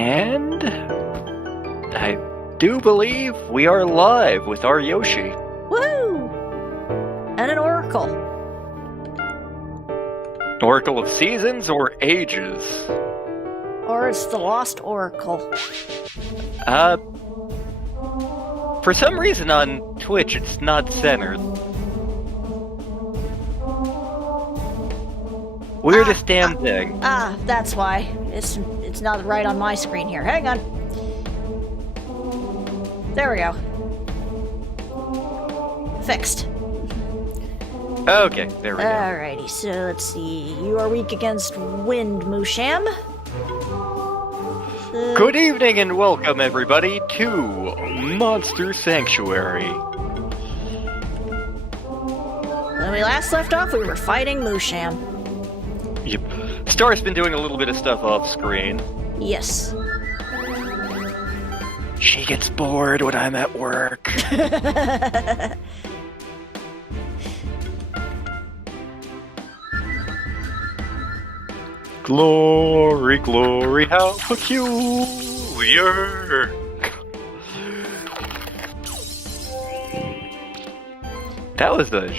And I do believe we are live with our Yoshi. Woo! And an oracle. Oracle of Seasons or Ages? Or it's the Lost Oracle. For some reason on Twitch it's not centered. Weirdest damn thing. That's why. It's not right on my screen here. Hang on. There we go. Fixed. Okay, there we go. Alrighty, so let's see. You are weak against wind, MUSHAM. Good evening and welcome everybody to Monster Sanctuary. When we last left off, we were fighting MUSHAM. Yep. Star's been doing a little bit of stuff off screen. Yes. She gets bored when I'm at work. Glory, glory, how peculiar. That was a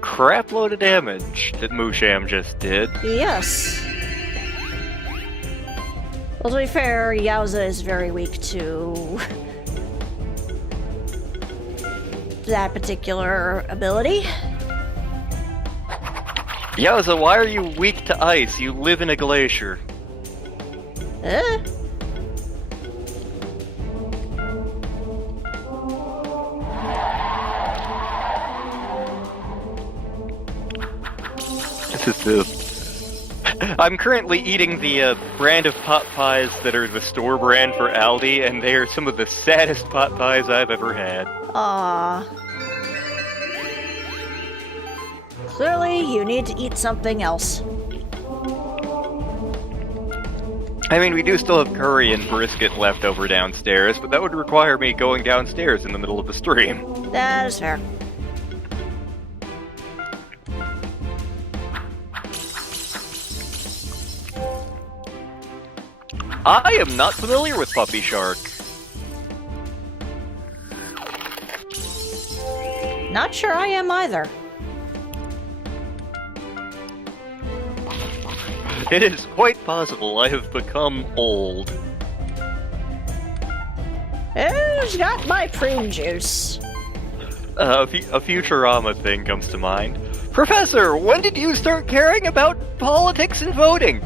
crap load of damage that MUSHAM just did. Yes. Well, to be fair, Yowza is very weak to that particular ability. Yowza, why are you weak to ice? You live in a glacier. I'm currently eating the brand of pot pies that are the store brand for Aldi, and they are some of the saddest pot pies I've ever had. Aww. Clearly, you need to eat something else. I mean, we do still have curry and brisket left over downstairs, but that would require me going downstairs in the middle of the stream. That is fair. I am not familiar with Puppy Shark. Not sure I am either. It is quite possible I have become old. Who's got my prune juice? A Futurama thing comes to mind. Professor, when did you start caring about politics and voting?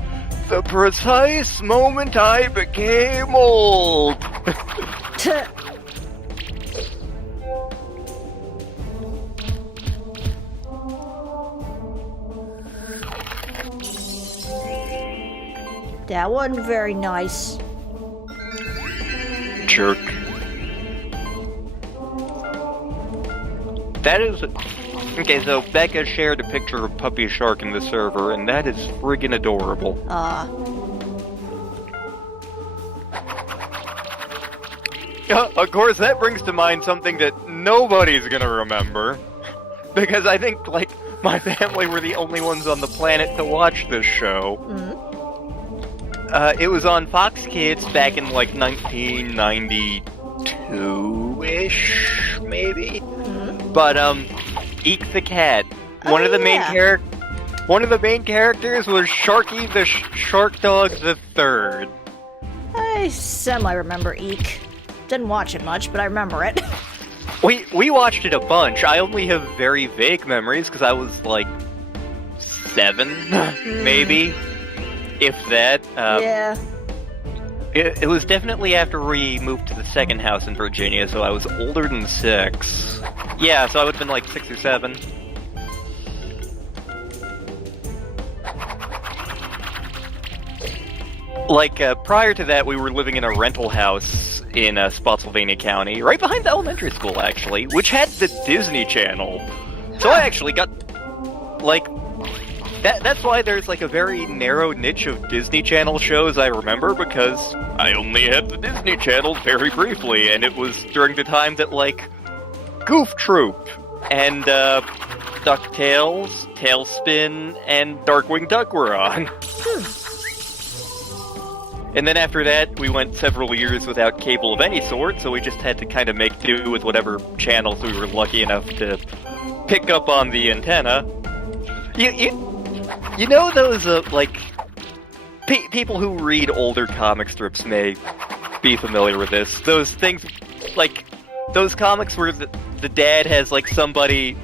The precise moment I became old. That wasn't very nice. Jerk. That is... Okay, so Becca shared a picture of Puppy Shark in the server, and that is friggin' adorable. Of course, that brings to mind something that nobody's gonna remember. Because I think, like, my family were the only ones on the planet to watch this show. Mm-hmm. It was on Fox Kids back in, like, 1992-ish, maybe? Mm-hmm. But, Eek the Cat. One of the main characters was Sharky the Shark Dog the Third. I semi-remember Eek. Didn't watch it much, but I remember it. We watched it a bunch. I only have very vague memories because I was like 7, maybe, if that. Yeah. It was definitely after we moved to the second house in Virginia, so I was older than 6. Yeah, so I would have been like 6 or 7. Like, prior to that, we were living in a rental house in Spotsylvania County, right behind the elementary school, actually, which had the Disney Channel. So I actually got, like, that's why there's, like, a very narrow niche of Disney Channel shows I remember, because I only had the Disney Channel very briefly, and it was during the time that, like, Goof Troop, and, DuckTales, Tailspin, and Darkwing Duck were on. And then after that, we went several years without cable of any sort, so we just had to kind of make do with whatever channels we were lucky enough to pick up on the antenna. You know those, like, people who read older comic strips may be familiar with this. Those things, like, those comics where the dad has, like, somebody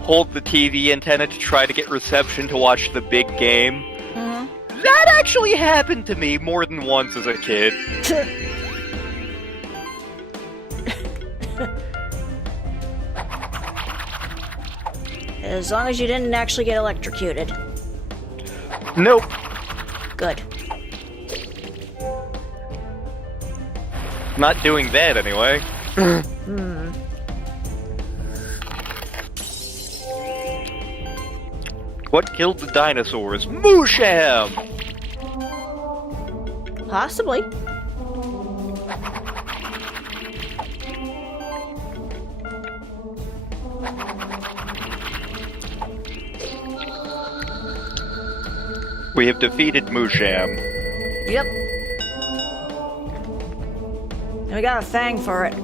hold the TV antenna to try to get reception to watch the big game. That actually happened to me more than once as a kid. As long as you didn't actually get electrocuted. Nope. Good. Not doing that anyway. What killed the dinosaurs? MUSHAM! Possibly. We have defeated MUSHAM. Yep. And we got a fang for it.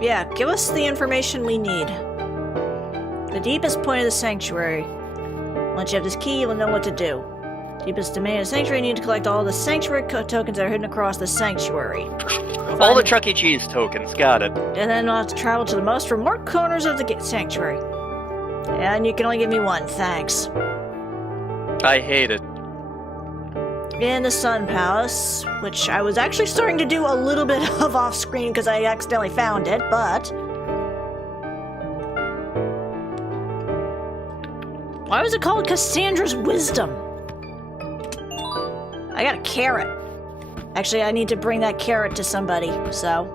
Yeah, give us the information we need. The deepest point of the sanctuary. Once you have this key, you'll know what to do. Deepest domain of the sanctuary, you need to collect all the sanctuary tokens that are hidden across the sanctuary. All the Chuck E. Cheese tokens, got it. And then we'll have to travel to the most remote corners of the sanctuary. And you can only give me one, thanks. I hate it. In the Sun Palace, which I was actually starting to do a little bit of off-screen because I accidentally found it, but... Why was it called Cassandra's Wisdom? I got a carrot. Actually, I need to bring that carrot to somebody, so...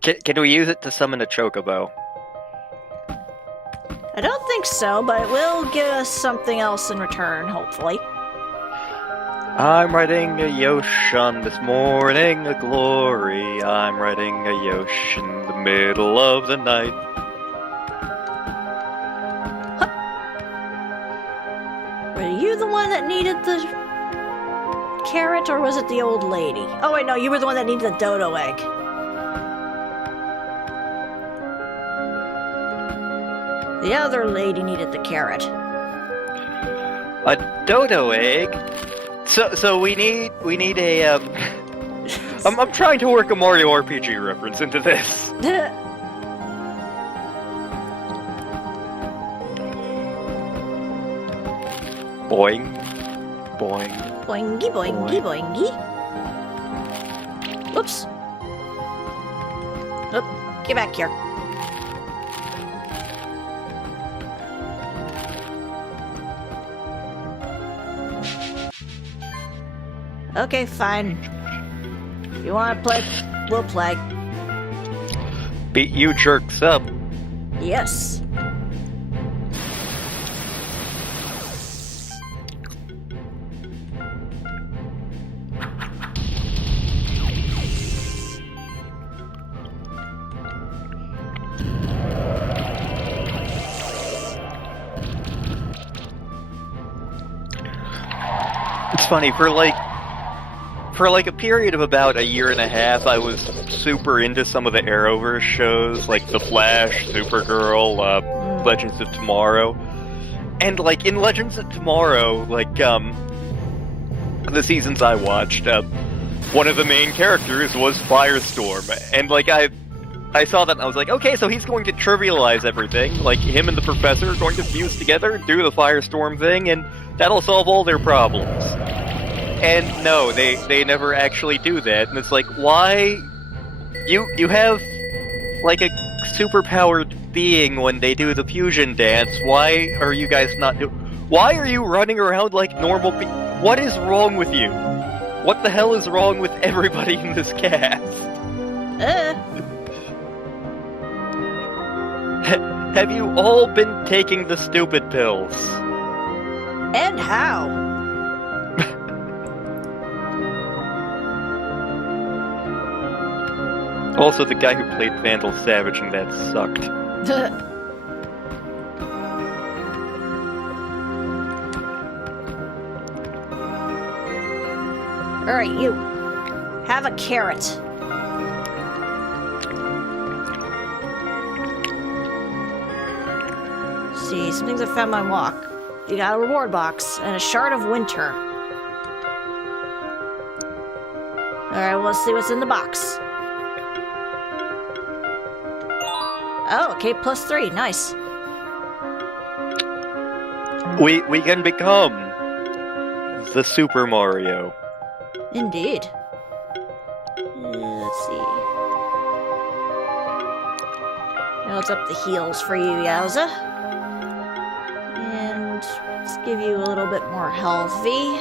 Can we use it to summon a chocobo? I don't think so, but it will give us something else in return, hopefully. I'm riding a Yosh on this morning of glory. I'm riding a Yosh in the middle of the night. Huh. Were you the one that needed the carrot, or was it the old lady? Oh wait, no, you were the one that needed the dodo egg. The other lady needed the carrot. A dodo egg? So we need a I'm trying to work a Mario RPG reference into this. Boing, boing, Boingy, boingy, boingy. Whoops. Oop, get back here. Okay, fine. If you want to play, we'll play. Beat you jerks up. Yes. It's funny, for like a period of about a year and a half, I was super into some of the Arrowverse shows, like The Flash, Supergirl, Legends of Tomorrow. And, like, in Legends of Tomorrow, like, the seasons I watched, one of the main characters was Firestorm. And, like, I saw that and I was like, okay, so he's going to trivialize everything. Like, him and the Professor are going to fuse together, do the Firestorm thing, and that'll solve all their problems. And no, they never actually do that, and it's like, why? You have, like, a superpowered being when they do the fusion dance. Why are you guys not why are you running around like normal people? What is wrong with you? What the hell is wrong with everybody in this cast? Have you all been taking the stupid pills? And how? Also, the guy who played Vandal Savage and that sucked. Alright, you. Have a carrot. See, some things I found my walk. You got a reward box and a shard of winter. Alright, we'll see what's in the box. Oh, okay, +3, nice. We can become the Super Mario. Indeed. Let's see. Now it's up the heels for you, Yowza. And let's give you a little bit more healthy.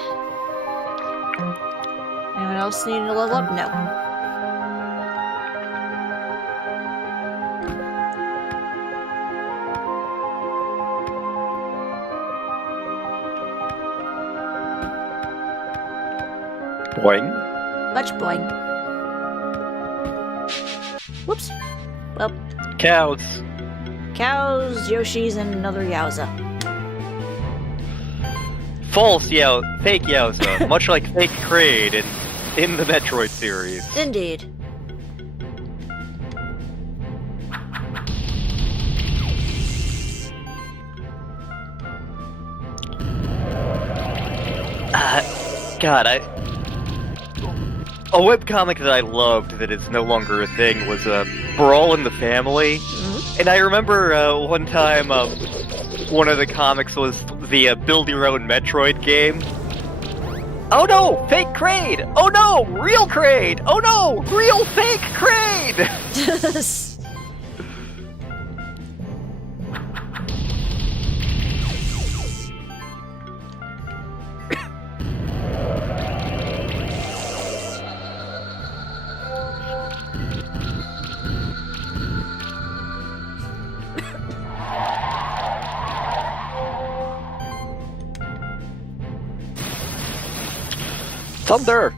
Anyone else needing to level up? No. Boing. Much boing. Whoops. Well, Cows. cows, Yoshis, and another Yowza. False fake Yowza, much like fake Kraid in the Metroid series. Indeed. God, a webcomic that I loved that is no longer a thing was Brawl in the Family. Mm-hmm. And I remember one time one of the comics was the Build Your Own Metroid game. Oh no, fake Kraid! Oh no, real Kraid! Oh no, real fake Kraid! Thunder!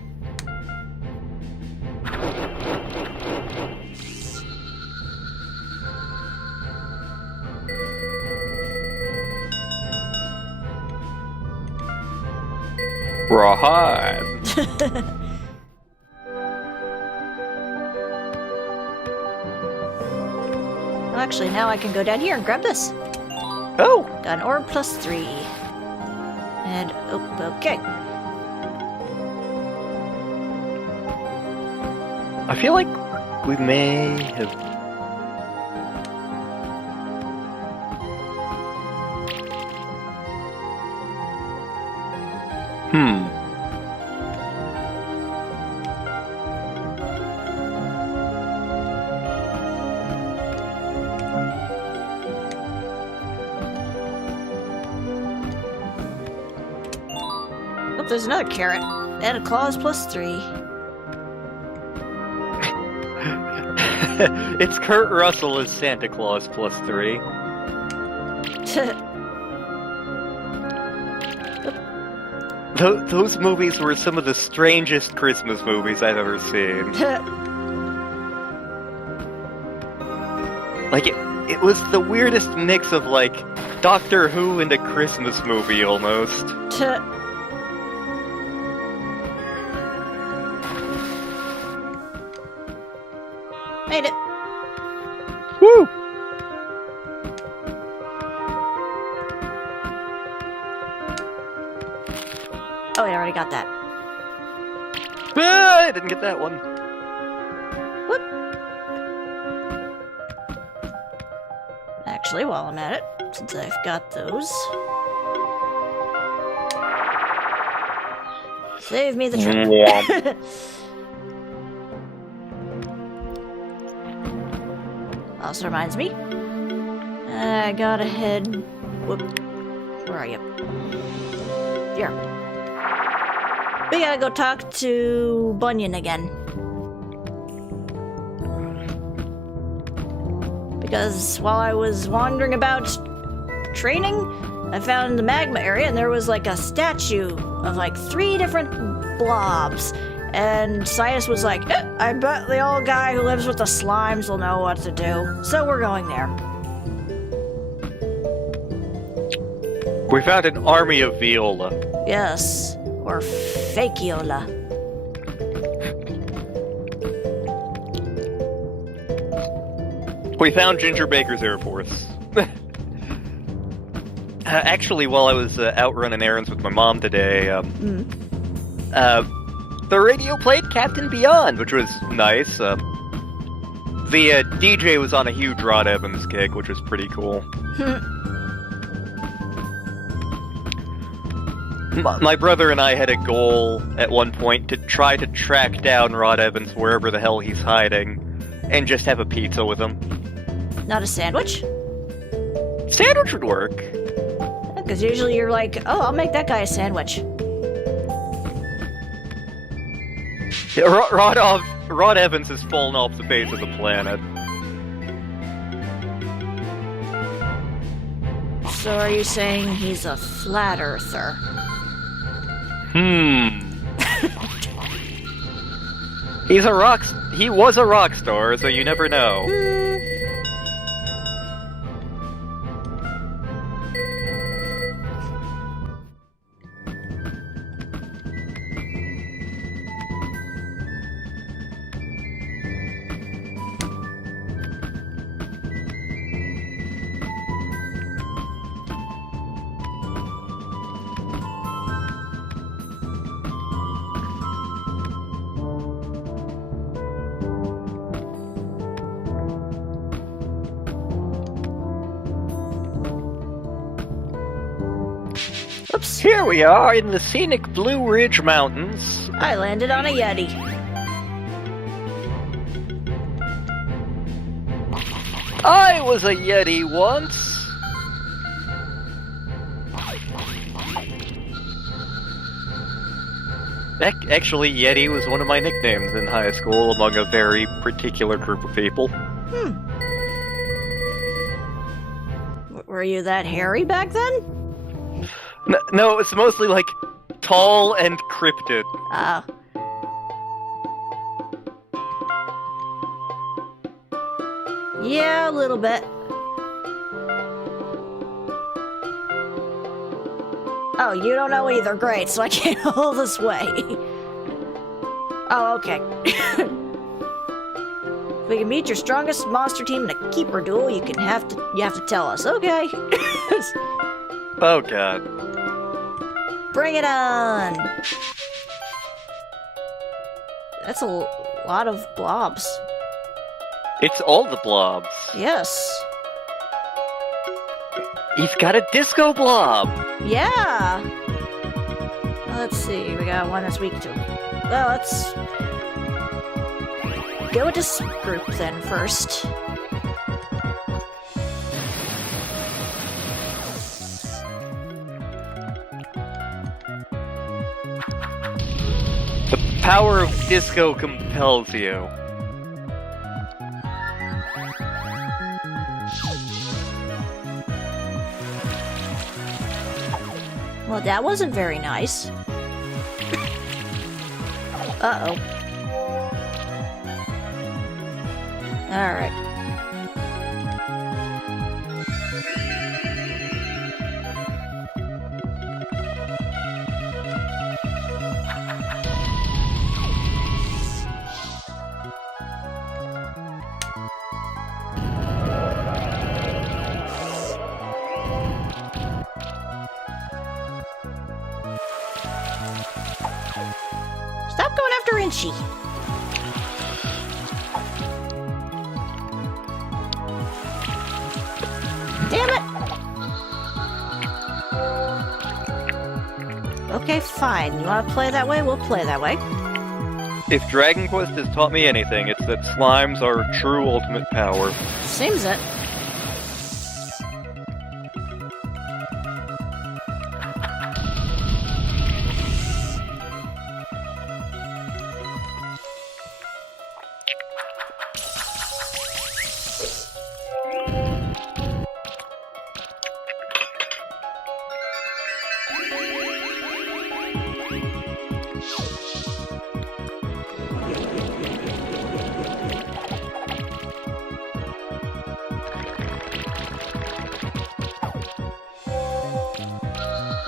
Rawhide! Well, actually, now I can go down here and grab this. Oh! Got an orb +3. And, oh, okay. I feel like we may have... Oh, there's another carrot. And a claws +3. It's Kurt Russell as Santa Claus +3. Those movies were some of the strangest Christmas movies I've ever seen. Like, it was the weirdest mix of, like, Doctor Who and a Christmas movie, almost. Made it. Woo! Oh, I already got that. Ah, I didn't get that one. Whoop. Actually, while I'm at it, since I've got those, save me the trip. Also reminds me, I gotta head. Whoop. Where are you? Here. We gotta go talk to Bunyan again. Because while I was wandering about training, I found the magma area and there was like a statue of like 3 different blobs. And Scias was like, I bet the old guy who lives with the slimes will know what to do. So we're going there. We found an army of viola. Yes. Or fakeola. We found Ginger Baker's Air Force. Actually, while I was out running errands with my mom today, the radio played Captain Beyond, which was nice. The DJ was on a huge Rod Evans kick, which was pretty cool. My brother and I had a goal at one point to try to track down Rod Evans wherever the hell he's hiding, and just have a pizza with him. Not a sandwich? Sandwich would work. Because usually you're like, oh, I'll make that guy a sandwich. Yeah, Rod Evans has fallen off the face of the planet. So are you saying he's a flat earther? He was a rock star, so you never know. Oops. Here we are in the scenic Blue Ridge Mountains. I landed on a Yeti. I was a Yeti once. Actually, Yeti was one of my nicknames in high school among a very particular group of people. Were you that hairy back then? No, it's mostly like tall and cryptid. Yeah, a little bit. Oh, you don't know either. Great, so I can't hold this way. Oh, okay. If we can beat your strongest monster team in a keeper duel, you have to tell us. Okay. Oh god. Bring it on! That's a lot of blobs. It's all the blobs. Yes. He's got a disco blob. Yeah! Let's see, we got one that's weak to... Well, let's... go with this group then first. The power of disco compels you. Well, that wasn't very nice. Uh-oh. Alright. Stop going after Inchi. Damn it! Okay, fine. You want to play that way? We'll play that way. If Dragon Quest has taught me anything, it's that slimes are true ultimate power. Seems it.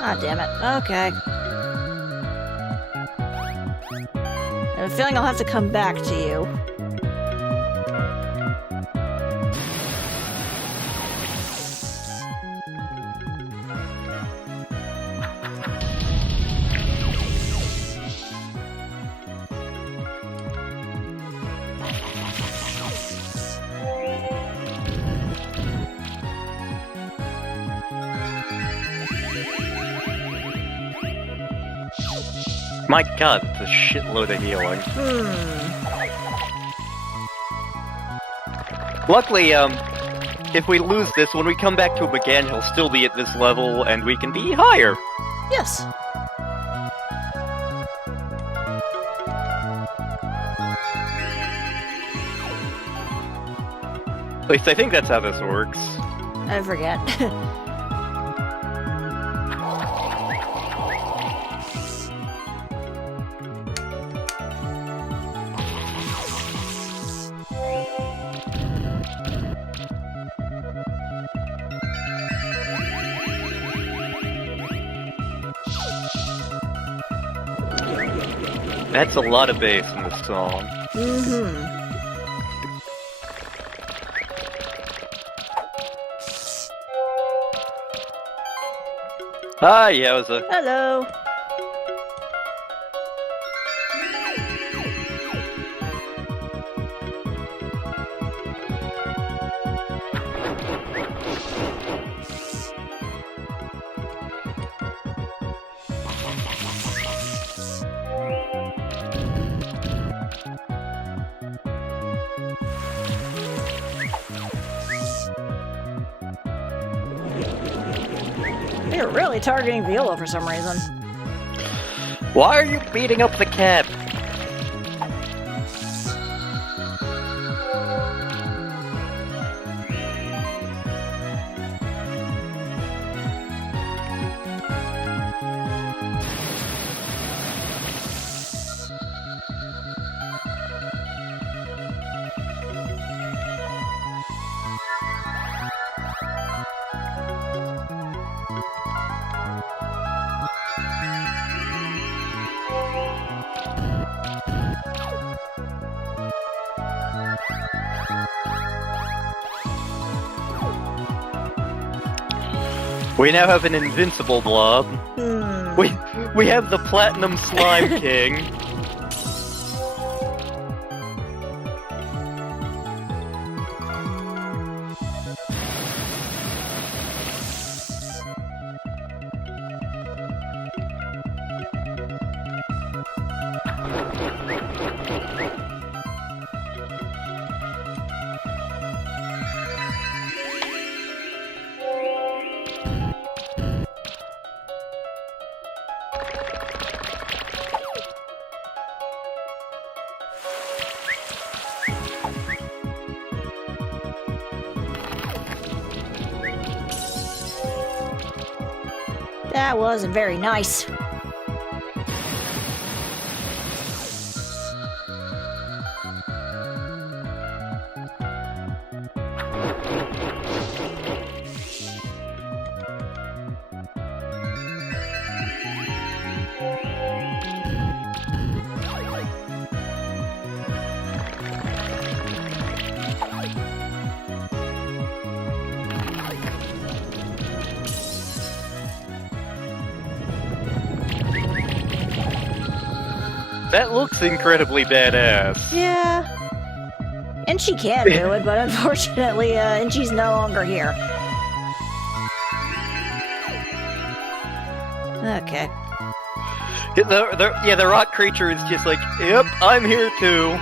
Ah, damn it. Okay. I have a feeling I'll have to come back to you. My god, it's a shitload of healing. Luckily, if we lose this, when we come back to him again, he'll still be at this level, and we can be higher. Yes. At least I think that's how this works. I forget. That's a lot of bass in this song. Hi, Yowza. Hello. You're really targeting Viola for some reason. Why are you beating up the cat? We now have an invincible blob. We have the Platinum Slime King. That wasn't very nice. That looks incredibly badass. Yeah. And she can do it, but unfortunately, and she's no longer here. Okay. The rock creature is just like, yep, I'm here too.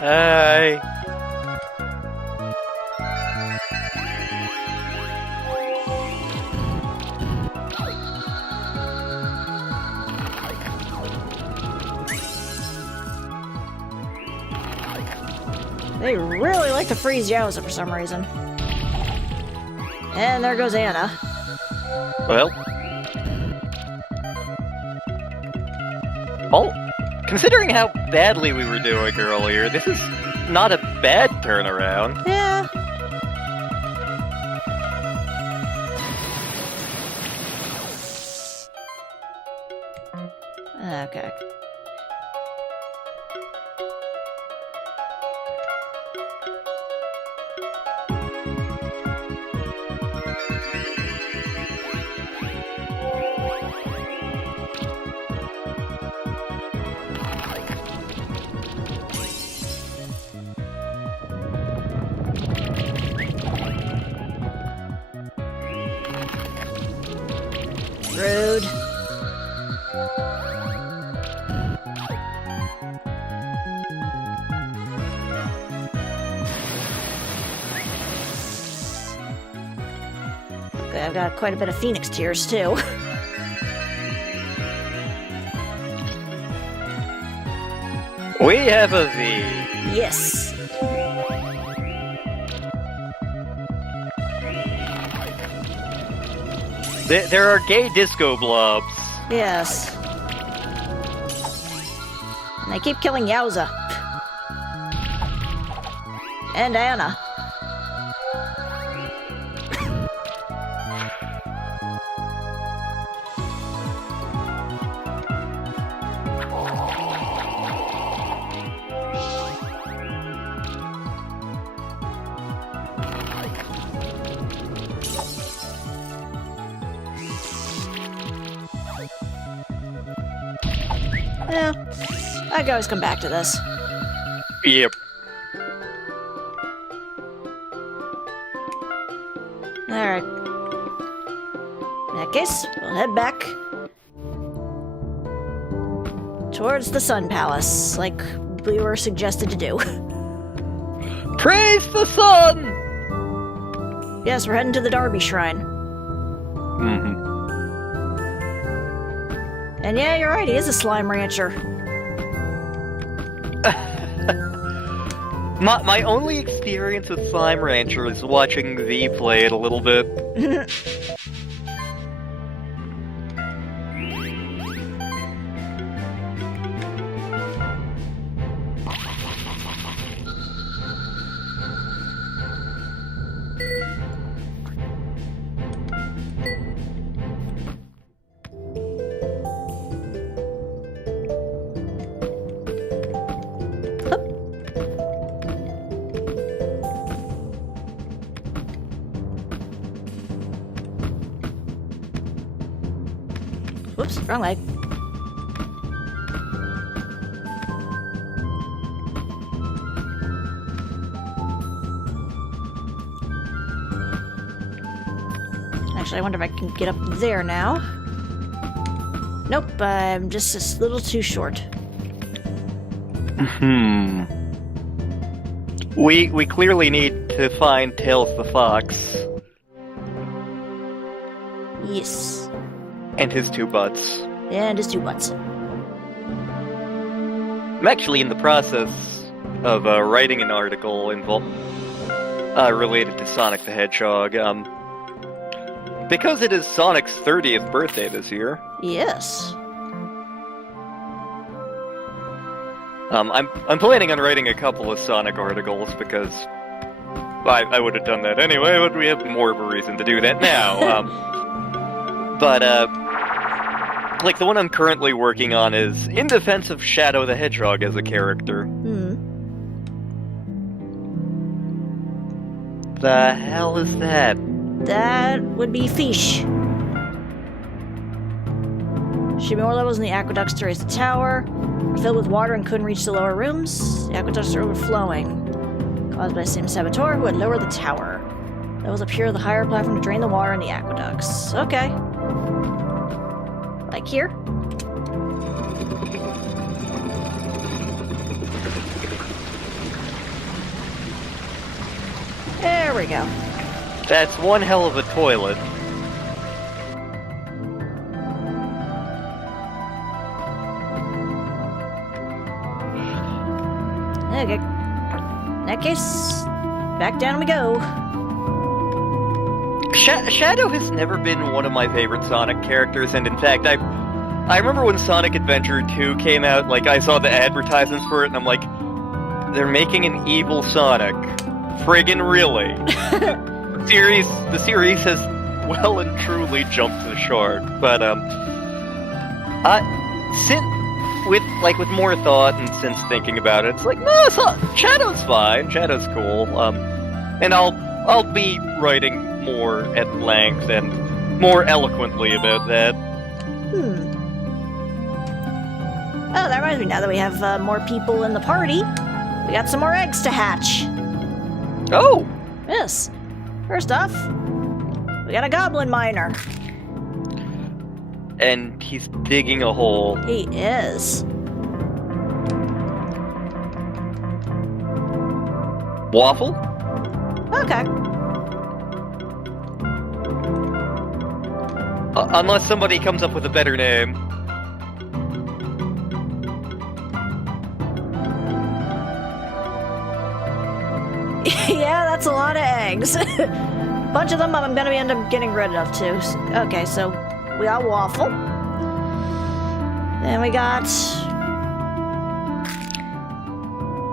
Hi. They really like to freeze Yowza for some reason. And there goes Anna. Well. Oh, considering how badly we were doing earlier, this is not a bad turnaround. Yeah. Okay. Rude. Okay, I've got quite a bit of Phoenix tears too. We have a V. Yes. There are gay disco blobs. Yes. And I keep killing Yowza. And Anna. Yeah, I can always come back to this. Yep. Alright. In that case, we'll head back towards the Sun Palace, like we were suggested to do. Praise the sun! Yes, we're heading to the Derby Shrine. Mm-hmm. And yeah, you're right, he is a slime rancher. My only experience with Slime Rancher is watching V play it a little bit. Whoops, wrong way. Actually, I wonder if I can get up there now. Nope, I'm just a little too short. We clearly need to find Tails the Fox. Yes. And his two butts. And his two butts. I'm actually in the process of writing an article related to Sonic the Hedgehog. Because it is Sonic's 30th birthday this year. Yes. I'm planning on writing a couple of Sonic articles because I would have done that anyway, but we have more of a reason to do that now. But like the one I'm currently working on is in defense of Shadow the Hedgehog as a character. The hell is that? That would be Fish. Should be more levels in the aqueducts to raise the tower. Filled with water and couldn't reach the lower rooms. The aqueducts are overflowing. Caused by the same saboteur who had lowered the tower. Levels up here are the higher platform to drain the water in the aqueducts. Okay. Like here? There we go. That's one hell of a toilet. Okay. In that case, back down we go. Shadow has never been one of my favorite Sonic characters, and in fact, I remember when Sonic Adventure 2 came out, like, I saw the advertisements for it, and I'm like, they're making an evil Sonic. Friggin' really. The series has well and truly jumped the shark, but, with more thought and since thinking about it, it's like, no, it's not, Shadow's fine. Shadow's cool. And I'll be writing more at length and more eloquently about that. Oh, that reminds me, now that we have more people in the party, we got some more eggs to hatch. Oh! Yes. First off, we got a goblin miner. And he's digging a hole. He is. Waffle? Okay. Unless somebody comes up with a better name. Yeah, that's a lot of eggs. Bunch of them I'm gonna end up getting rid of too. Okay, so we got Waffle. Then we got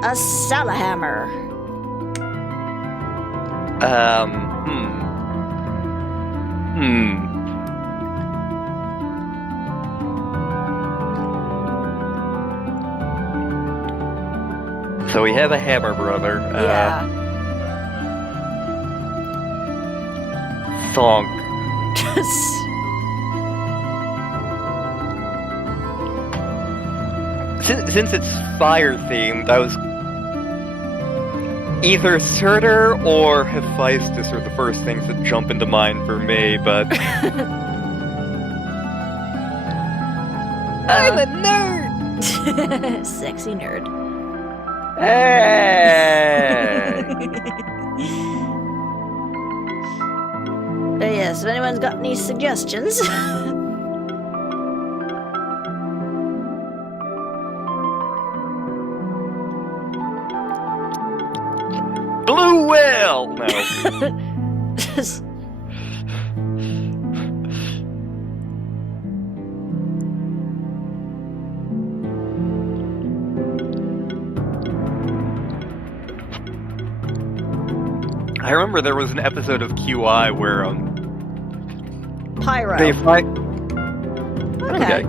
a Salahammer. So we have a hammer brother. Yeah. Thonk. Since it's fire themed, I was either Surtur or Hephaestus are the first things that jump into mind for me, but I'm a nerd. Sexy nerd. Hey. But yes, if anyone's got any suggestions. Blue whale! No. I remember there was an episode of QI where Pyro. they fight. Okay.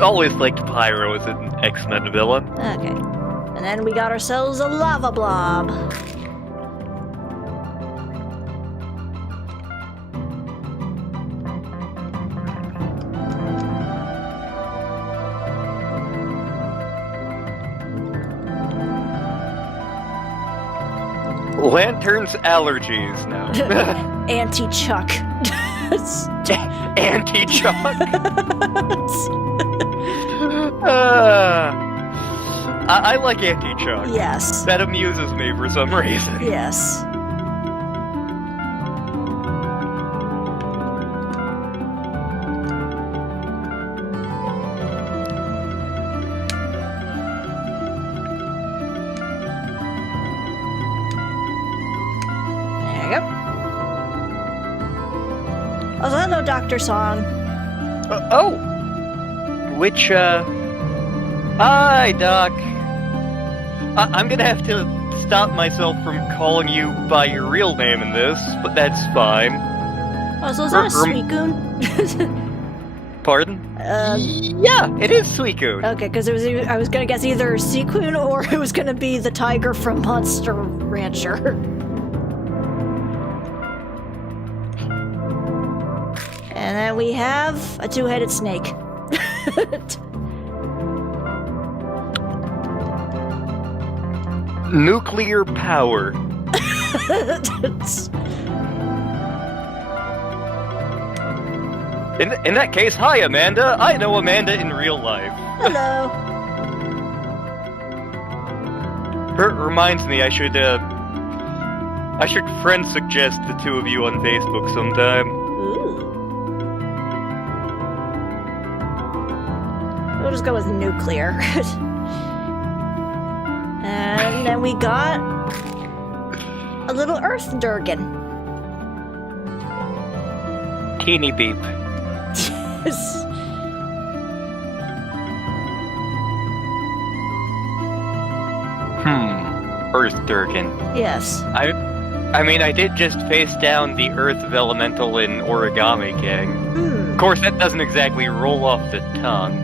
Always liked Pyro as an X-Men villain. Okay. And then we got ourselves a lava blob. Lantern's allergies now. Anti-Chuck. Anti-Chuck. I like Anti-Chuck. Yes. That amuses me for some reason. Yes. There you go. Also, hello, Dr. Song. Oh! Which, Hi, Doc. I'm gonna have to stop myself from calling you by your real name in this, but that's fine. Oh, so is that a Suicune? Pardon? Yeah, it is Suicune. Okay, because I was gonna guess either Suicune or it was gonna be the tiger from Monster Rancher. And then we have a two-headed snake. Nuclear power. In that case, hi Amanda. I know Amanda in real life. Hello. Reminds me, I should friend suggest the two of you on Facebook sometime. Ooh. We'll just go with nuclear. And then we got a little Earth Durgan. Teeny beep. Earth Durgan. Yes. I mean, I did just face down the Earth Elemental in Origami King. course, that doesn't exactly roll off the tongue.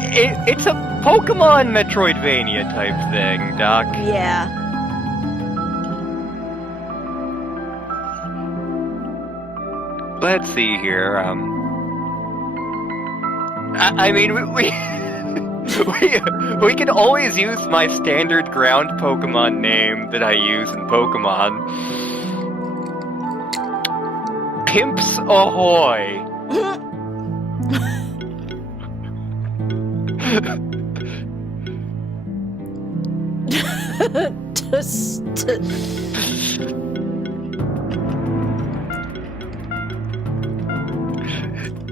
It's a Pokemon Metroidvania type thing, Doc. Yeah. Let's see here. I mean, we can always use my standard ground Pokemon name that I use in Pokemon. Pimps ahoy!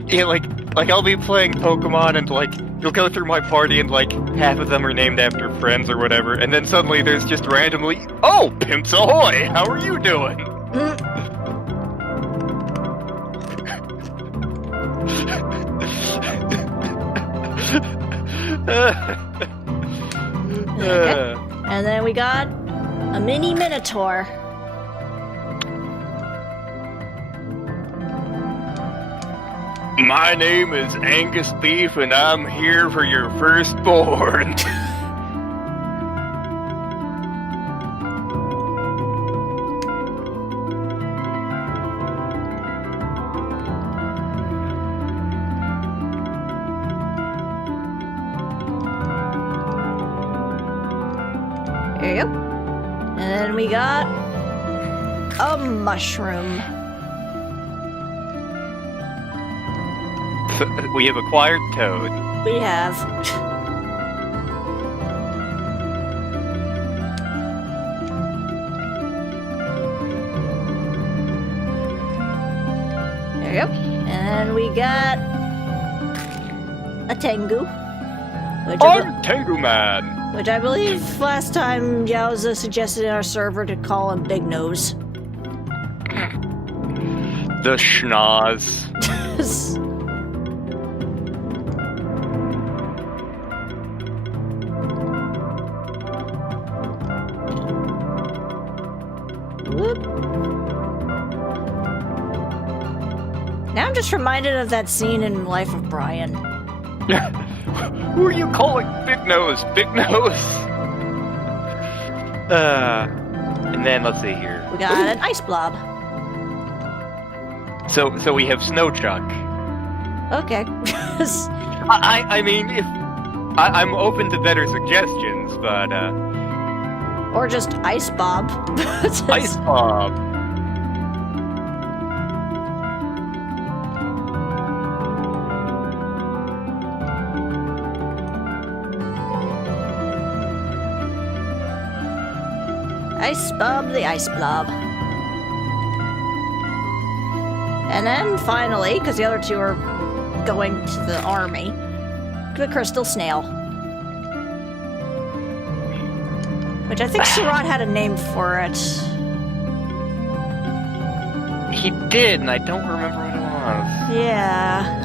Yeah, like I'll be playing Pokemon and like you'll go through my party and like half of them are named after friends or whatever, and then suddenly there's just randomly, oh, Pimps ahoy! How are you doing? Okay. And then we got a mini Minotaur. My name is Angus Beef, and I'm here for your firstborn. There you go. And then we got a mushroom. We have acquired Toad. We have. There you go. And we got a Tengu. I'm Tengu Man. Which I believe last time Yowza suggested in our server to call him Big Nose. The schnoz. Whoop. Now I'm just reminded of that scene in Life of Brian. Who are you calling Big Nose? Big Nose? And then let's see here. We got an ice blob. So we have Snowchuck. Okay. I mean, if I'm open to better suggestions, but Or just Ice Bob. Ice Bob. Ice Bob the Ice Blob. And then finally, because the other two are going to the army, the Crystal Snail. Which I think Surat had a name for it. He did, and I don't remember what it was. Yeah.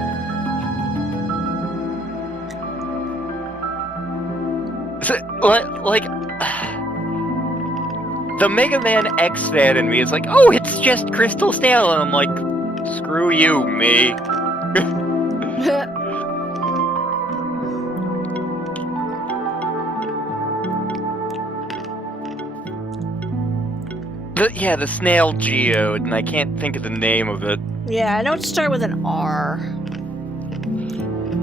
So, like, the Mega Man X fan in me is like, oh, it's just Crystal Snail, and I'm like, screw you, me. The snail geode, and I can't think of the name of it. Yeah, I know it started with an R.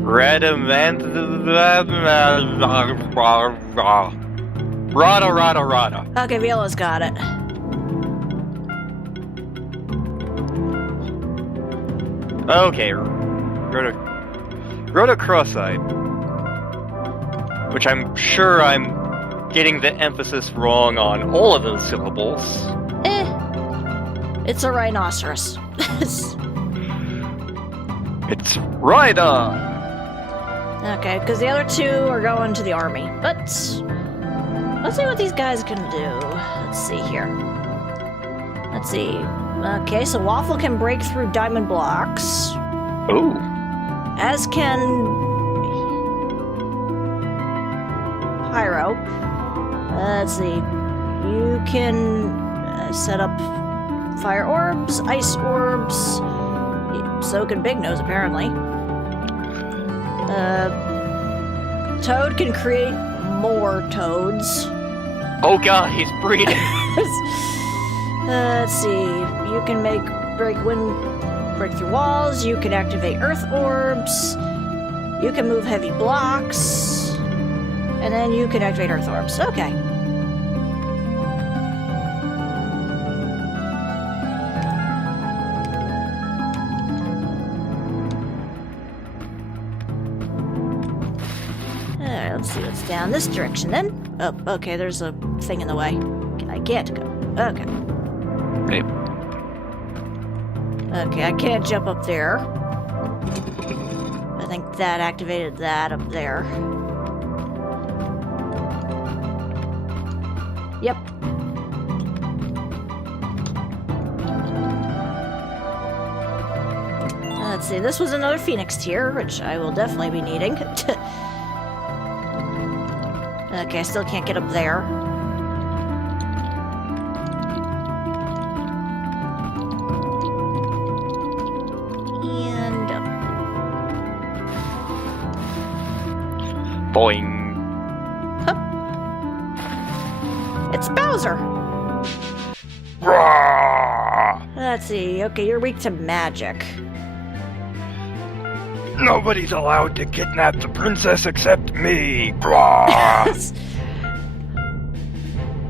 Rada. Okay, Viola's got it. Okay, Rhoda Cross-eyed. Which I'm sure I'm getting the emphasis wrong on all of those syllables. It's a rhinoceros. It's Rida! Okay, because the other two are going to the army. But let's see what these guys can do. Let's see here. Let's see. Okay, so Waffle can break through diamond blocks. Ooh. As can Pyro. Let's see. You can set up fire orbs, ice orbs, So can Big Nose, apparently. Toad can create more toads. Oh god, he's breeding! Let's see. You can break through walls. You can activate earth orbs. You can move heavy blocks. And then you can activate earth orbs. Okay. Alright, let's see what's down this direction then. Oh, okay, there's a thing in the way. I can't go. Okay. Hey. Okay, I can't jump up there. I think that activated that up there. Yep. Let's see, this was another Phoenix tier, which I will definitely be needing. Okay, I still can't get up there. And... Boing. Huh. It's Bowser! Rawr! Let's see, okay, you're weak to magic. Nobody's allowed to kidnap the princess except me. Rawr!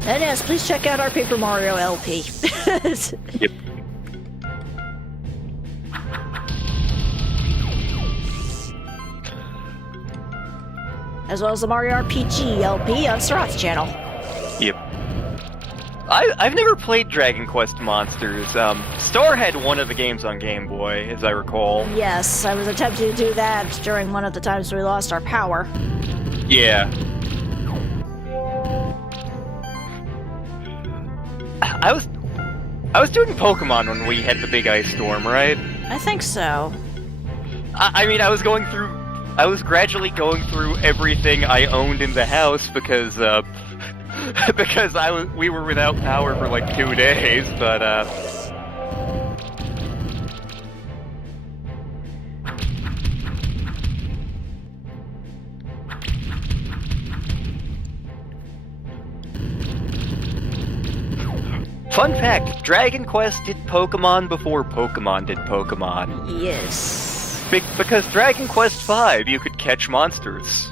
And yes, please check out our Paper Mario LP. Yep. As well as the Mario RPG LP on Scias channel. Yep. I've never played Dragon Quest Monsters. Star had one of the games on Game Boy, as I recall. Yes, I was attempting to do that during one of the times we lost our power. Yeah. I was doing Pokemon when we had the big ice storm, right? I think so. I mean, I was gradually going through everything I owned in the house because we were without power for like 2 days, but fun fact, Dragon Quest did Pokemon before Pokemon did Pokemon. Yes. Because Dragon Quest V, you could catch monsters.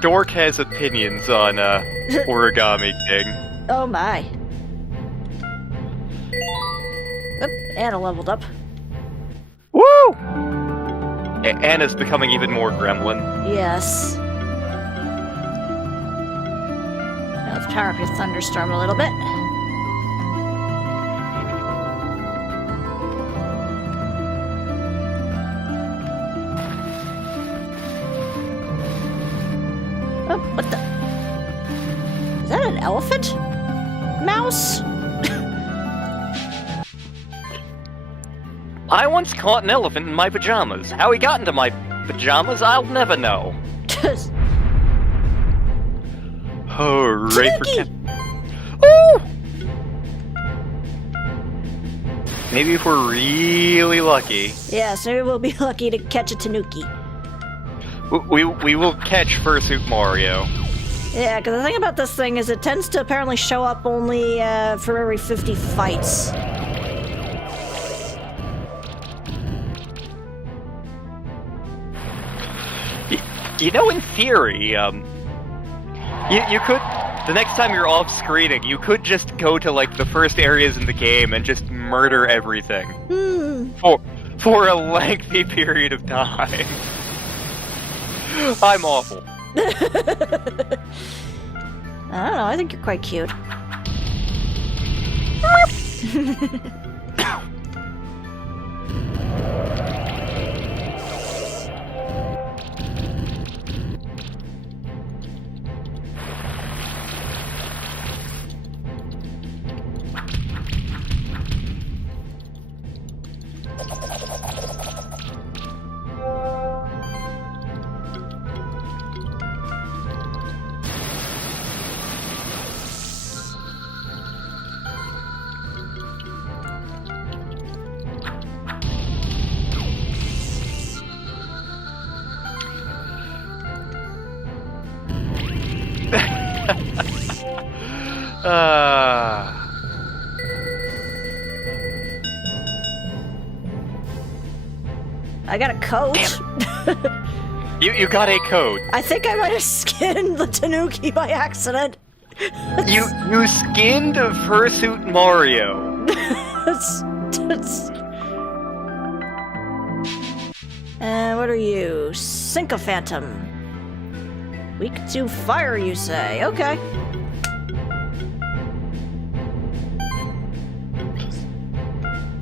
Dork has opinions on Origami King. Oh my. Oop, Anna leveled up. Woo! Anna's becoming even more gremlin. Yes. Now let's power up your thunderstorm a little bit. Oh, what the? Is that an elephant? Mouse? I once caught an elephant in my pajamas. How he got into my pajamas, I'll never know. Hooray for Tanuki! Ooh! Maybe if we're really lucky. Yes, maybe we'll be lucky to catch a Tanuki. We will catch Fursuit Mario. Yeah, because the thing about this thing is it tends to apparently show up only for every 50 fights. You know, in theory, you could, the next time you're off screening, you could just go to like the first areas in the game and just murder everything. For a lengthy period of time. I'm awful. I don't know, I think you're quite cute. I got a coat. You got a code. I think I might have skinned the Tanuki by accident. You skinned a fursuit Mario. What are you? Syncophantom. Weak to fire, you say? Okay.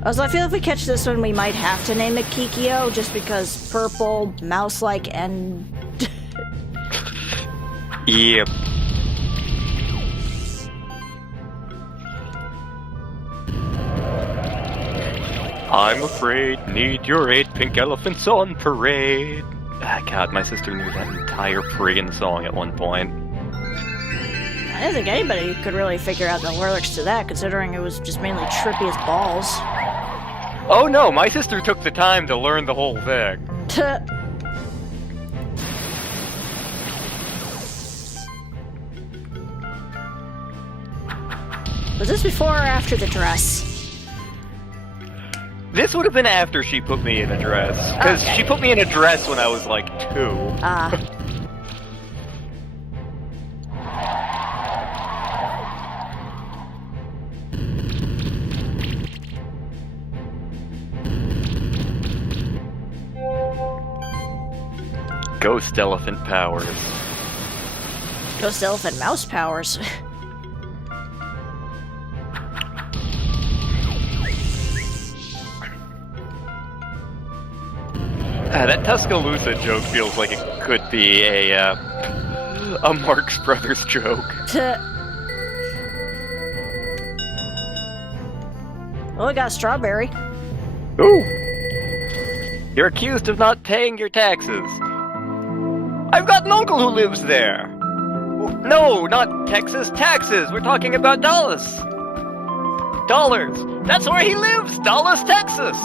Also, I feel if we catch this one, we might have to name it Kikyo, just because purple, mouse-like, and... Yep. I'm afraid, need your aid, pink elephants on parade. Ah, God, my sister knew that entire friggin' song at one point. I don't think anybody could really figure out the lyrics to that, considering it was just mainly trippy as balls. Oh no, my sister took the time to learn the whole thing. Was this before or after the dress? This would have been after she put me in a dress. Because Okay. she put me in a dress when I was like 2. Ah. Ghost elephant powers. Ghost elephant mouse powers. That Tuscaloosa joke feels like it could be a Marx Brothers joke. Oh, I got a strawberry. Ooh! You're accused of not paying your taxes. I've got an uncle who lives there. No, not Texas, taxes. We're talking about Dallas. Dollars. That's where he lives, Dallas, Texas.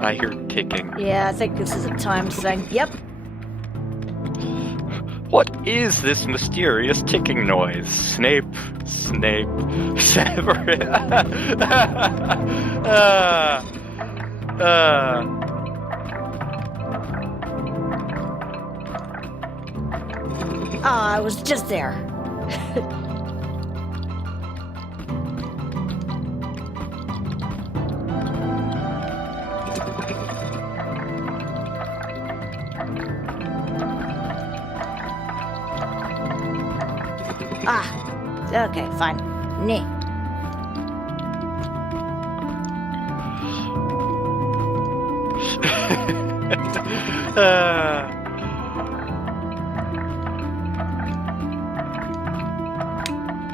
I hear ticking. Yeah, I think this is a time thing. Yep. What is this mysterious ticking noise? Snape, Severin. I was just there. Okay, fine. Nee.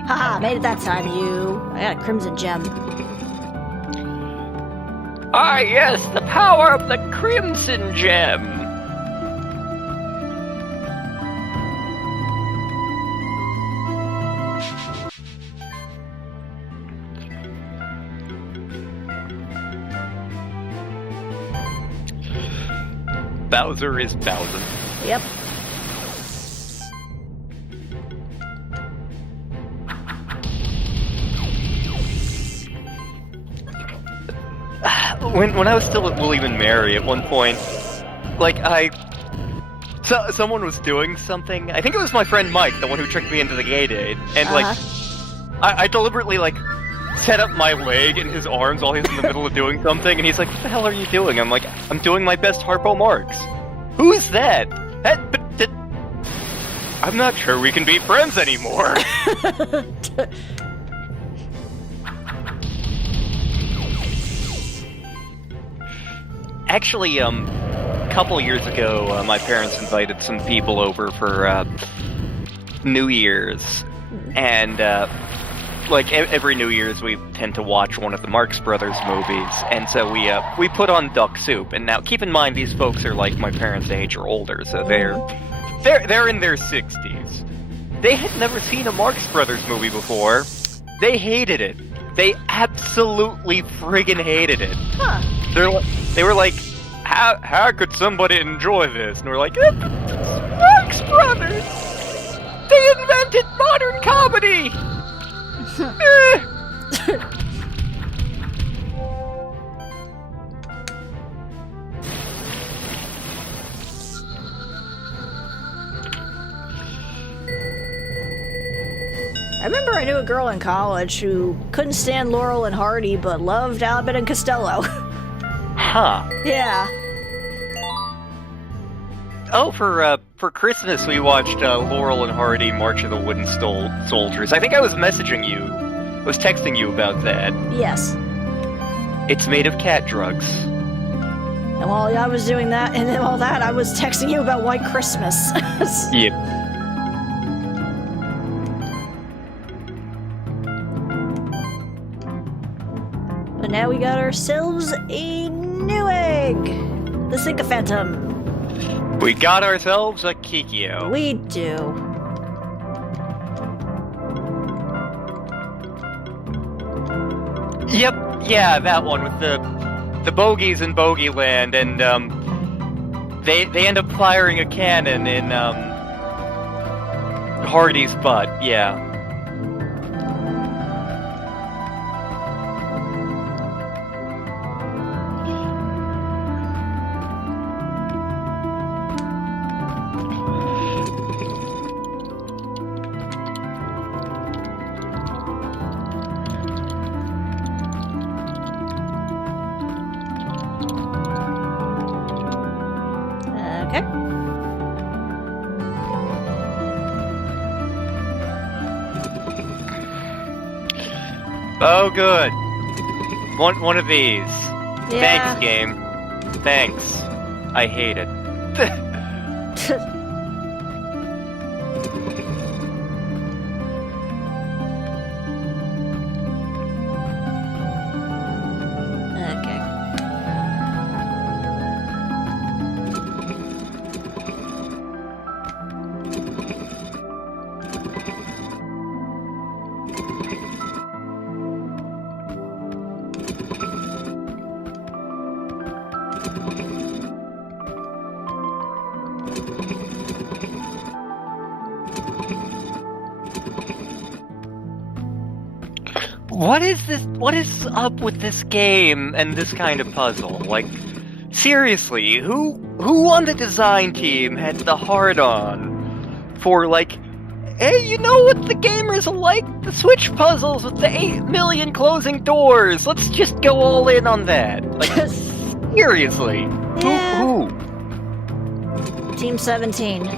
Haha, made it that time, you. I got a crimson gem. Ah, yes, the power of the Crimson Gem. Bowser is Bowser. Yep. When I was still at William and Mary, at one point, like, someone was doing something. I think it was my friend Mike, the one who tricked me into the gay date, and, like, I deliberately, like, set up my leg in his arms while he's in the middle of doing something, and he's like, "What the hell are you doing?" I'm like, "I'm doing my best Harpo Marx." Who's that? I'm not sure we can be friends anymore. Actually, a couple years ago, my parents invited some people over for New Year's, and like every New Year's, we tend to watch one of the Marx Brothers movies, and so we put on Duck Soup. And now, keep in mind, these folks are like my parents' age or older, so they're in their 60s. They had never seen a Marx Brothers movie before. They hated it. They absolutely friggin' hated it. Huh. They were like, how could somebody enjoy this? And we're like, Marx Brothers! They invented modern comedy! I remember I knew a girl in college who couldn't stand Laurel and Hardy but loved Abbott and Costello. Huh. Yeah. Oh, for Christmas we watched Laurel and Hardy March of the Wooden Soldiers. I think I was texting you about that. Yes. It's made of cat drugs. And while I was doing that and all that, I was texting you about White Christmas. Yep. But now we got ourselves a new egg! The Sycophantum. We got ourselves a Kikyo. We do. Yep, yeah, that one with the bogies in Bogeyland, and they end up firing a cannon in Hardy's butt. Yeah. Okay. Oh, good. One of these. Yeah. Thanks, game. Thanks. I hate it. Okay. What is up with this game and this kind of puzzle? Like, seriously, who on the design team had the hard-on for, like, hey, you know what the gamers like? The Switch puzzles with the 8 million closing doors. Let's just go all in on that. Like, seriously. Yeah. Who? Team 17.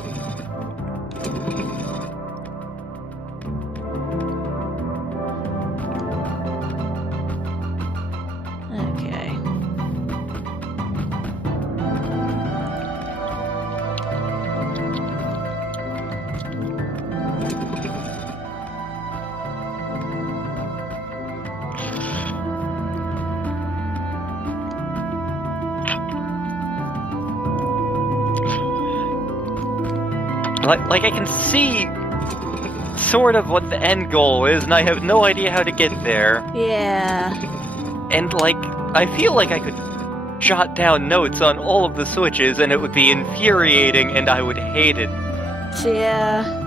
Okay. Like I can see sort of what the end goal is, and I have no idea how to get there. Yeah. And, like, I feel like I could jot down notes on all of the switches, and it would be infuriating, and I would hate it. Yeah.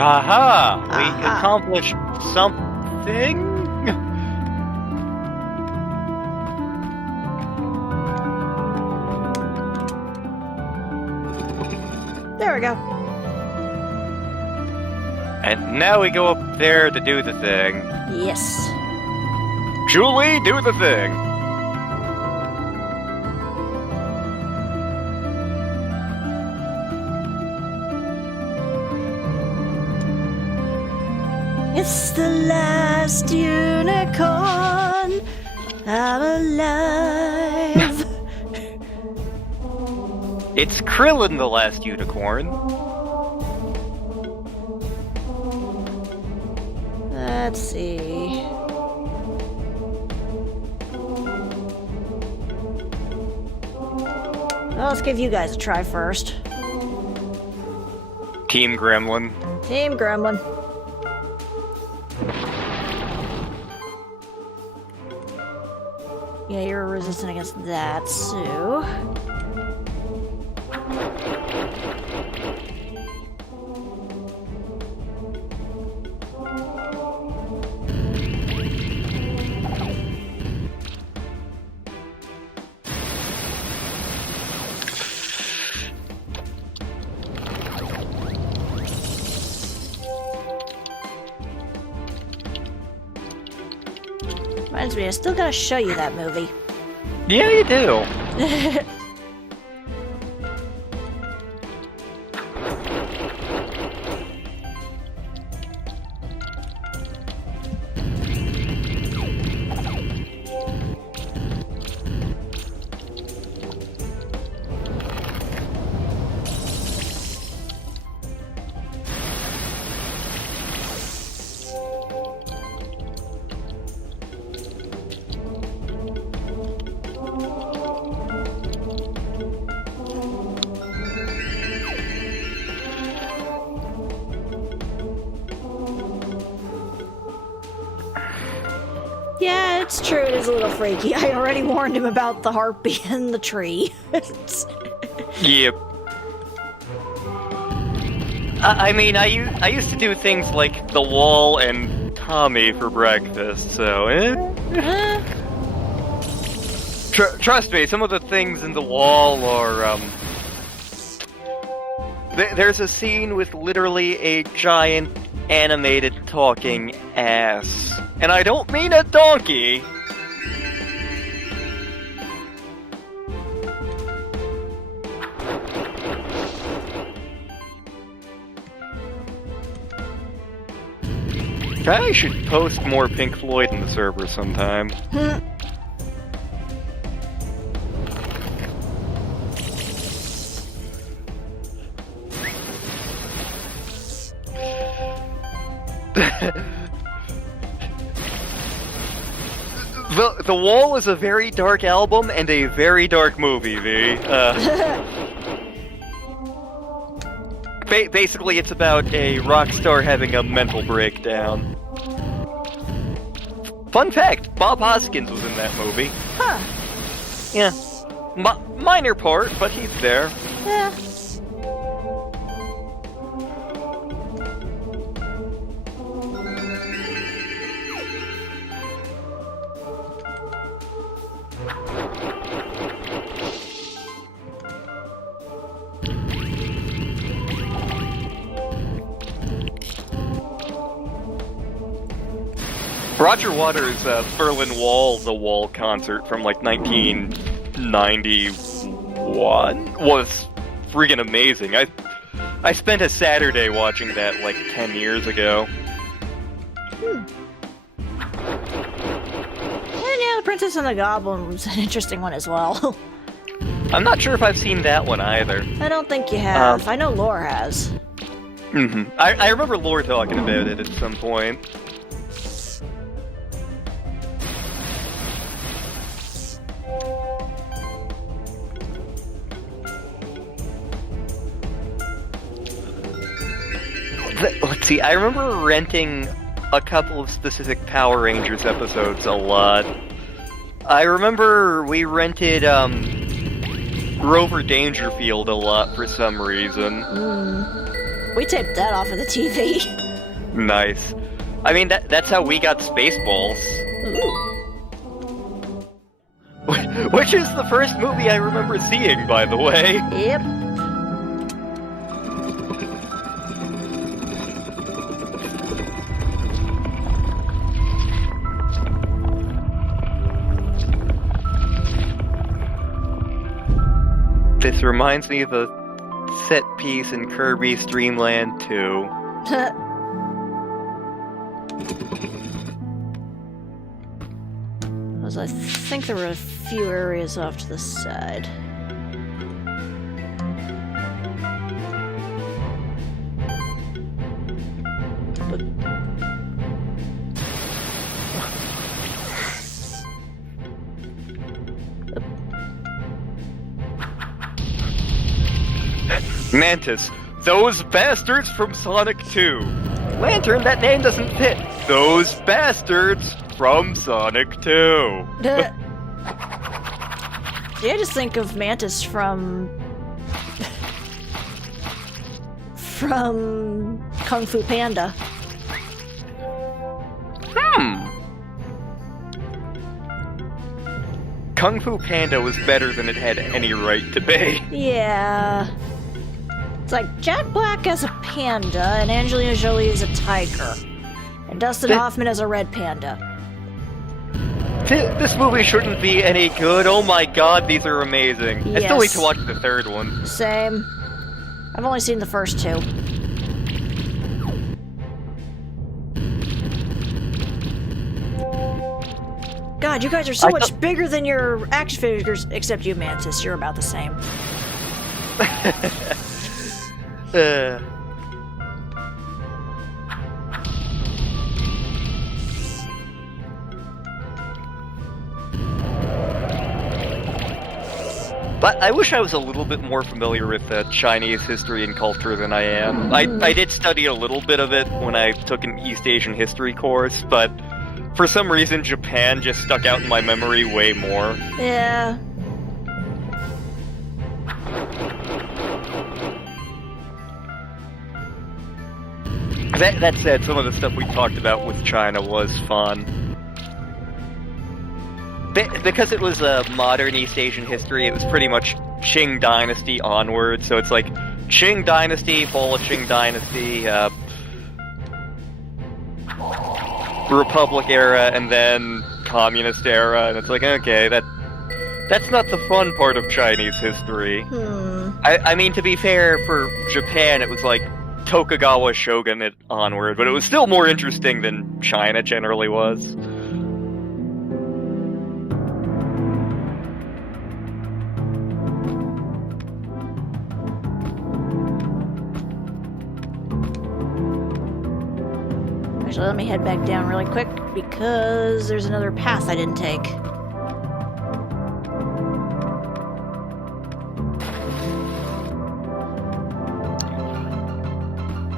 Aha! We Aha. accomplished something? There we go. And now we go up there to do the thing. Yes. Julie, do the thing! It's the last unicorn. I'm alive. It's Krillin, the last unicorn. Let's see. Well, let's give you guys a try first. Team Gremlin. Team Gremlin. Yeah, you're resistant against that, so... Reminds me, I still gotta show you that movie. Yeah, you do. Yeah, it's true, it is a little freaky. I already warned him about the harpy in the tree. Yep. I mean, I used to do things like the wall and Tommy for breakfast, so trust me, some of the things in the wall are, there's a scene with literally a giant animated talking ass. And I don't mean a donkey! I should post more Pink Floyd in the server sometime. The Wall is a very dark album and a very dark movie, V. Basically, it's about a rock star having a mental breakdown. Fun fact, Bob Hoskins was in that movie. Huh. Yeah. Minor part, but he's there. Yeah. Roger Waters' Berlin Wall, The Wall concert from like 1991 was friggin' amazing. I spent a Saturday watching that like 10 years ago. And yeah, The Princess and the Goblin was an interesting one as well. I'm not sure if I've seen that one either. I don't think you have. I know Laura has. Mm-hmm. I remember Lore talking about it at some point. Let's see, I remember renting a couple of specific Power Rangers episodes a lot. I remember we rented, Rover Dangerfield a lot for some reason. We taped that off of the TV. Nice. I mean, that's how we got Spaceballs. Ooh. Which is the first movie I remember seeing, by the way. Yep. This reminds me of a set piece in Kirby's Dream Land 2. I think there were a few areas off to the side. Mantis, those bastards from Sonic 2. Lantern, that name doesn't fit. Those bastards from Sonic 2. Yeah, I just think of Mantis from Kung Fu Panda. Kung Fu Panda was better than it had any right to be. Yeah. It's like Jack Black as a panda, and Angelina Jolie as a tiger. And Dustin Hoffman as a red panda. This movie shouldn't be any good. Oh my god, these are amazing. Yes. I still need to watch the third one. Same. I've only seen the first two. God, you guys are so much bigger than your action figures, except you, Mantis. You're about the same. But I wish I was a little bit more familiar with Chinese history and culture than I am. I did study a little bit of it when I took an East Asian history course, but for some reason Japan just stuck out in my memory way more. Yeah. That said, some of the stuff we talked about with China was fun. Because it was a modern East Asian history, it was pretty much Qing Dynasty onward, so it's like Qing Dynasty, fall of Qing Dynasty, Republic era, and then Communist era, and it's like, okay, that's not the fun part of Chinese history. I mean, to be fair, for Japan, it was like Tokugawa shogunate onward, but it was still more interesting than China generally was. Actually, let me head back down really quick because there's another path I didn't take.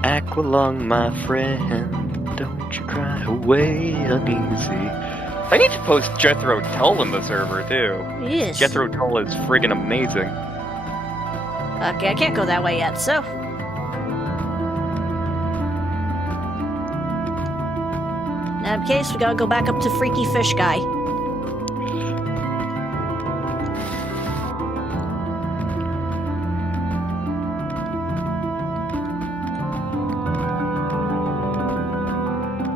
Aqualung, my friend, don't you cry away uneasy. I need to post Jethro Tull in the server, too. Yes. Jethro Tull is friggin' amazing. Okay, I can't go that way yet, so... In that case, we gotta go back up to Freaky Fish Guy.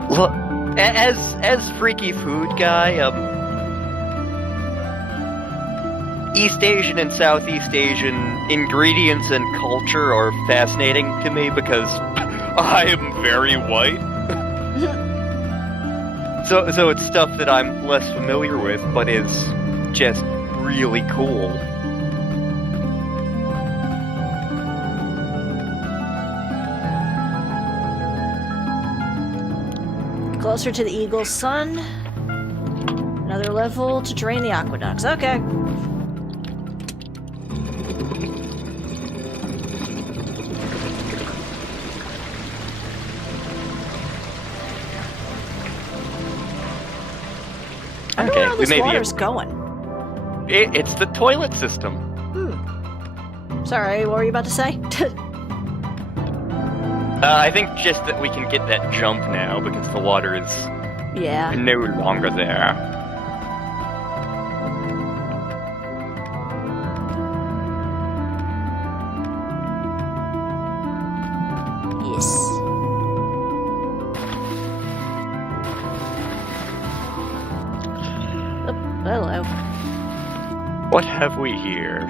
Look, as Freaky Food Guy, East Asian and Southeast Asian ingredients and culture are fascinating to me because I am very white. So it's stuff that I'm less familiar with, but is just really cool. Closer to the Eagle's Sun. Another level to drain the aqueducts. Okay. I wonder where all this water's going. It's the toilet system. Sorry, what were you about to say? I think just that we can get that jump now because the water is Yeah. no longer there. Yes. Oh, hello. What have we here?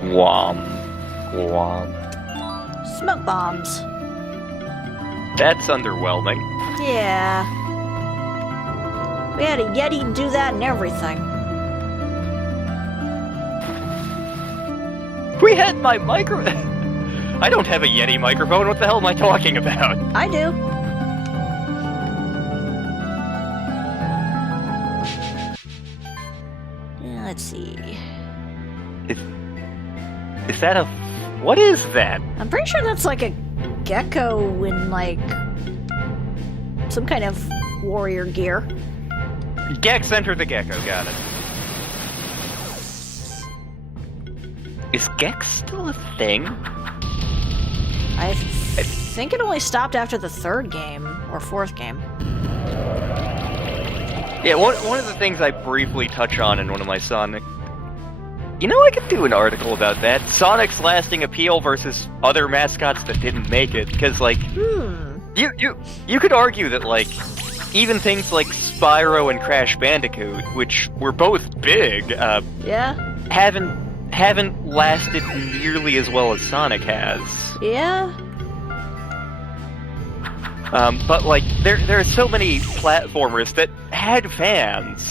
Whom. Smoke bombs. That's underwhelming. Yeah. We had a Yeti do that and everything. We had my micro... I don't have a Yeti microphone, what the hell am I talking about? I do. Yeah, let's see. Is that a... What is that? I'm pretty sure that's like a gecko in like some kind of warrior gear. Gex enter the gecko, got it. Is Gex still a thing? I think it only stopped after the third game or fourth game. Yeah, one of the things I briefly touch on in one of my Sonic... You know, I could do an article about that. Sonic's lasting appeal versus other mascots that didn't make it. Because, like, you could argue that, like, even things like Spyro and Crash Bandicoot, which were both big, Yeah? haven't lasted nearly as well as Sonic has. Yeah? But like, there are so many platformers that had fans.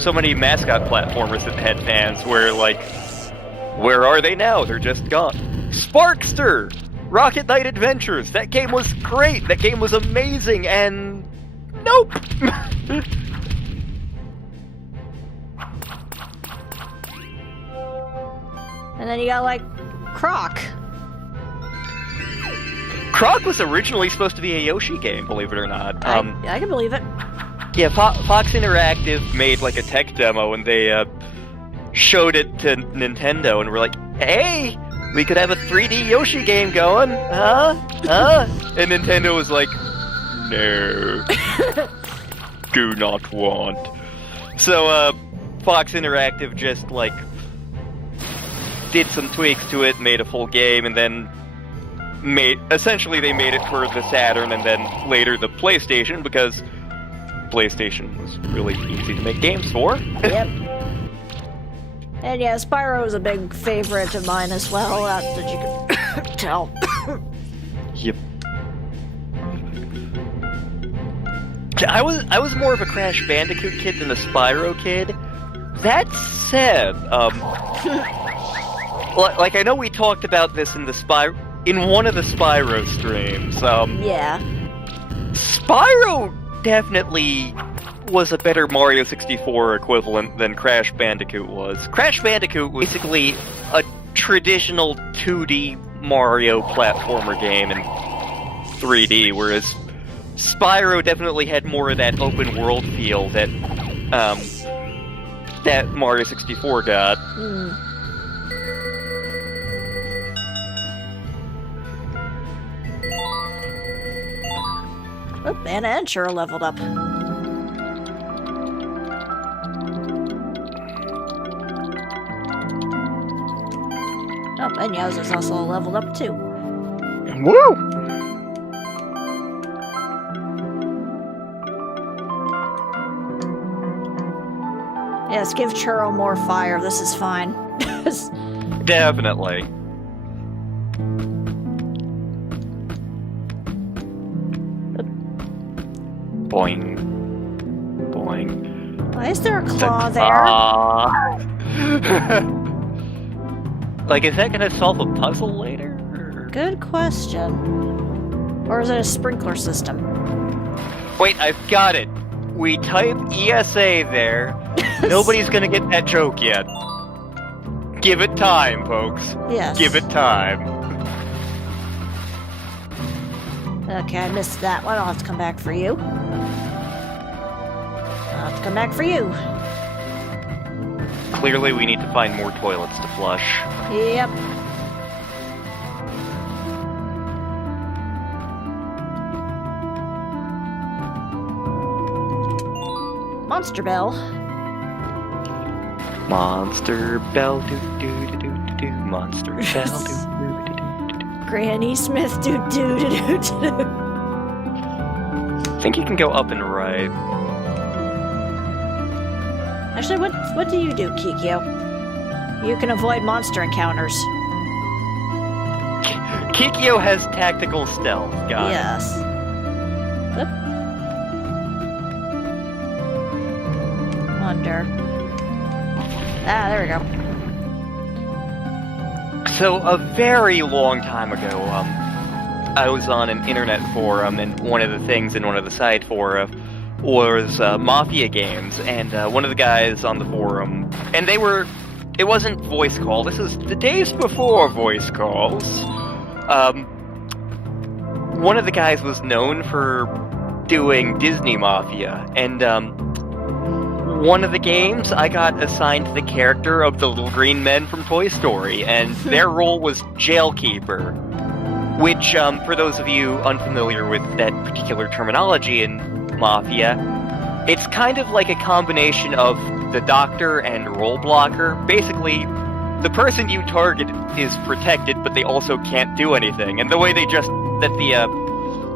So many mascot platformers that had fans. Where like, where are they now? They're just gone. Sparkster, Rocket Knight Adventures. That game was great. That game was amazing. And nope. And then you got like Croc. Croc was originally supposed to be a Yoshi game, believe it or not. I can believe it. Yeah, Fox Interactive made like a tech demo and they showed it to Nintendo and were like, hey, we could have a 3D Yoshi game going, huh? And Nintendo was like, no, do not want. So Fox Interactive just like did some tweaks to it, made a full game, and then essentially they made it for the Saturn and then later the PlayStation because PlayStation was really easy to make games for. Yep. And yeah, Spyro is a big favorite of mine as well, that you can tell. Yep. I was more of a Crash Bandicoot kid than a Spyro kid. That said, like I know we talked about this in one of the Spyro streams. Yeah. Spyro definitely was a better Mario 64 equivalent than Crash Bandicoot was. Crash Bandicoot was basically a traditional 2D Mario platformer game in 3D, whereas Spyro definitely had more of that open world feel that that Mario 64 got. Oh, Anna and Shura leveled up. Oh, and Yowza's also leveled up too. Woo! Yes, give Churro more fire. This is fine. Definitely. Boing. Boing. Why is there a claw there? Like, is that gonna solve a puzzle later? Or... Good question. Or is it a sprinkler system? Wait, I've got it. We type ESA there. Nobody's gonna get that joke yet. Give it time, folks. Yes. Give it time. Okay, I missed that one. I'll have to come back for you. I'll have to come back for you. clearly we need to find more toilets to flush. Yep. Monster Bell. Monster Bell, do do do do do do. Monster Bell, do do do do do. Granny Smith, do do do do do. I think you can go up and right. Actually, what do you do, Kikyo? You can avoid monster encounters. Kikyo has tactical stealth, got it. Yes. Whoop. Under. Ah, there we go. So, a very long time ago, I was on an internet forum, and one of the things in one of the side fora was Mafia games, and one of the guys on the forum, and it wasn't voice call, this is the days before voice calls. One of the guys was known for doing Disney Mafia, and one of the games, I got assigned the character of the little green men from Toy Story, and their role was Jailkeeper, which, for those of you unfamiliar with that particular terminology in Mafia, it's kind of like a combination of the doctor and role blocker. Basically, the person you target is protected, but they also can't do anything, and the way the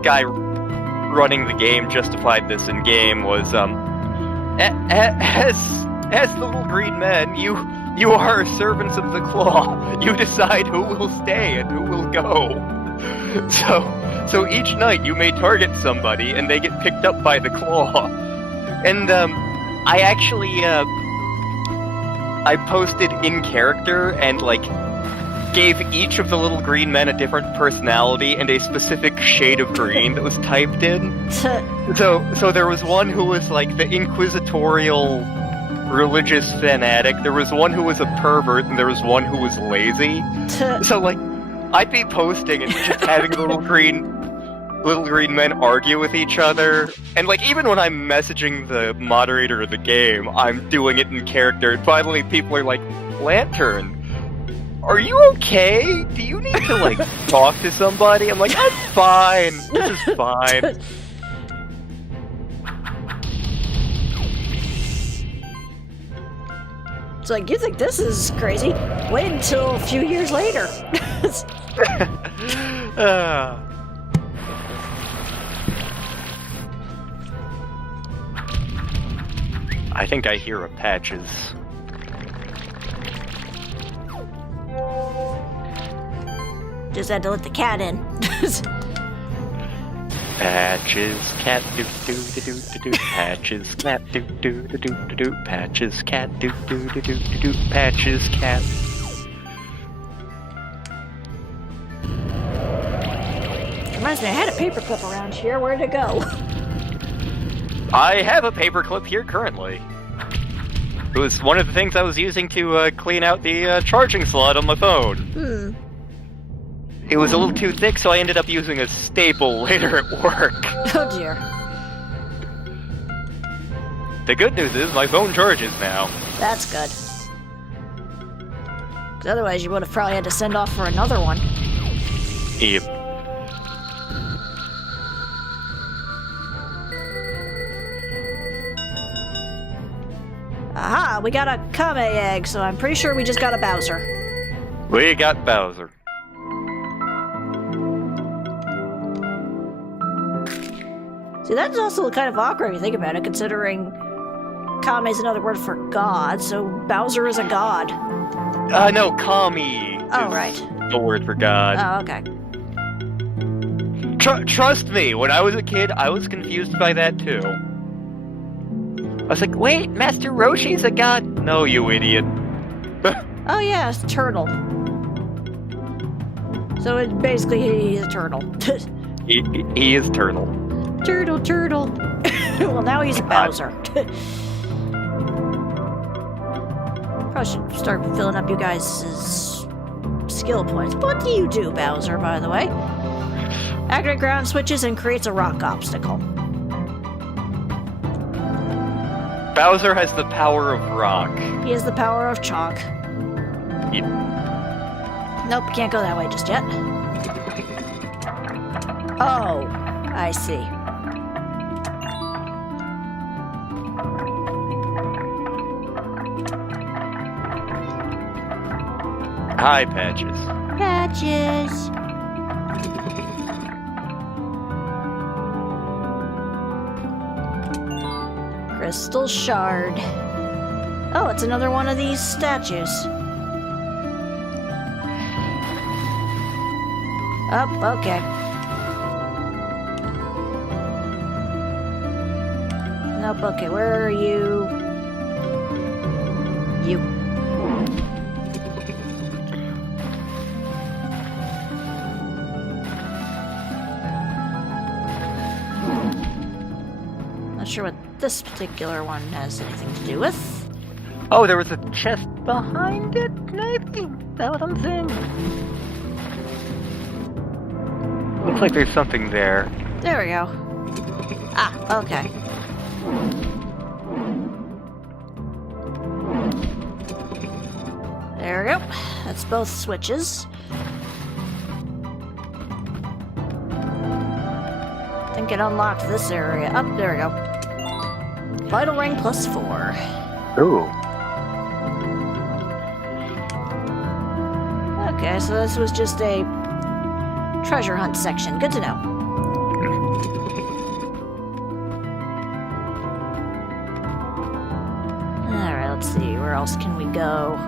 guy running the game justified this in game was, as the little green men, you are servants of the claw. You decide who will stay and who will go. So each night you may target somebody and they get picked up by the claw. And I actually I posted in character and gave each of the little green men a different personality and a specific shade of green that was typed in. So there was one who was the inquisitorial religious fanatic, there was one who was a pervert, and there was one who was lazy. So I'd be posting and just having little green men argue with each other, and even when I'm messaging the moderator of the game, I'm doing it in character, and finally people are like, Lantern, are you okay? Do you need to talk to somebody? I'm like, I'm fine. This is fine. It's like, you think this is crazy? Wait until a few years later. I think I hear a Patches. Just had to let the cat in. Patches, cat, do do do do do do. Patches, cat, do do do do do do. Patches, cat, do do do do do do. Patches, cat. Reminds me, I had a paperclip around here. Where'd it go? I have a paperclip here currently. It was one of the things I was using to clean out the charging slot on my phone. It was a little too thick, so I ended up using a staple later at work. Oh dear. The good news is my phone charges now. That's good. Because otherwise you would have probably had to send off for another one. Yep. Aha, we got a Kame egg, so I'm pretty sure we just got a Bowser. We got Bowser. See, that's also kind of awkward if you think about it, considering Kame is another word for god, so Bowser is a god. No, Kami is right. the word for god. Oh, okay. Trust me, when I was a kid, I was confused by that too. I was like, wait, Master Roshi's a god? No, you idiot. Oh yeah, it's turtle. So basically he's a turtle. he is turtle. Turtle. Well, now he's a Bowser. Probably should start filling up you guys' skill points. What do you do, Bowser, by the way? Activate ground switches and creates a rock obstacle. Bowser has the power of rock. He has the power of chalk. Yep. Nope, can't go that way just yet. Oh, I see. Hi, Patches. Patches. Crystal shard. Oh, it's another one of these statues. Oh, okay. Nope, okay, where are you? You. Not sure what this particular one has anything to do with. Oh, there was a chest behind it? Maybe? Is that what I'm saying? Looks like there's something there. There we go. Ah, okay. There we go. That's both switches. I think it unlocked this area. Up, there we go. Vital ring +4. Ooh. Okay, so this was just a treasure hunt section. Good to know. Alright, let's see. Where else can we go?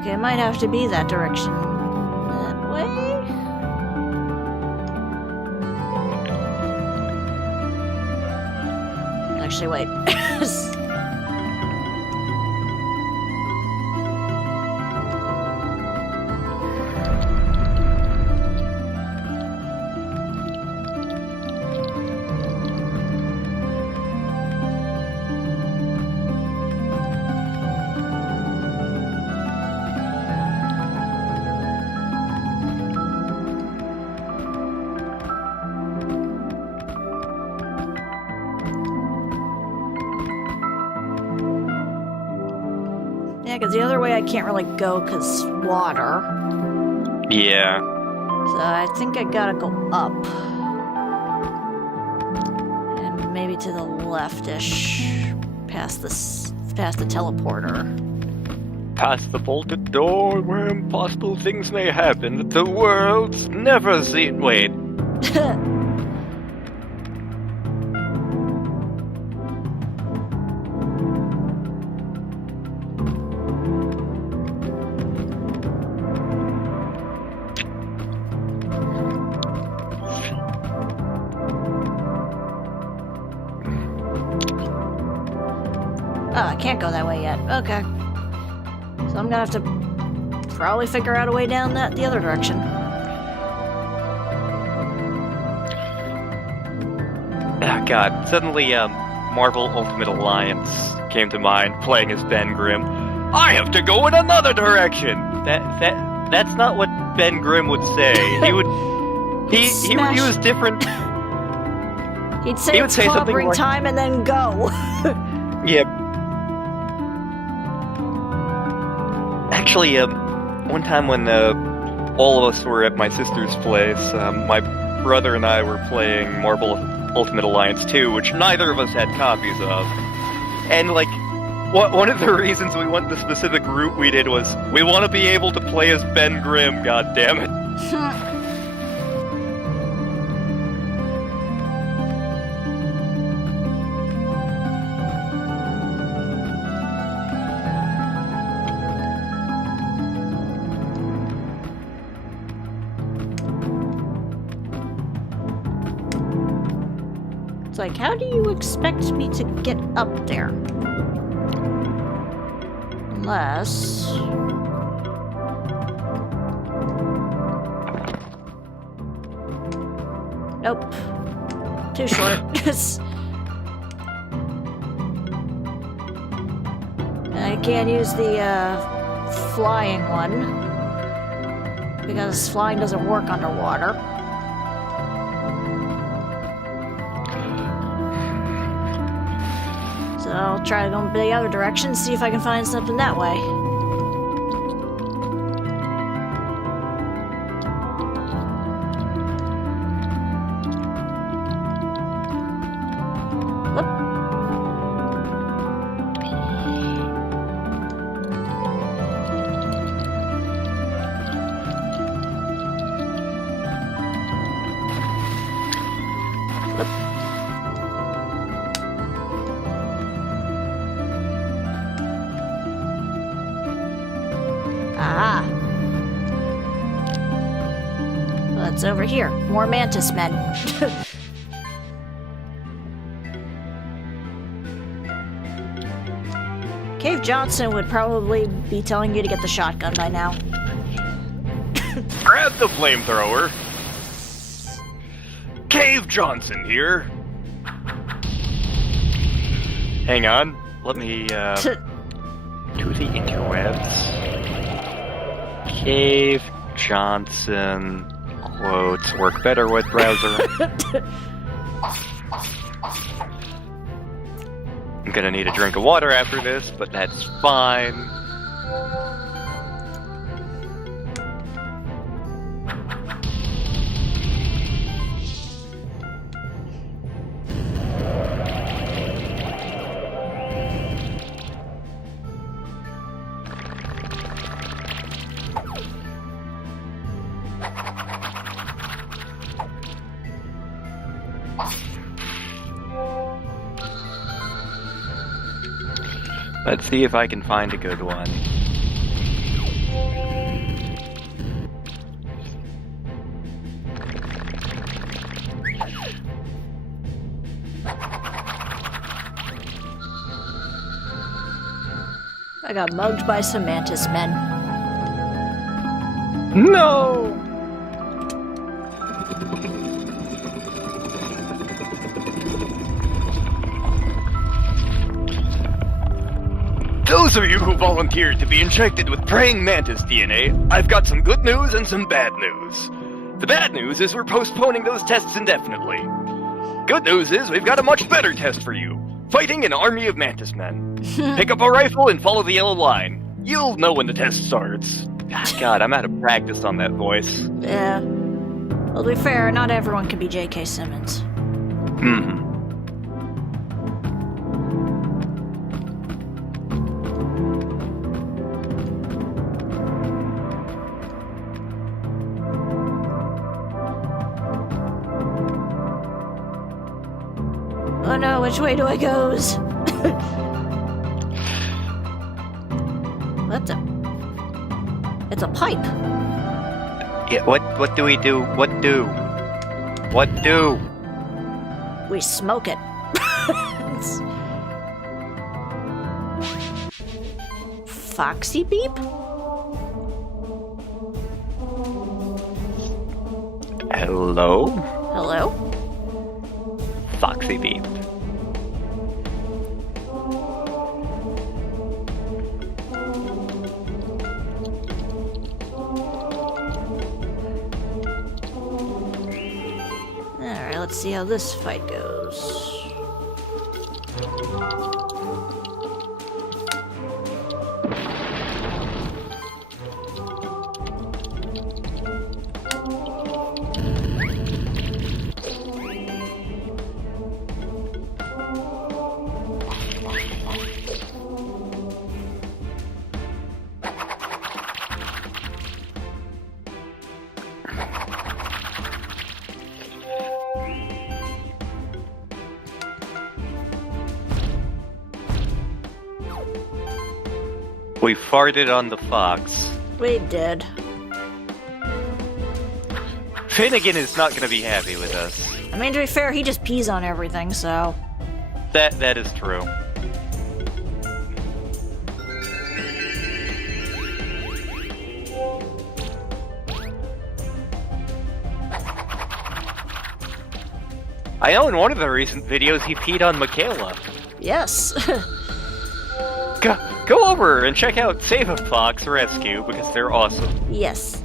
Okay, might have to be that direction. That way? Actually, wait. Yeah, because the other way I can't really go because water. Yeah. So I think I gotta go up. And maybe to the left-ish. Past the teleporter. Past the bolted door where impossible things may happen that the world's never seen. Wait. Oh, I can't go that way yet. Okay. So I'm gonna have to probably figure out a way down the other direction. Ah, God. Suddenly, Marvel Ultimate Alliance came to mind, playing as Ben Grimm. I have to go in another direction! That's not what Ben Grimm would say. He would use different... He'd say He would it's say something clobbering like- time and then go. Yeah. Actually, one time when all of us were at my sister's place, my brother and I were playing Marvel Ultimate Alliance 2, which neither of us had copies of. And, like, one of the reasons we went the specific route we did was, we want to be able to play as Ben Grimm, goddammit. It's like, how do you expect me to get up there? Unless... Nope. Too short. I can't use the flying one because flying doesn't work underwater. So So I'll try to go in the other direction, see if I can find something that way. Aha. What's over here? More mantis men. Cave Johnson would probably be telling you to get the shotgun by now. Grab the flamethrower. Cave Johnson here. Hang on. Let me, to the interwebs. Cave Johnson quotes work better with browser. I'm gonna need a drink of water after this, but that's fine. Let's see if I can find a good one. I got mugged by some mantis men. No! Those of you who volunteered to be injected with praying mantis DNA, I've got some good news and some bad news. The bad news is we're postponing those tests indefinitely. Good news is we've got a much better test for you. Fighting an army of mantis men. Pick up a rifle and follow the yellow line. You'll know when the test starts. God, I'm out of practice on that voice. Yeah. Well, to be fair, not everyone can be J.K. Simmons. Hmm. Oh no, which way do I goes? What the? It's a pipe. Yeah, what do we do? What do? What do? We smoke it. Foxy beep? Hello? Hello? Foxy beep. Alright, let's see how this fight goes. We farted on the fox. We did. Finnegan is not going to be happy with us. I mean, to be fair, he just pees on everything, so... That is true. I know in one of the recent videos he peed on Michaela. Yes. Go over and check out Save a Fox Rescue because they're awesome. Yes.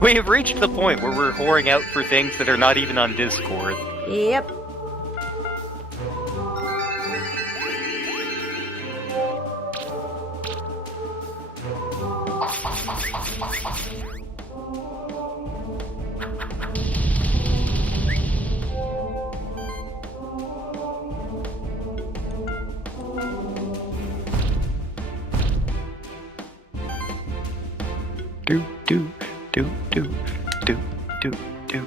We have reached the point where we're whoring out for things that are not even on Discord. Yep. Do do do do do do do.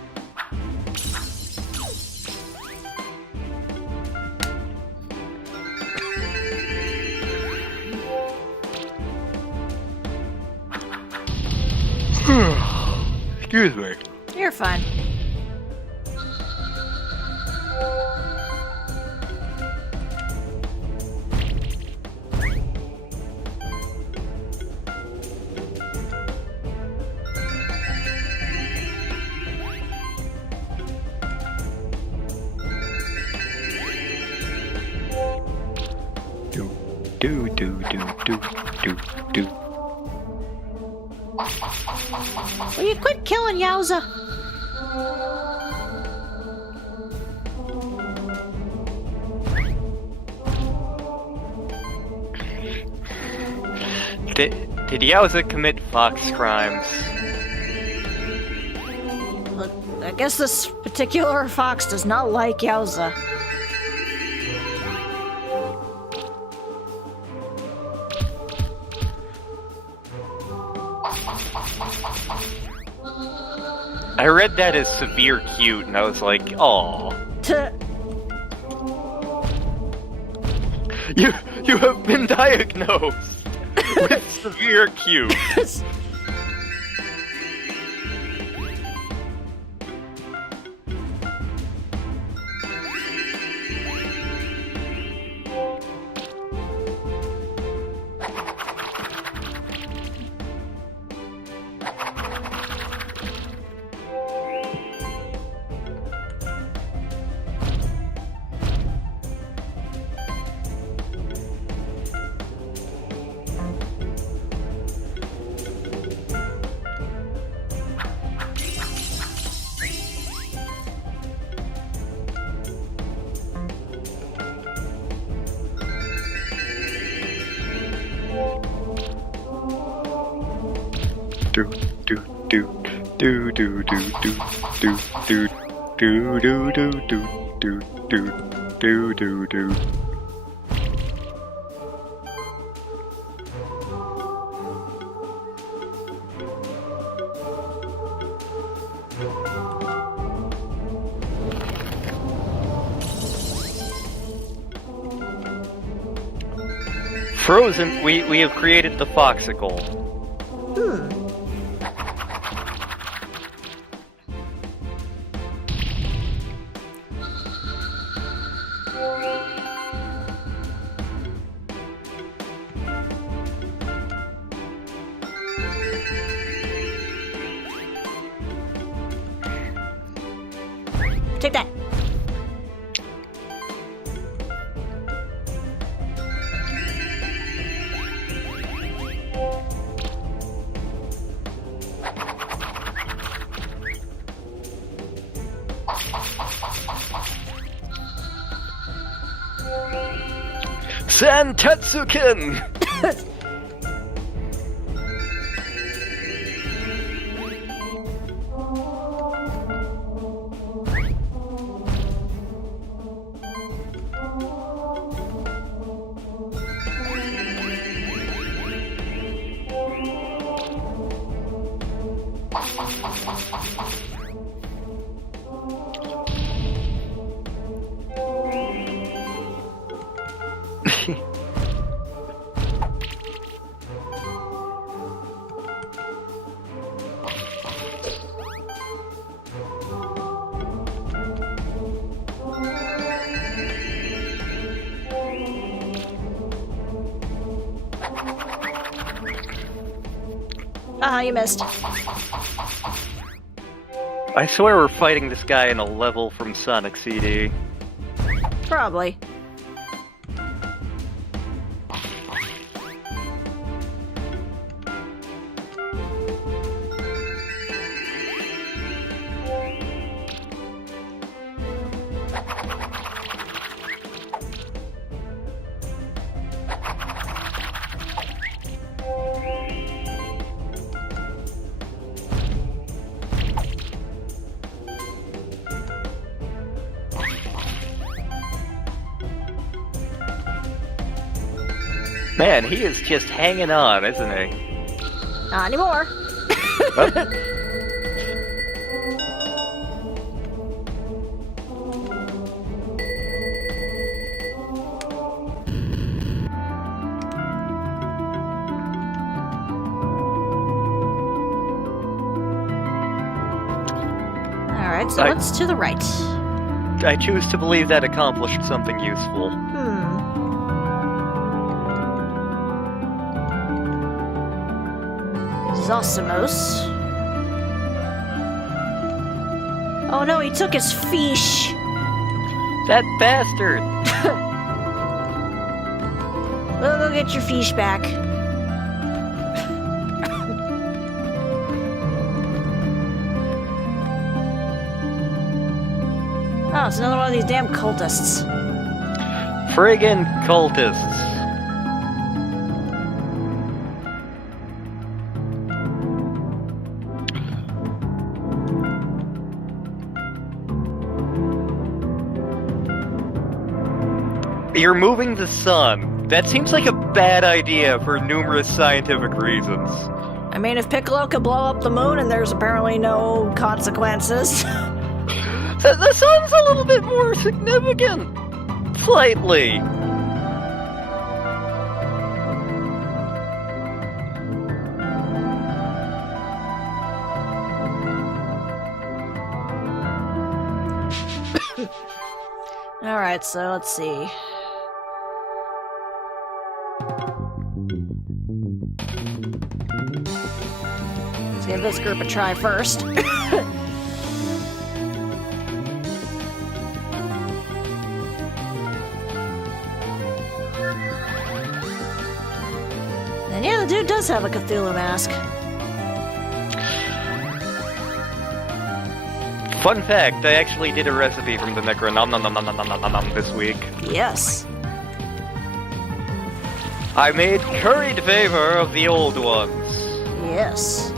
Excuse me. You're fine. Do do do do do do. Will you quit killing Yowza? Did Yowza commit fox crimes? Look, I guess this particular fox does not like Yowza. I read that as severe cute, and I was like, "Aw, you have been diagnosed with severe cute." Do do do do do do do do do do do do do do do do do. Frozen, we have created the Foxicle. Take that. Santetsuken! You missed. I swear we're fighting this guy in a level from Sonic CD. Probably. Man, he is just hanging on, isn't he? Not anymore. Oh. Alright, so what's to the right? I choose to believe that accomplished something useful. Zosimos. Oh no, he took his fish. That bastard! We'll go get your fish back. Oh, it's another one of these damn cultists. Friggin' cultists. You're moving the sun. That seems like a bad idea for numerous scientific reasons. I mean, if Piccolo could blow up the moon and there's apparently no consequences. The sun's a little bit more significant. Slightly. Alright, so let's see. Let's give this group a try first. And yeah, the dude does have a Cthulhu mask. Fun fact, I actually did a recipe from the Necro Nom Nom Nom Nom Nom Nom Nom Nom this week. Yes. I made curried favor of the old ones. Yes.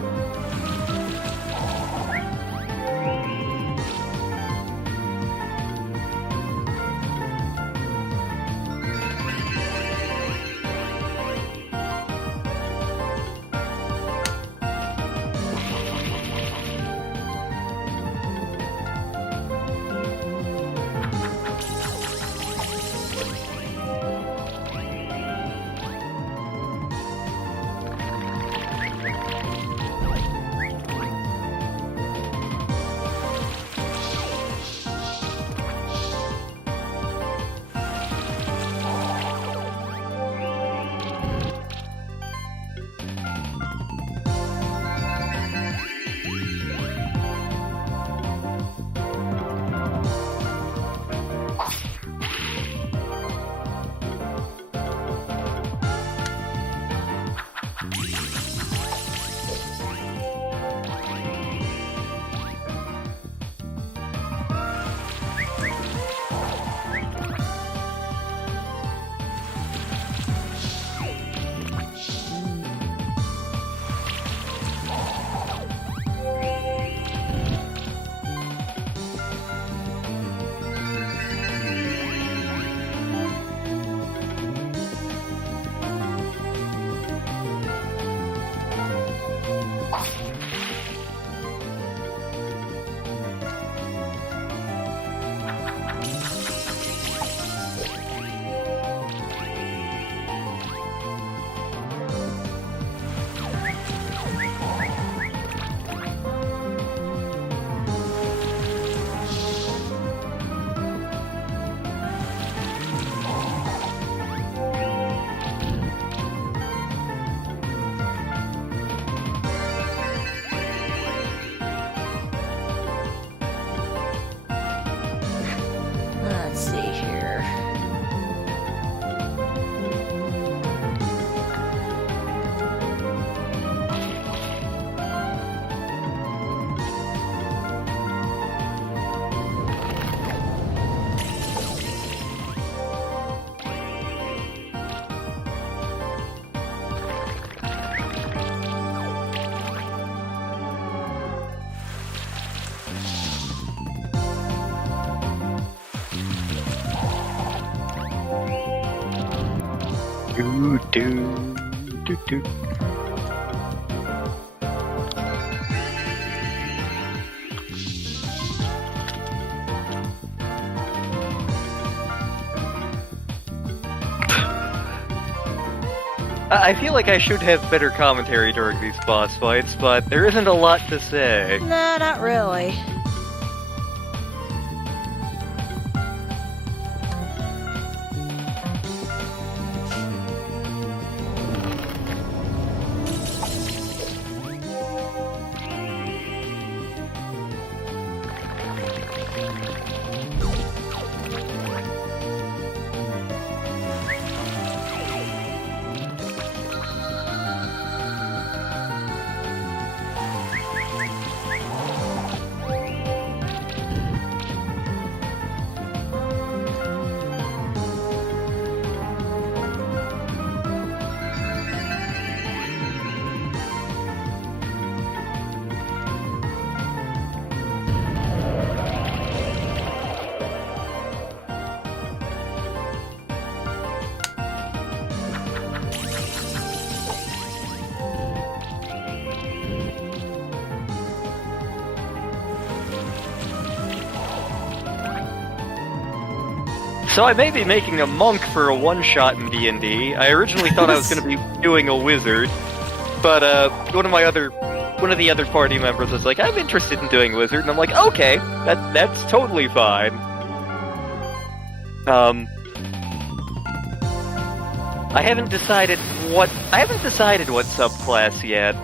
Do, do, do, do. I feel like I should have better commentary during these boss fights, but there isn't a lot to say. No, not really. So I may be making a monk for a one-shot in D&D. I originally thought I was going to be doing a wizard, but one of the other party members was like, "I'm interested in doing wizard," and I'm like, "Okay, that's totally fine." I haven't decided what subclass yet.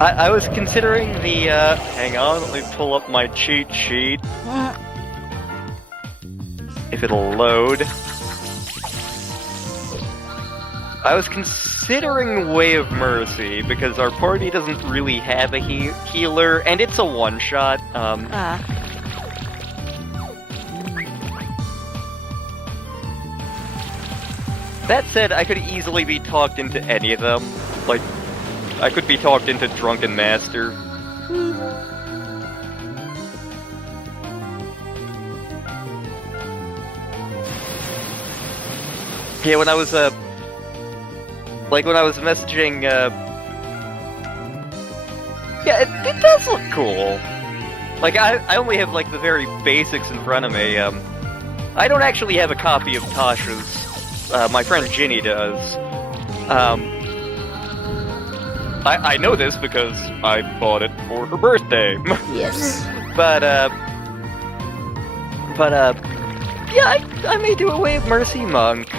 I was considering the hang on, let me pull up my cheat sheet. If it'll load. I was considering Way of Mercy, because our party doesn't really have a healer, and it's a one-shot. That said, I could easily be talked into any of them. Like, I could be talked into Drunken Master. Yeah, when I was messaging, yeah, it does look cool. Like, I only have, like, the very basics in front of me. I don't actually have a copy of Tasha's. My friend Ginny does. I know this because I bought it for her birthday. Yes. But, yeah, I may do a Way of Mercy monk.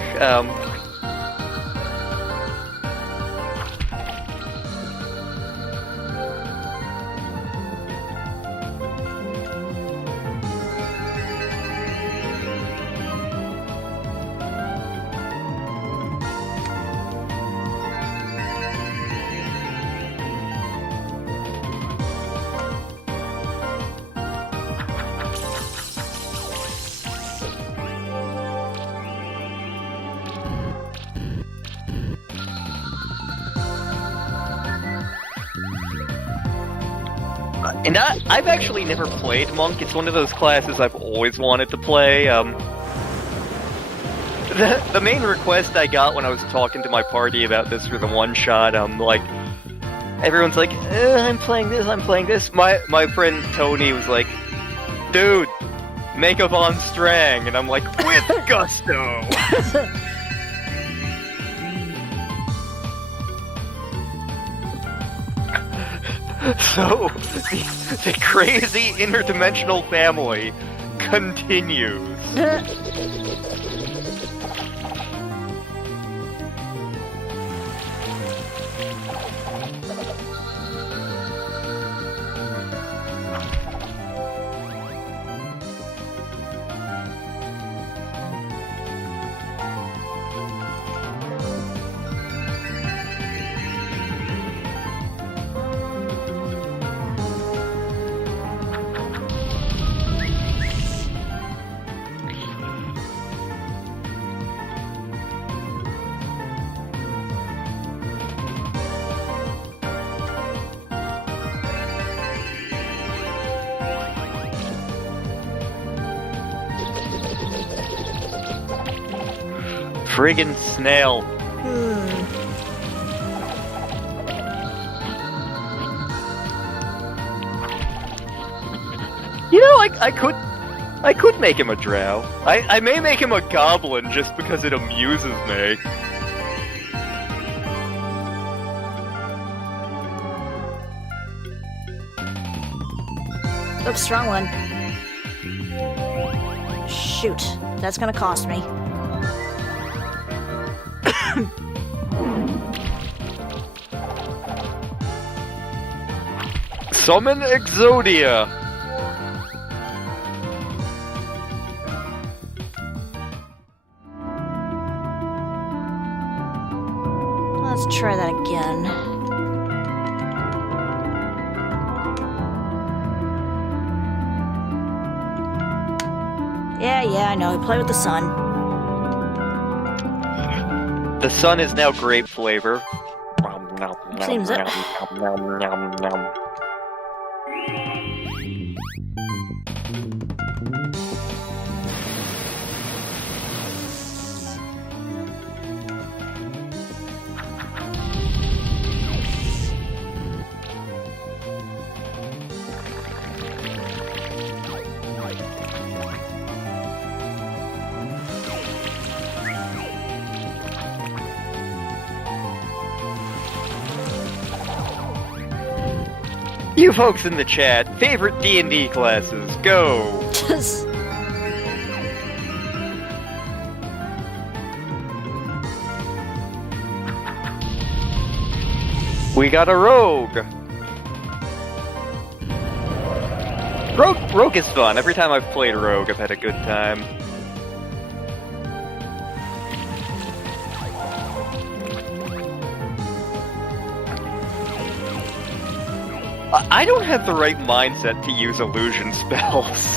And I've actually never played Monk. It's one of those classes I've always wanted to play. The main request I got when I was talking to my party about this for the one-shot, like, everyone's like, I'm playing this. My friend Tony was like, dude, make a Von Strang. And I'm like, with gusto! So, the crazy interdimensional family continues. Friggin' snail. You know, I could make him a drow. I may make him a goblin just because it amuses me. Oops, strong one. Shoot, that's gonna cost me. Summon Exodia! Let's try that again. Yeah, I know. We play with the sun. The sun is now grape flavor. Seems it. You folks in the chat, favorite D&D classes, go! We got a rogue! Rogue is fun. Every time I've played rogue, I've had a good time. I don't have the right mindset to use illusion spells.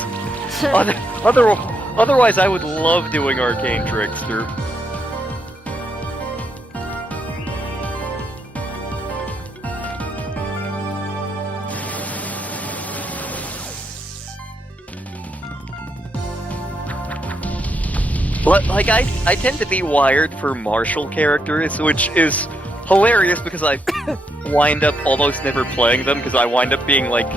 Otherwise, I would love doing Arcane Trickster. Like, I tend to be wired for martial characters, which is hilarious because I wind up almost never playing them because I wind up being like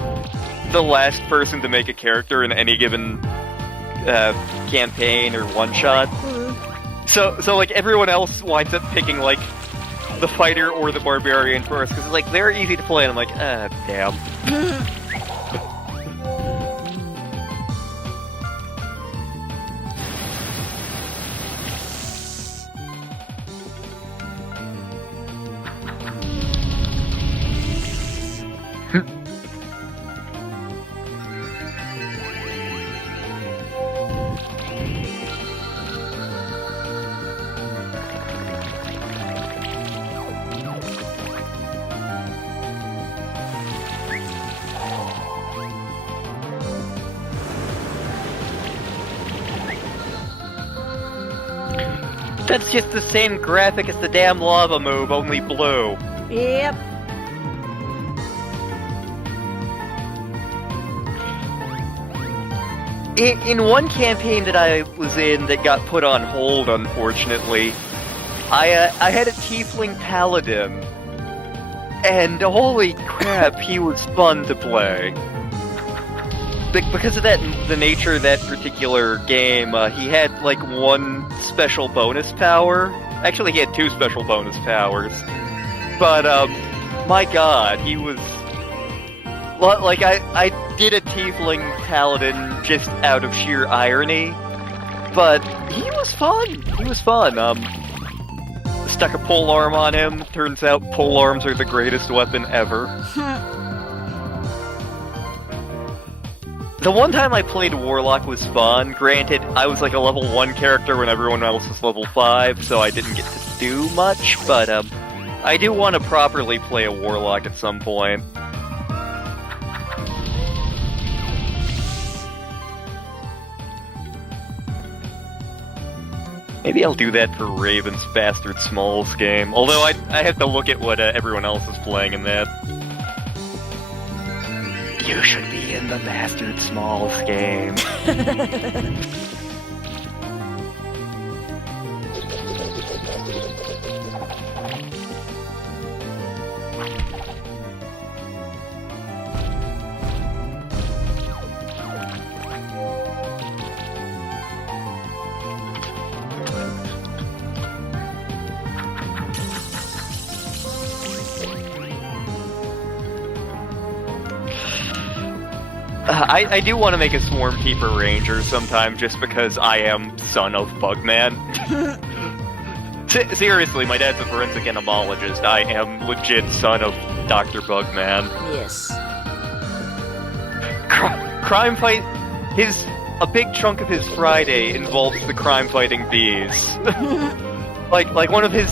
the last person to make a character in any given campaign or one shot. So like everyone else winds up picking like the fighter or the barbarian first because like they're easy to play and I'm like, damn. That's just the same graphic as the damn lava move, only blue. Yep. In one campaign that I was in that got put on hold, unfortunately, I had a tiefling paladin, and holy crap, he was fun to play. Because of the nature of that particular game, he had like one special bonus power. Actually, he had two special bonus powers. But my god, he was like I did a tiefling paladin just out of sheer irony, but he was fun. He was fun. Stuck a polearm on him. Turns out polearms are the greatest weapon ever. The one time I played Warlock was fun. Granted, I was like a level 1 character when everyone else was level 5, so I didn't get to do much, but I do want to properly play a Warlock at some point. Maybe I'll do that for Raven's Bastard Smalls game, although I have to look at what everyone else is playing in that. You should be in the Bastard Smalls game. I do want to make a Swarm Keeper Ranger sometime, just because I am son of Bugman. Seriously, my dad's a forensic entomologist. I am legit son of Dr. Bugman. Yes. Crime fight... A big chunk of his Friday involves the crime-fighting bees. like one of his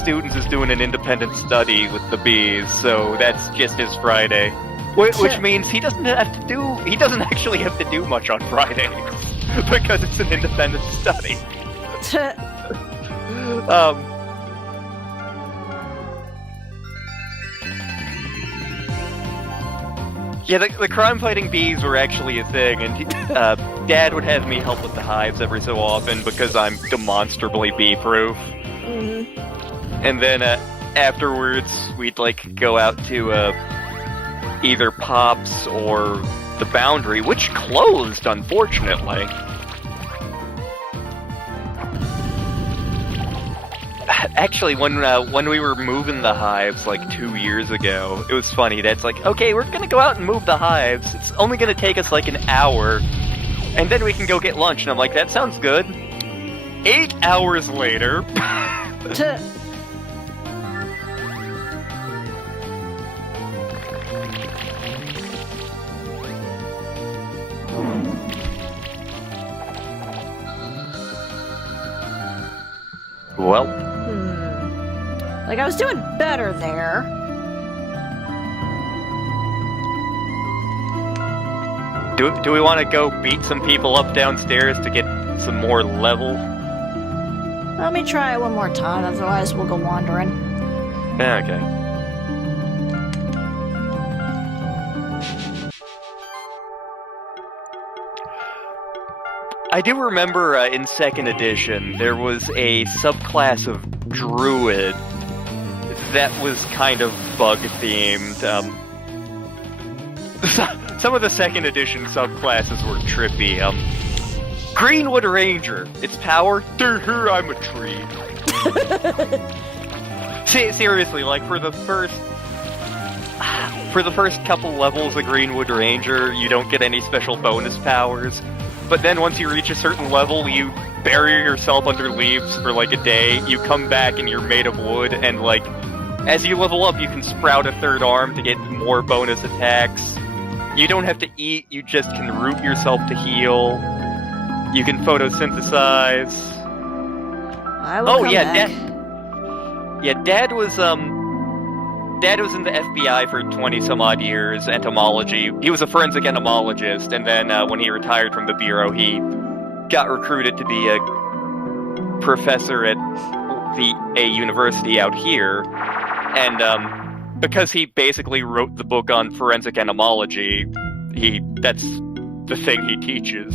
students is doing an independent study with the bees, so that's just his Friday. Which means he doesn't actually have to do much on Fridays, because it's an independent study. Yeah, the crime-fighting bees were actually a thing, and Dad would have me help with the hives every so often because I'm demonstrably bee-proof. Mm-hmm. And then afterwards, we'd go out to either Pops or the Boundary, which closed, unfortunately. Actually, when we were moving the hives 2 years ago, it was funny. Dad's like, okay, we're gonna go out and move the hives. It's only gonna take us an hour, and then we can go get lunch. And I'm like, that sounds good. 8 hours later. Well. I was doing better there. Do we want to go beat some people up downstairs to get some more level? Let me try it one more time, otherwise we'll go wandering. Okay. I do remember in 2nd edition, there was a subclass of Druid that was kind of bug-themed. Some of the 2nd edition subclasses were trippy. Greenwood Ranger. Its power? I'm a tree. Seriously, for the first couple levels of Greenwood Ranger, you don't get any special bonus powers. But then once you reach a certain level, you bury yourself under leaves for a day, you come back and you're made of wood, and as you level up, you can sprout a 3rd arm to get more bonus attacks. You don't have to eat, you just can root yourself to heal. You can photosynthesize. I will come back. Dad was in the FBI for 20-some-odd years, entomology. He was a forensic entomologist, and then when he retired from the Bureau, he got recruited to be a professor at a university out here. And because he basically wrote the book on forensic entomology, that's the thing he teaches.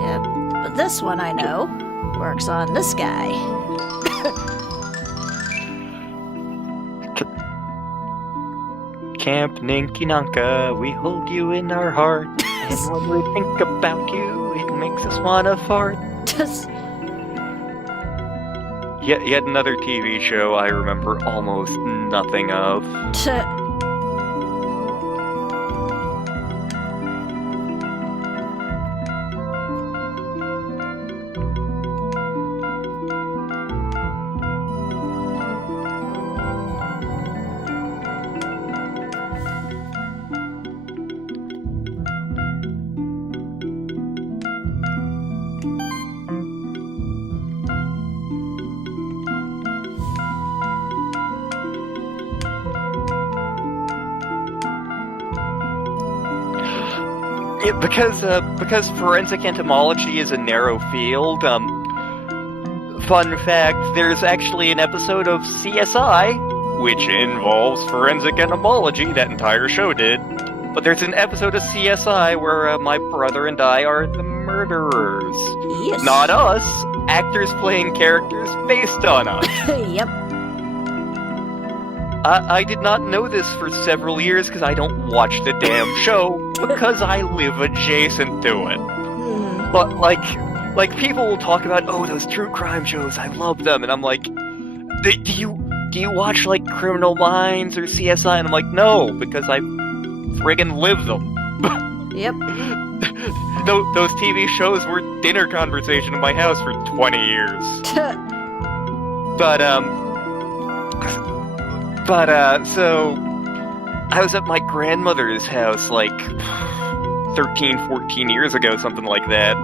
Yeah, but this one I know works on this guy. Camp Ninkinanka, we hold you in our heart. And when we think about you, it makes us wanna fart. Yet another TV show I remember almost nothing of. Because forensic entomology is a narrow field, fun fact, there's actually an episode of CSI, which involves forensic entomology, that entire show did, but there's an episode of CSI where my brother and I are the murderers. Yes. Not us, actors playing characters based on us. Yep. I did not know this for several years because I don't watch the damn show because I live adjacent to it. But like, people will talk about, oh, those true crime shows, I love them, and I'm like, do you watch, like, Criminal Minds or CSI? And I'm like, no, because I friggin' live them. Yep. Those TV shows were dinner conversation in my house for 20 years. So I was at my grandmother's house like 13, 14 years ago, something like that,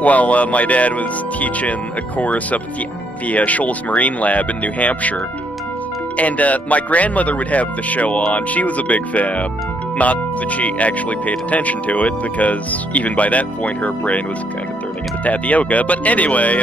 while my dad was teaching a course up at the Shoals Marine Lab in New Hampshire. And my grandmother would have the show on. She was a big fan. Not that she actually paid attention to it, because even by that point her brain was kind of turning into tapioca. But anyway,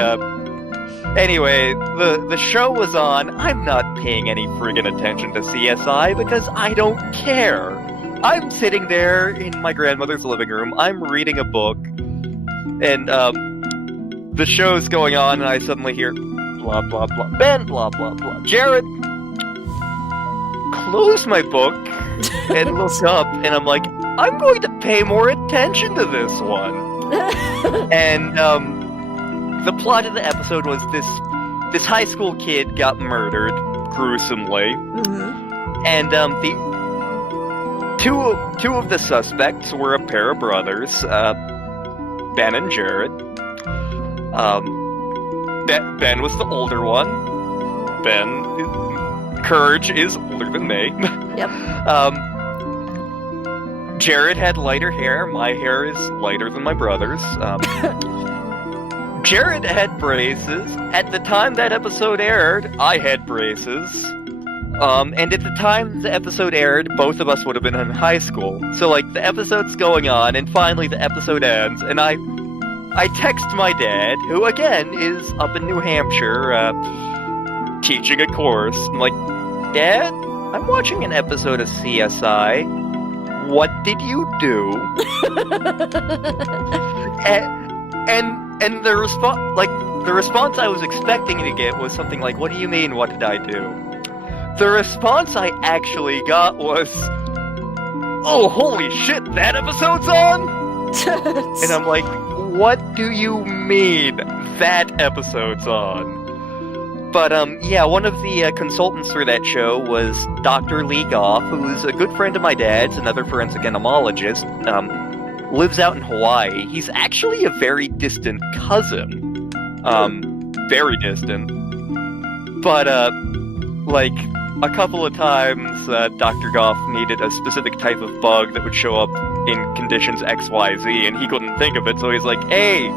the show was on. I'm not paying any friggin' attention to CSI because I don't care. I'm sitting there in my grandmother's living room. I'm reading a book, and the show's going on, and I suddenly hear blah blah blah. Ben, blah blah blah. Jared, close my book and look up, and I'm like, I'm going to pay more attention to this one. And the plot of the episode was this high school kid got murdered gruesomely, and the two of the suspects were a pair of brothers, Ben and Jared. Ben was the older one. Courage is older than me. Yep. Jared had lighter hair. My hair is lighter than my brother's. Jared had braces. At the time that episode aired, I had braces. And at the time the episode aired, both of us would have been in high school. So, like, the episode's going on, and finally the episode ends, and I text my dad, who, again, is up in New Hampshire, teaching a course. I'm like, Dad, I'm watching an episode of CSI. What did you do? and the response I was expecting to get was something like, what do you mean, what did I do? The response I actually got was, oh, holy shit, that episode's on? And I'm like, what do you mean that episode's on? But, yeah, one of the consultants for that show was Dr. Lee Goff, who's a good friend of my dad's, another forensic entomologist, lives out in Hawaii. He's actually a very distant cousin. Very distant. But, like, a couple of times, Dr. Goff needed a specific type of bug that would show up in conditions XYZ, and he couldn't think of it, so he's like, hey...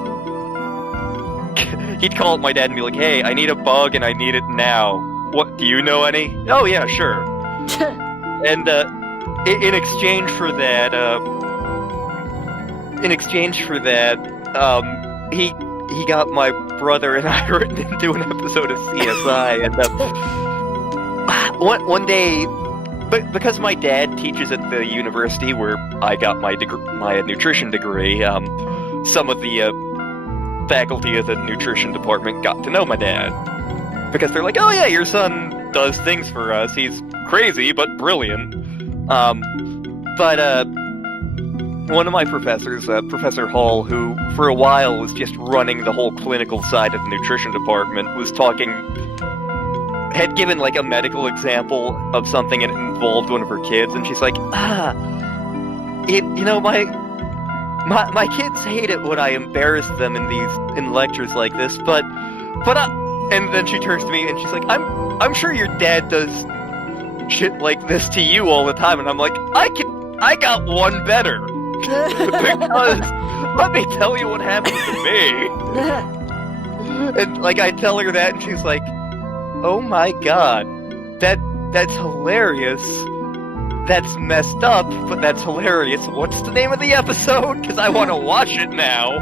He'd call up my dad and be like, hey, I need a bug and I need it now. What, do you know any? Oh, yeah, sure. And, in exchange for that, he got my brother and I written into an episode of CSI, and, one day, but because my dad teaches at the university where I got my nutrition degree, some of the, faculty of the nutrition department got to know my dad. Because they're like, oh yeah, your son does things for us. He's crazy, but brilliant. But one of my professors, Professor Hall, who for a while was just running the whole clinical side of the nutrition department, had given like a medical example of something and it involved one of her kids, and she's like, my kids hate it when I embarrass them in lectures like this, but and then she turns to me and she's like, I'm sure your dad does shit like this to you all the time, and I'm like, I got one better. Because let me tell you what happened to me. And like I tell her that and she's like, oh my god, that's hilarious. That's messed up, but that's hilarious. What's the name of the episode? Because I want to watch it now.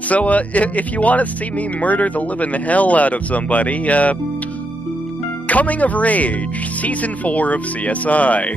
So, if you want to see me murder the living hell out of somebody, Coming of Rage, Season 4 of CSI.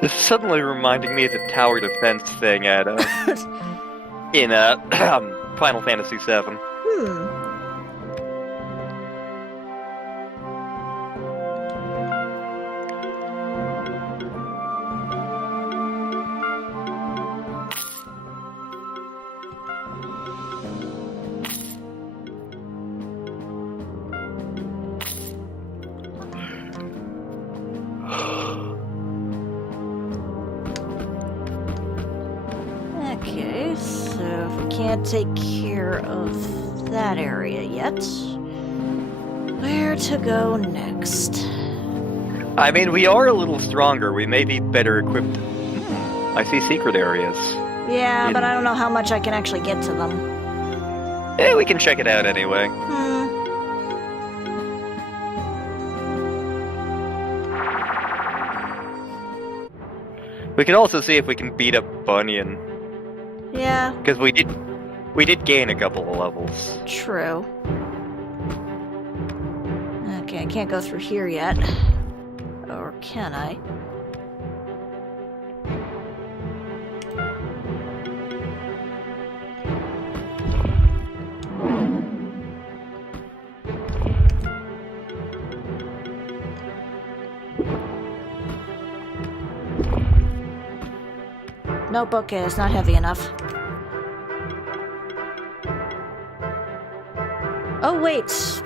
This is suddenly reminding me of the tower defense thing at in Final Fantasy VII. Okay, so if we can't take care of that area yet, where to go next? I mean, we are a little stronger. We may be better equipped. I see secret areas. Yeah, but I don't know how much I can actually get to them. Yeah, we can check it out anyway. We can also see if we can beat up Bunyan. Yeah. Because we did gain a couple of levels. True. Okay, I can't go through here yet. Or can I? Nope, okay, it's not heavy enough. Oh, wait!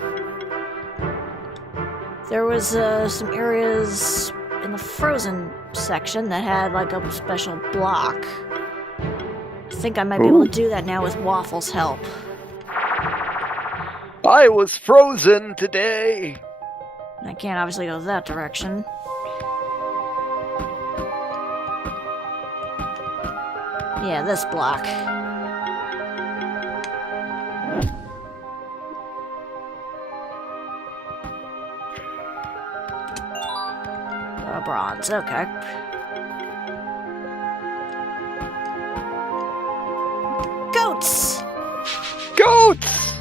There was some areas in the frozen section that had like a special block. I think I might be able to do that now with Waffle's help. I was frozen today! I can't obviously go that direction. Yeah, this block. Oh, bronze, okay. Goats! Goats!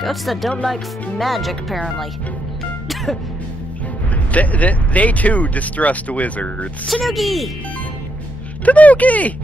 Goats that don't like magic, apparently. They too distrust wizards. Tanuki! Tanuki!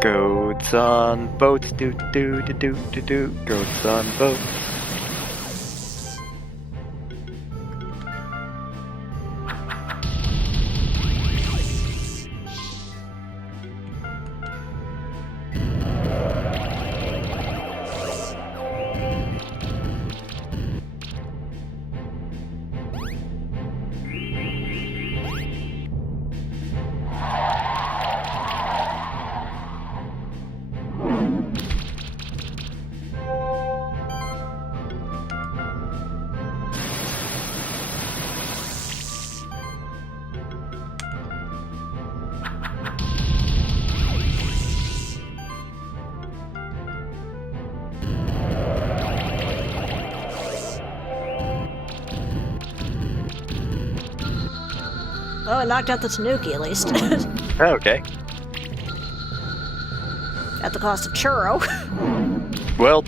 Goats on boats, do do do do do do. Goats on boats. Oh, I knocked out the Tanuki, at least. Okay. At the cost of Churro. Well,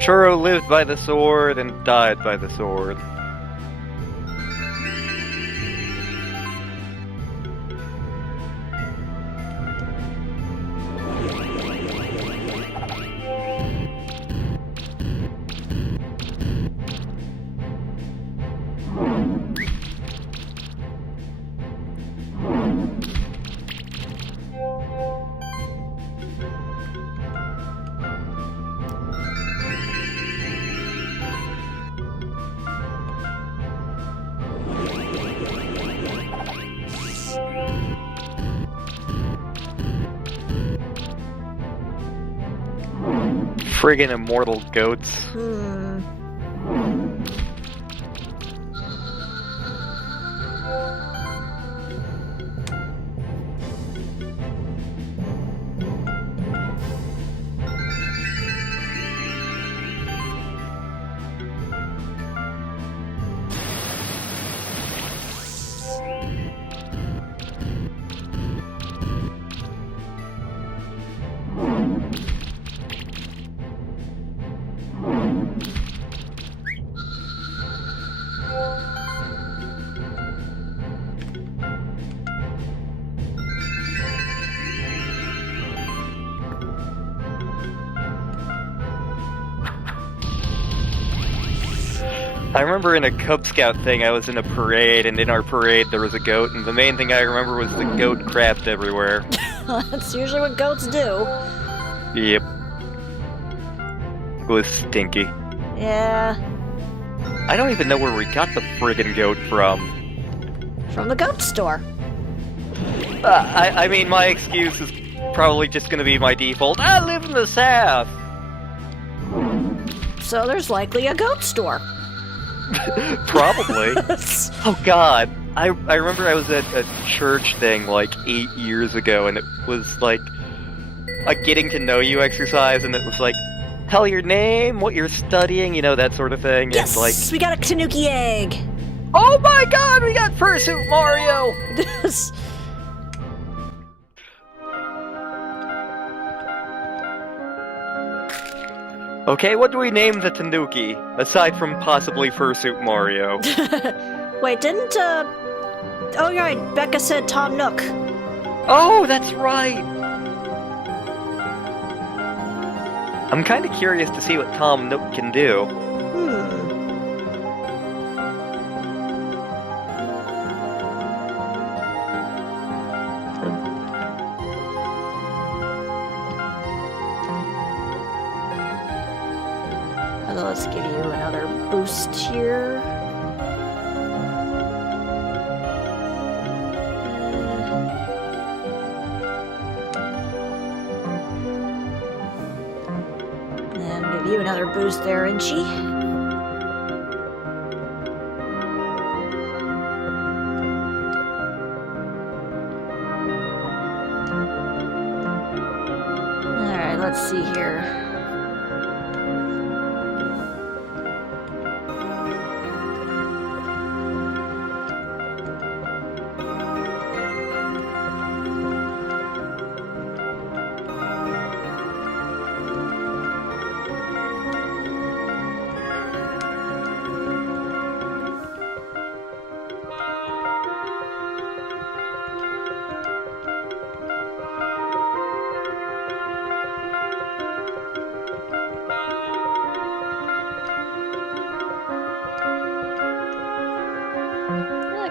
Churro lived by the sword and died by the sword. Friggin' immortal goats. I remember in a Cub Scout thing, I was in a parade, and in our parade there was a goat, and the main thing I remember was the goat crapped everywhere. That's usually what goats do. Yep. It was stinky. Yeah. I don't even know where we got the friggin' goat from. From the goat store. I mean, my excuse is probably just gonna be my default. I live in the South! So there's likely a goat store. Probably. Oh god. I remember I was at a church thing like 8 years ago, and it was like a getting to know you exercise, and it was like, tell your name, what you're studying, you know, that sort of thing. Yes! It's like, We got a Tanuki egg! oh my god, we got Fursuit Mario! Okay, what do we name the Tanuki, aside from possibly Fursuit Mario? Wait, didn't, oh, you're right, Becca said Tom Nook. Oh, that's right! I'm kinda curious to see what Tom Nook can do. Let's give you another boost here. And give you another boost there, Inchi. Alright, let's see here.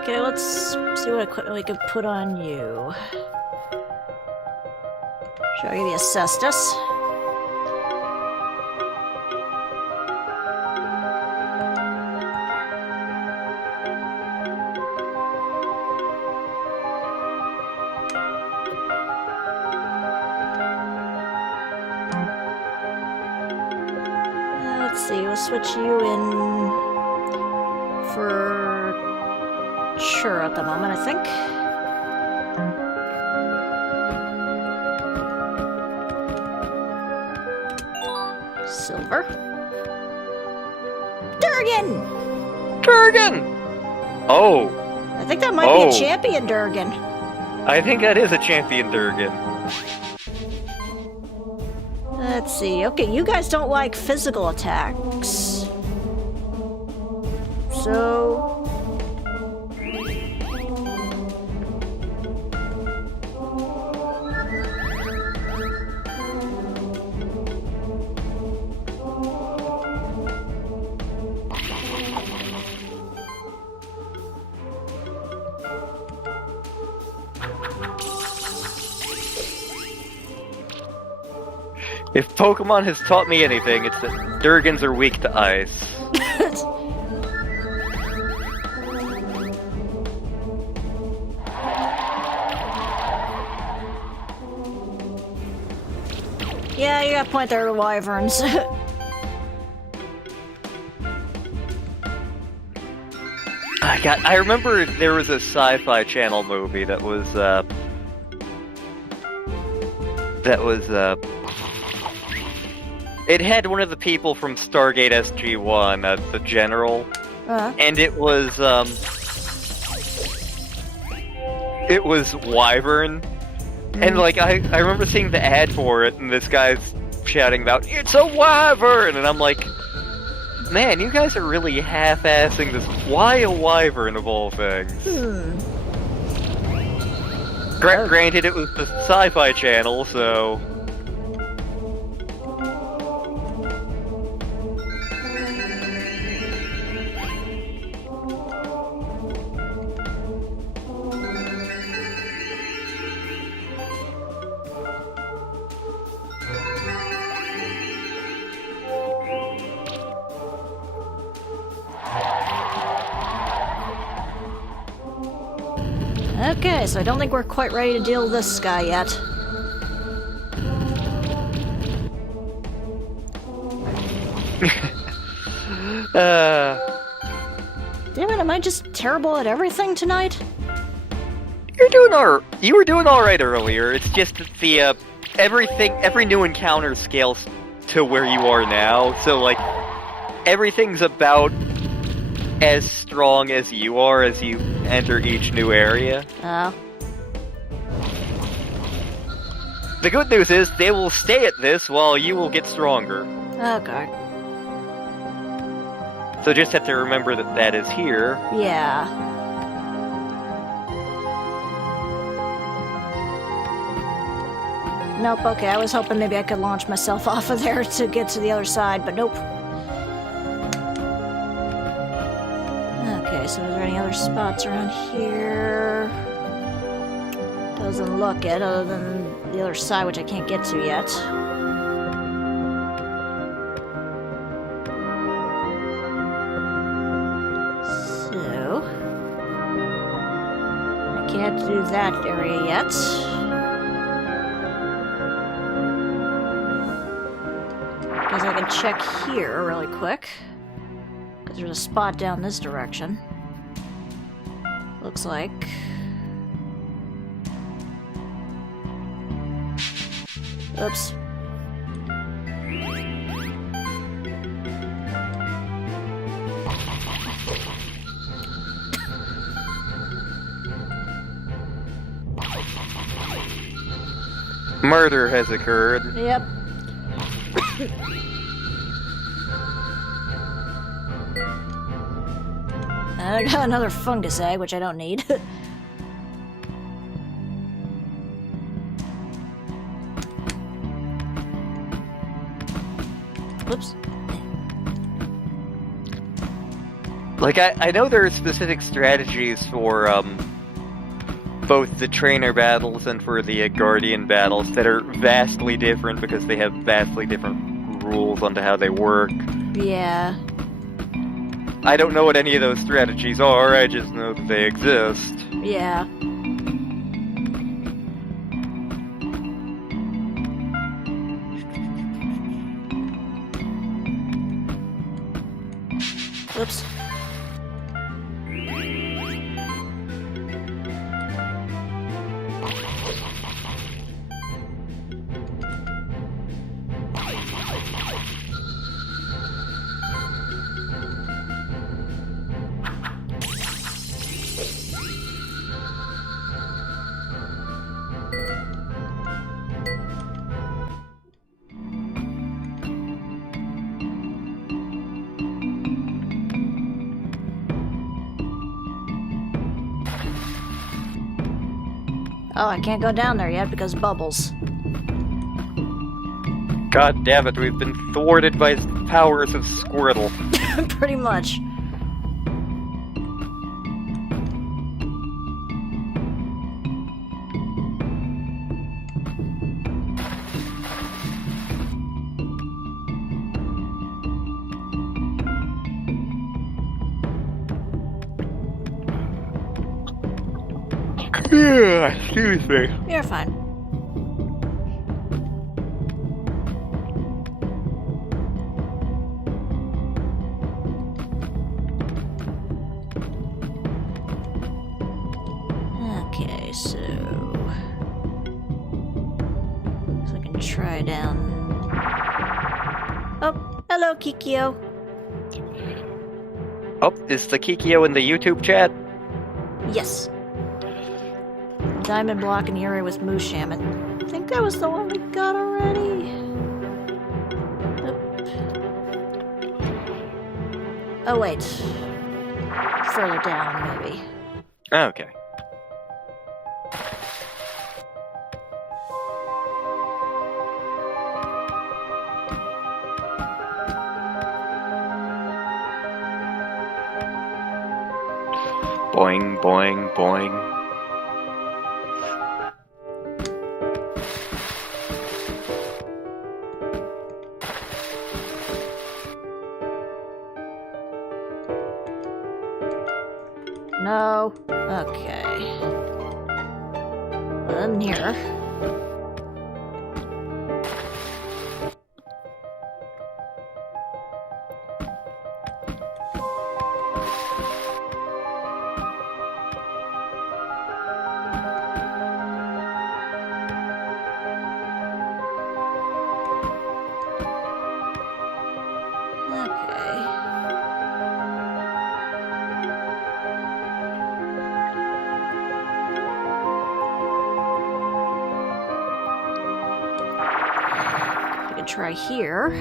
Okay, let's see what equipment we can put on you. Should I give you a cestus? Let's see, we'll switch you in for sure at the moment, I think. Silver. Durgan! Durgan! Oh. I think that might be a champion Durgan. I think that is a champion Durgan. Let's see. Okay, you guys don't like physical attacks. So... If Pokemon has taught me anything, it's that Durgans are weak to ice. Yeah, you got a point there, Wyverns. I remember there was a Sci-Fi Channel movie that was it had one of the people from Stargate SG-1, the General, and it was Wyvern, and like I remember seeing the ad for it, and this guy's shouting about, "It's a Wyvern!" and I'm like, man, you guys are really half-assing this. Why a Wyvern of all things? Granted, it was the Sci-Fi Channel, so... Okay, so I don't think we're quite ready to deal with this guy yet. Damn it, am I just terrible at everything tonight? You were doing alright earlier. It's just that the, every new encounter scales to where you are now. So, like, everything's about as strong as you are as you enter each new area. Oh. The good news is they will stay at this while you will get stronger. Okay. So just have to remember that that is here. Yeah. Nope, okay, I was hoping maybe I could launch myself off of there to get to the other side, but nope. Okay, so is there any other spots around here? Doesn't look it, other than the other side, which I can't get to yet. So... I can't do that area yet. Guess I can check here really quick. Because there's a spot down this direction. Looks like. Oops. Murder has occurred. Yep. I got another fungus egg, which I don't need. Whoops. Like, I know there are specific strategies for, both the trainer battles and for the Guardian battles that are vastly different because they have vastly different rules onto how they work. Yeah. I don't know what any of those strategies are, I just know that they exist. Yeah. Oops. Oh, I can't go down there yet because bubbles. God damn it, we've been thwarted by the powers of Squirtle. Pretty much. Excuse me. You're fine. Okay, so I can try down. Oh, hello, Kikyo. Oh, is the Kikyo in the YouTube chat? Yes. Diamond block in the area with MUSHAM. I think that was the one we got already. Oh wait. Further down, maybe. Okay. Boing, boing, boing. No. Okay. In here. Try here.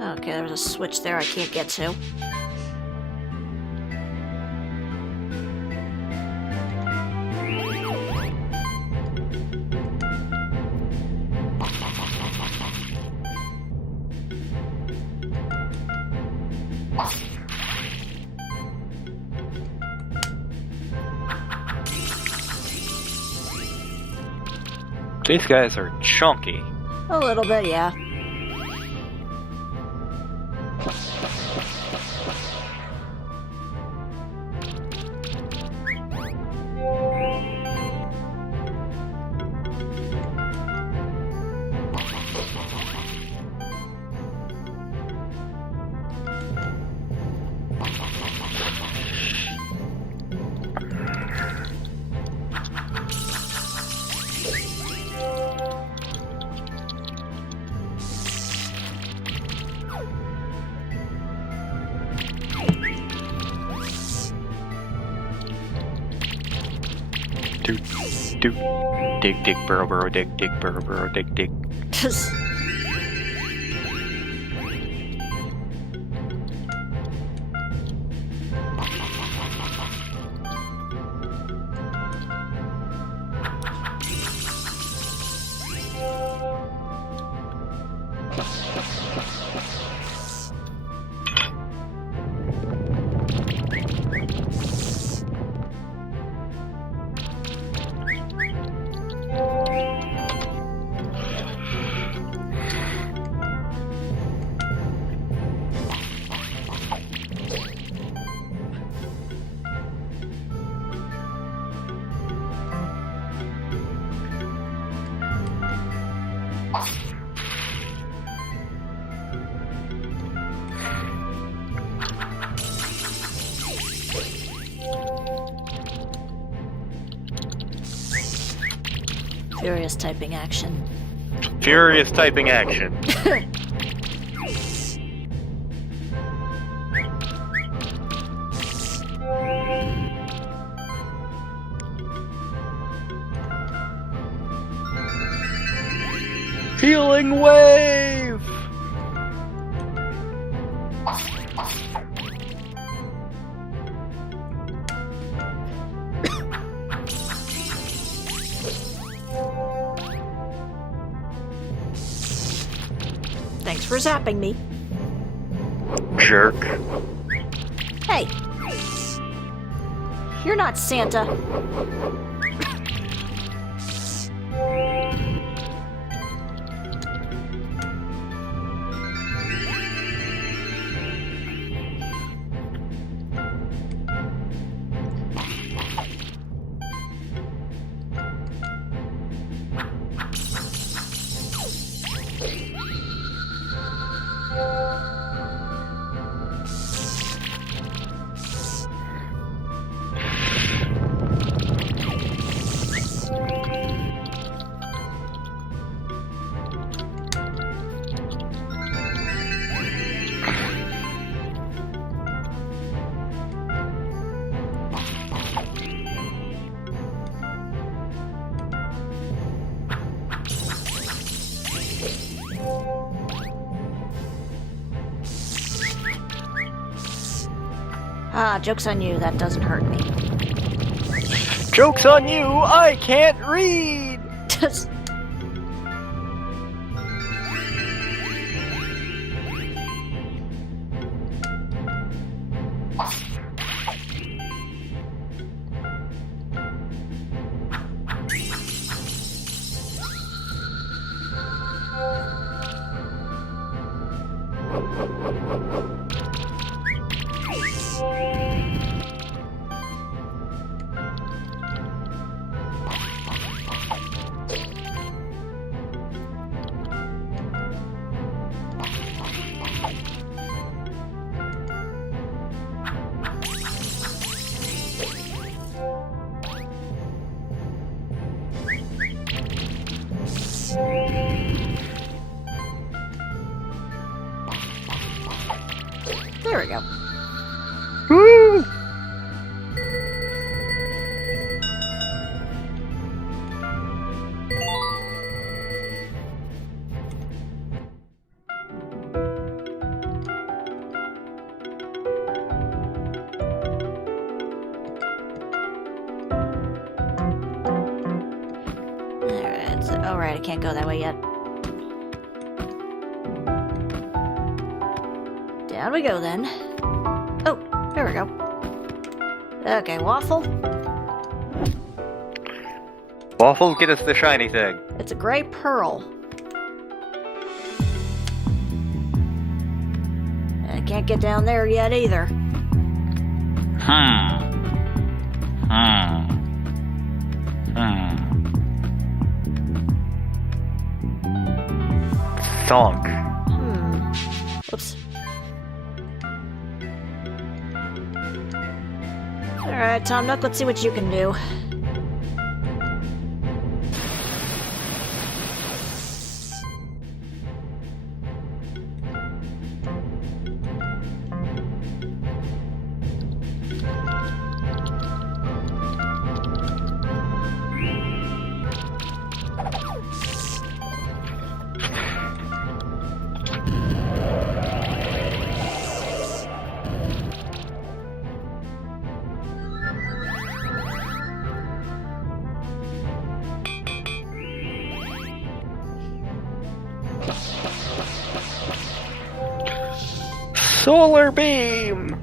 Okay, there's a switch there I can't get to. These guys are chunky. A little bit, yeah. Dig, burrow, dig, burrow, dig. Furious typing action. Furious typing action. Healing wave! Thanks for zapping me. Jerk. Hey! You're not Santa. Ah, joke's on you, that doesn't hurt me. Joke's on you, I can't read! There we go. Woo! Alright, I can't go that way yet. Down we go then. Oh, there we go. Okay, waffle. Waffles, get us the shiny thing. It's a gray pearl. I can't get down there yet either. Thonk. Whoops. Alright, Tom Nook, let's see what you can do. Solar beam!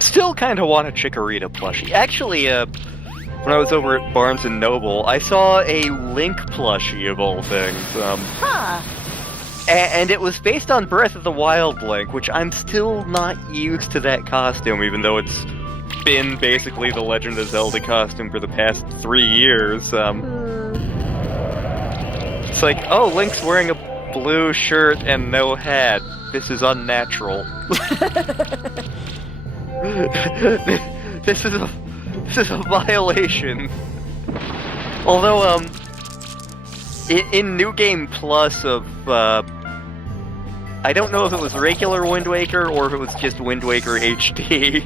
Still kind of want a Chikorita plushie. Actually, when I was over at Barnes & Noble, I saw a Link plushie of all things. And it was based on Breath of the Wild Link, which I'm still not used to that costume, even though it's been basically the Legend of Zelda costume for the past 3 years. It's like, oh, Link's wearing a blue shirt and no hat. This is unnatural. This is a violation. Although, in New Game Plus of, I don't know if it was regular Wind Waker or if it was just Wind Waker HD,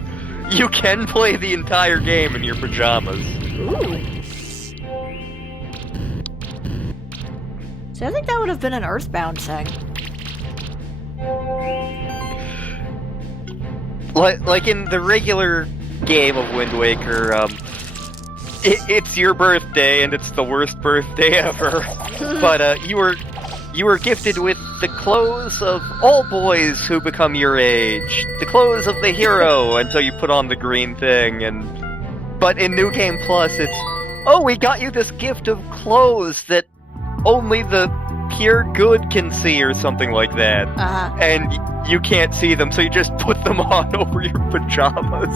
you can play the entire game in your pajamas. Ooh. So I think that would have been an Earthbound thing. Like in the regular game of Wind Waker, it's your birthday and it's the worst birthday ever. But you were gifted with the clothes of all boys who become your age, the clothes of the hero until you put on the green thing. But in New Game Plus, it's, oh, we got you this gift of clothes that only the pure good can see, or something like that. And you can't see them, so you just put them on over your pajamas.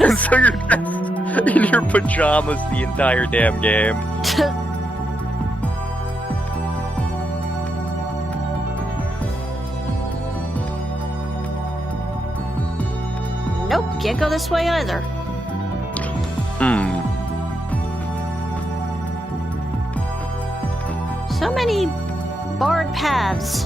And so you're just in your pajamas the entire damn game. Nope, can't go this way either. So many barred paths.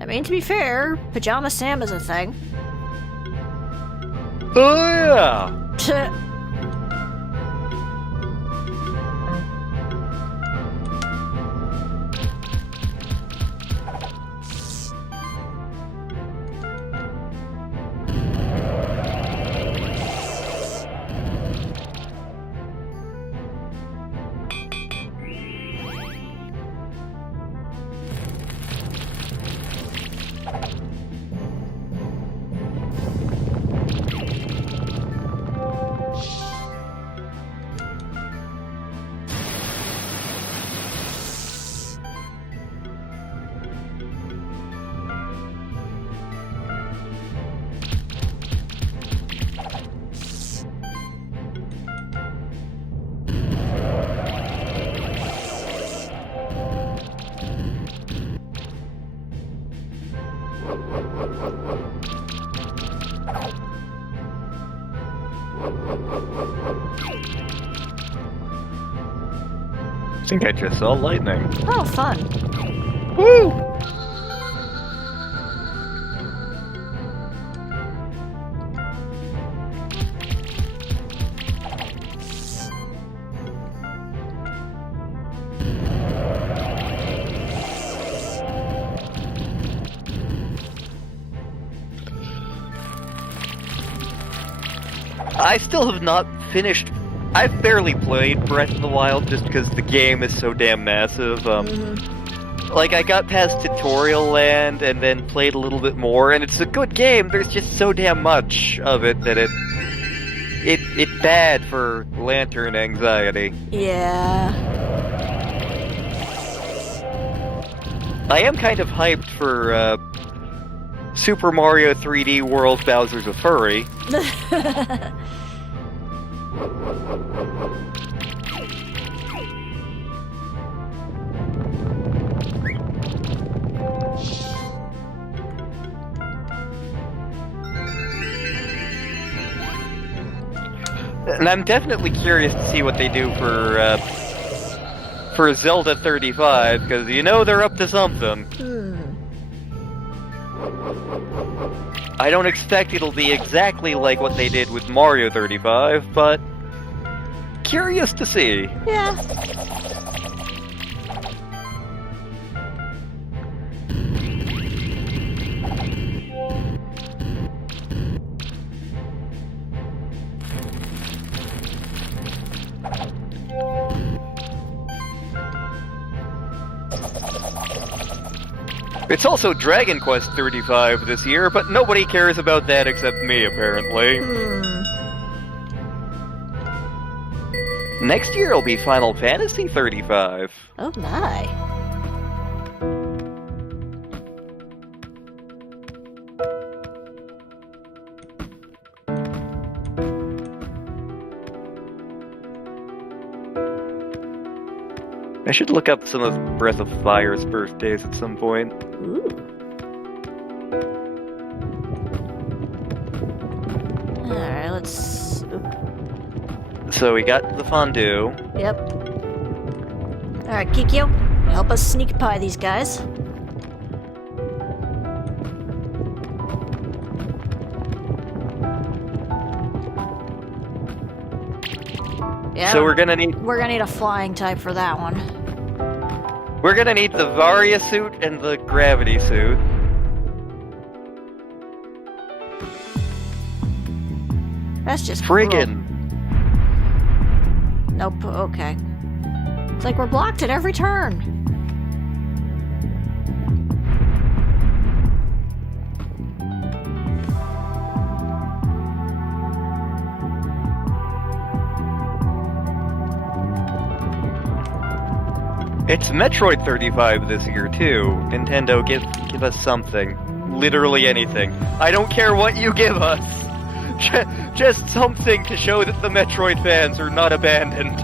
I mean, to be fair, Pajama Sam is a thing. Oh yeah! I think I just saw lightning. Oh, fun. Woo! I still have not finished. I've barely played Breath of the Wild just because the game is so damn massive. Like, I got past tutorial land and then played a little bit more, and it's a good game. There's just so damn much of it that it's bad for lantern anxiety. Yeah. I am kind of hyped for Super Mario 3D World Bowser's a Furry. And I'm definitely curious to see what they do for Zelda 35, because you know they're up to something. I don't expect it'll be exactly like what they did with Mario 35, but curious to see. Yeah. It's also Dragon Quest 35 this year, but nobody cares about that except me, apparently. Next year it'll be Final Fantasy 35. Oh my. I should look up some of Breath of Fire's birthdays at some point. Ooh. Alright, let's... So we got the fondue. Yep. Alright, Kikyo, help us sneak pie these guys. Yeah, So we're gonna need a flying type for that one. We're gonna need the Varia suit and the gravity suit. That's just cruel. Friggin'. Nope, okay. It's like we're blocked at every turn. It's Metroid 35 this year too. Nintendo, give us something. Literally anything. I don't care what you give us. Just something to show that the Metroid fans are not abandoned.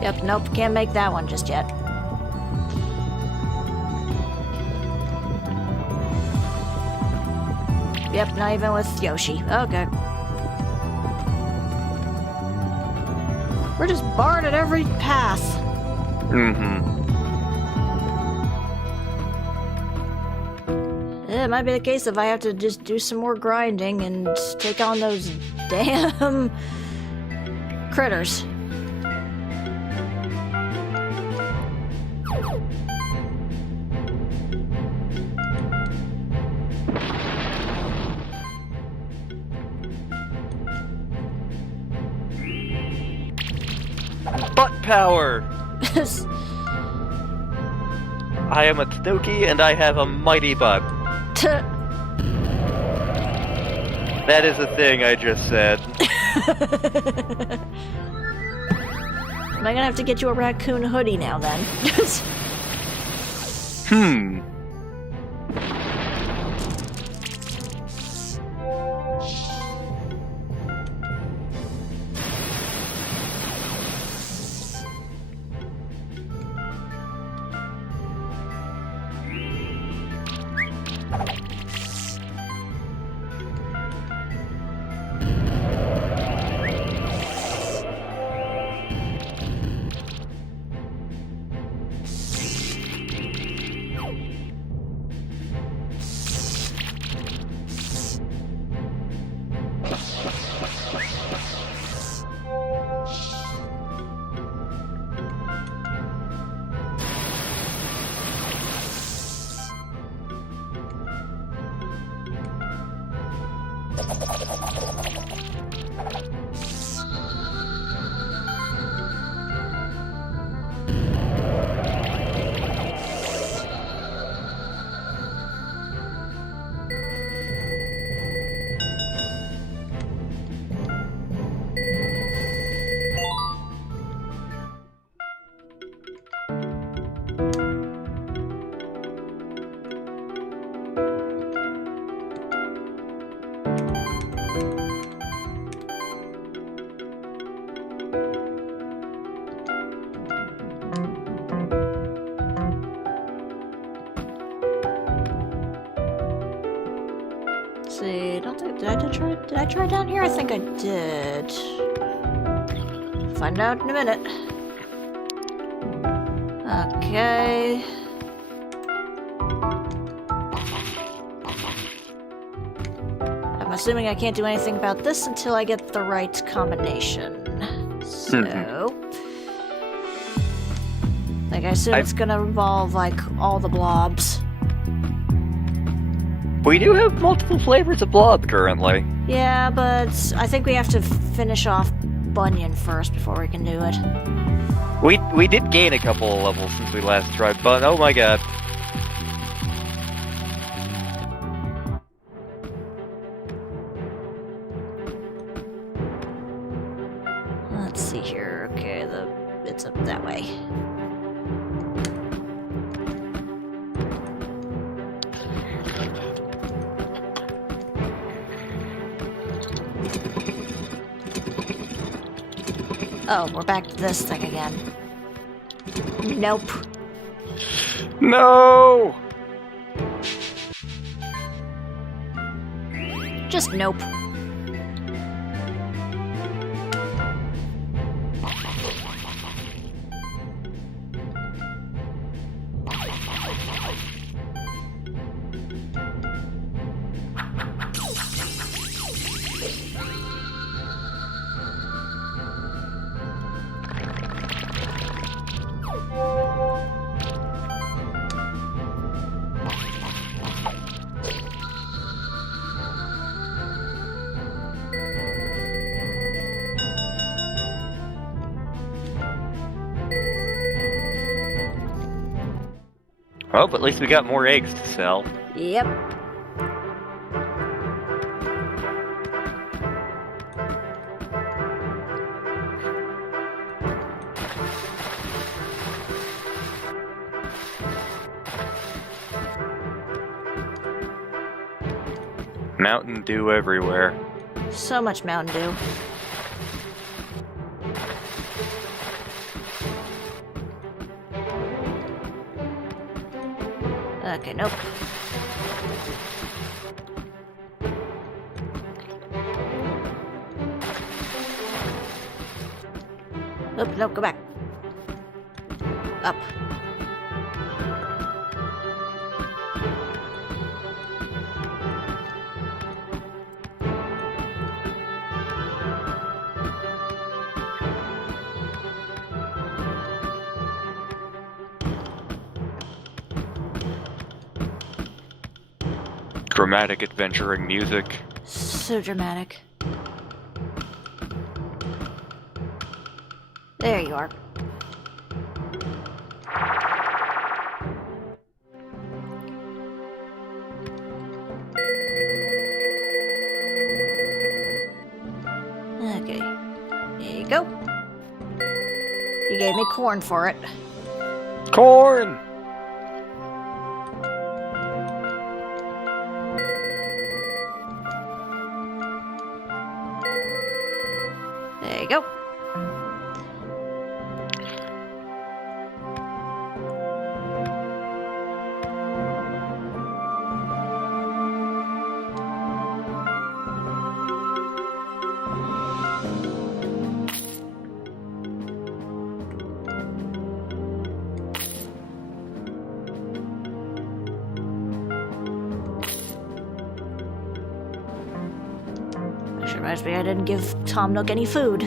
Yep, nope, can't make that one just yet. Yep, not even with Yoshi. Okay. We're just barred at every path. It might be the case if I have to just do some more grinding and take on those damn critters. Butt power! I am a Tanuki and I have a mighty butt. That is a thing I just said. Am I gonna have to get you a raccoon hoodie now then? See, I don't think did I try down here? I think I did. Find out in a minute. Okay. I'm assuming I can't do anything about this until I get the right combination. So like I assume it's gonna involve like all the blobs. We do have multiple flavors of blob currently. Yeah, but I think we have to finish off Bunyan first before we can do it. We did gain a couple of levels since we last tried, but oh my god. Let's see here. Okay, it's up that way. Oh, we're back to this thing again. Nope. No! Just nope. Oh, but at least we got more eggs to sell. Yep. Mountain Dew everywhere. So much Mountain Dew. Okay, nope. Nope, nope, go back. Up. Dramatic adventuring music. So dramatic. There you are. Okay. There you go. You gave me corn for it. Corn! There you go. Reminds me I didn't give Tom Nook any food.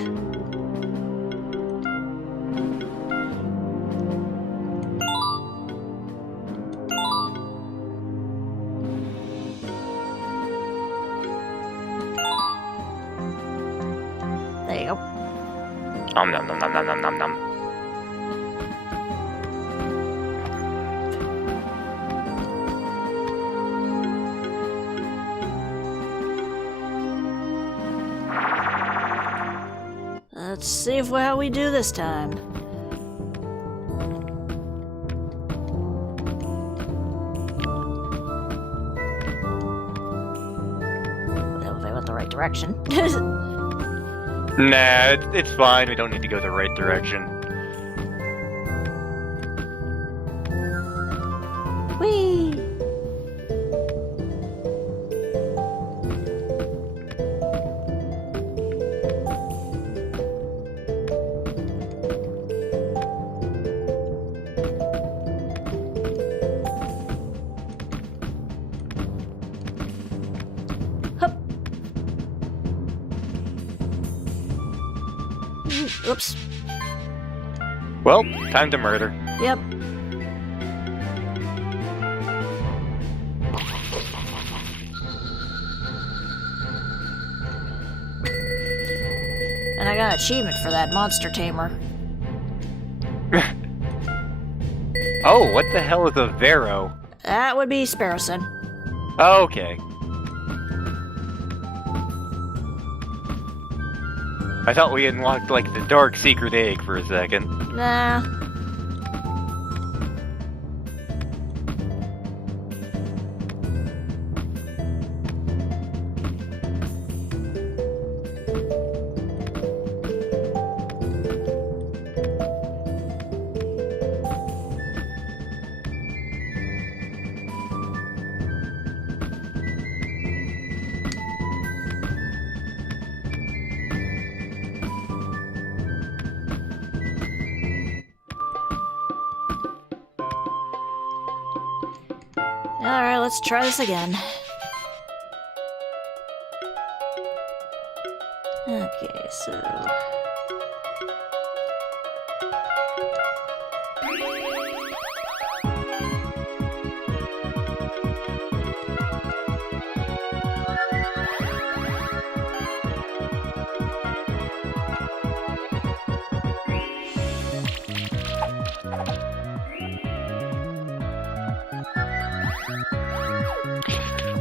There you go. Nom nom nom nom nom nom nom nom. Let's see how we do this time. Well, if I went the right direction. Nah, it's fine. We don't need to go the right direction. Whee! Oops. Well, time to murder. Yep. And I got an achievement for that monster tamer. Oh, what the hell is a Vero? That would be Sparrowson. Okay. I thought we unlocked, like, the dark secret egg for a second. Nah. Alright, let's try this again. Okay, so...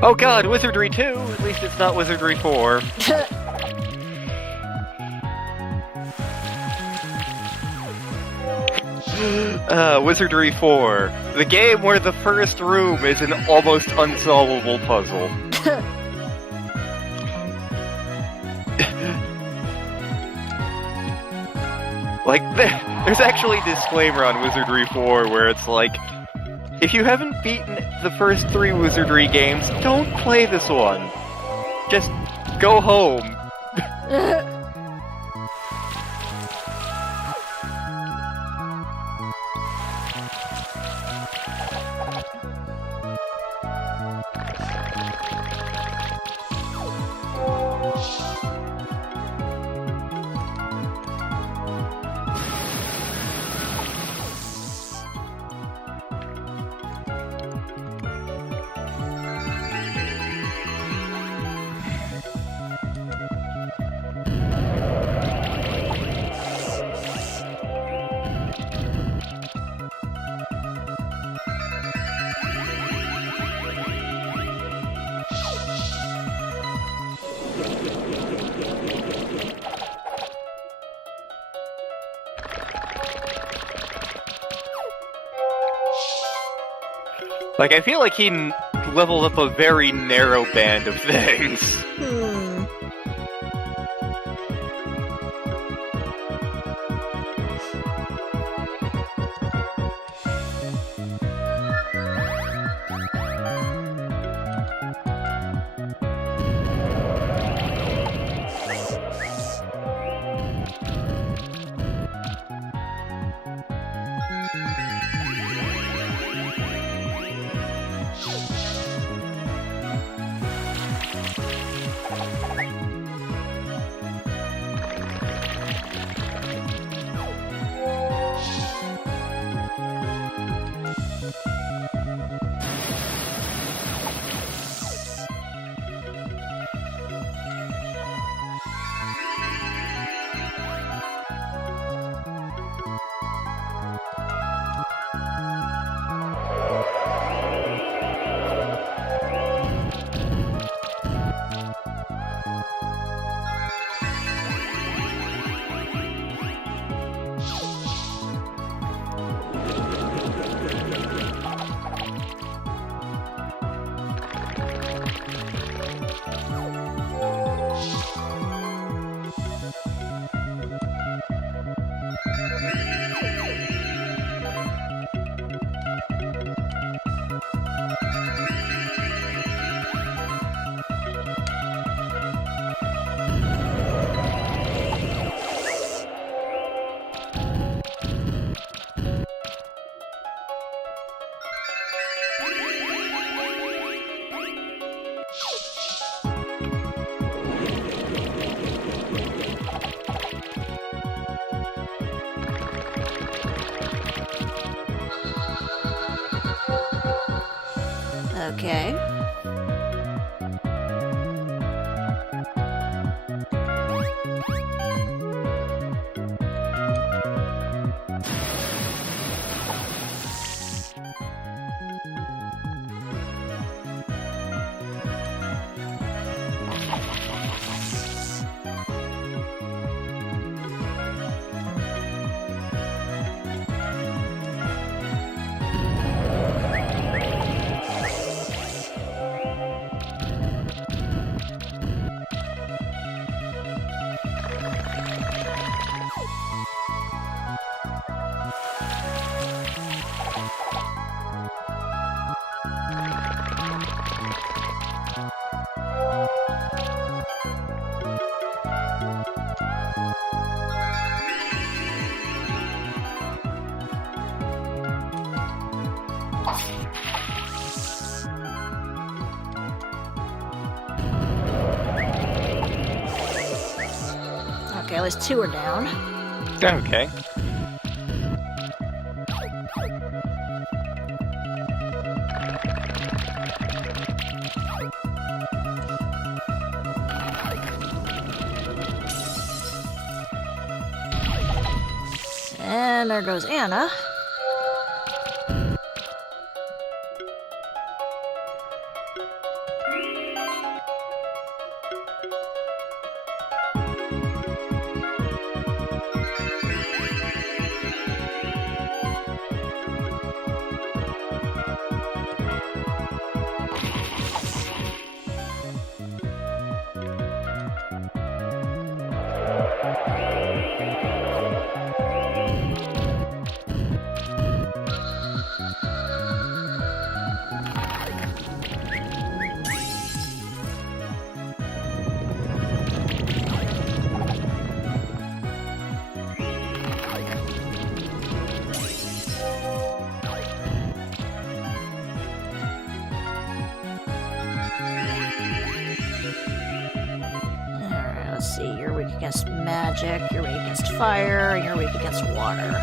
Oh god, Wizardry 2! At least it's not Wizardry 4. Wizardry 4. The game where the first room is an almost unsolvable puzzle. Like, there's actually a disclaimer on Wizardry 4 where it's like, if you haven't beaten the first 3 Wizardry games, don't play this one. Just go home. Like, I feel like he leveled up a very narrow band of things. Okay. Okay, at least 2 are down. Okay. And there goes Anna. Alright, let's see. You're weak against magic, you're weak against fire, and you're weak against water.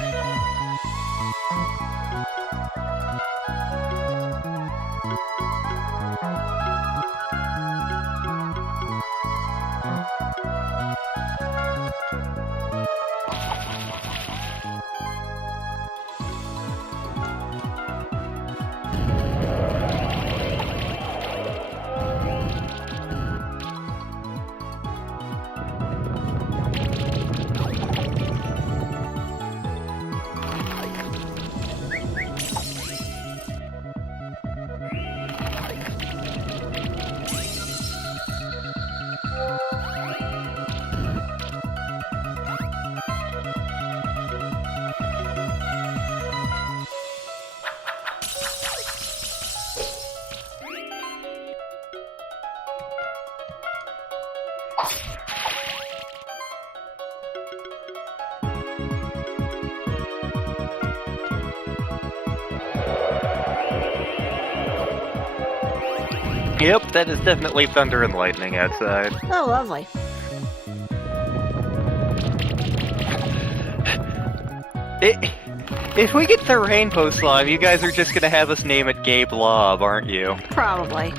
Yep, that is definitely thunder and lightning outside. Oh, lovely. If we get the rainbow slime, you guys are just gonna have us name it Gay Blob, aren't you? Probably.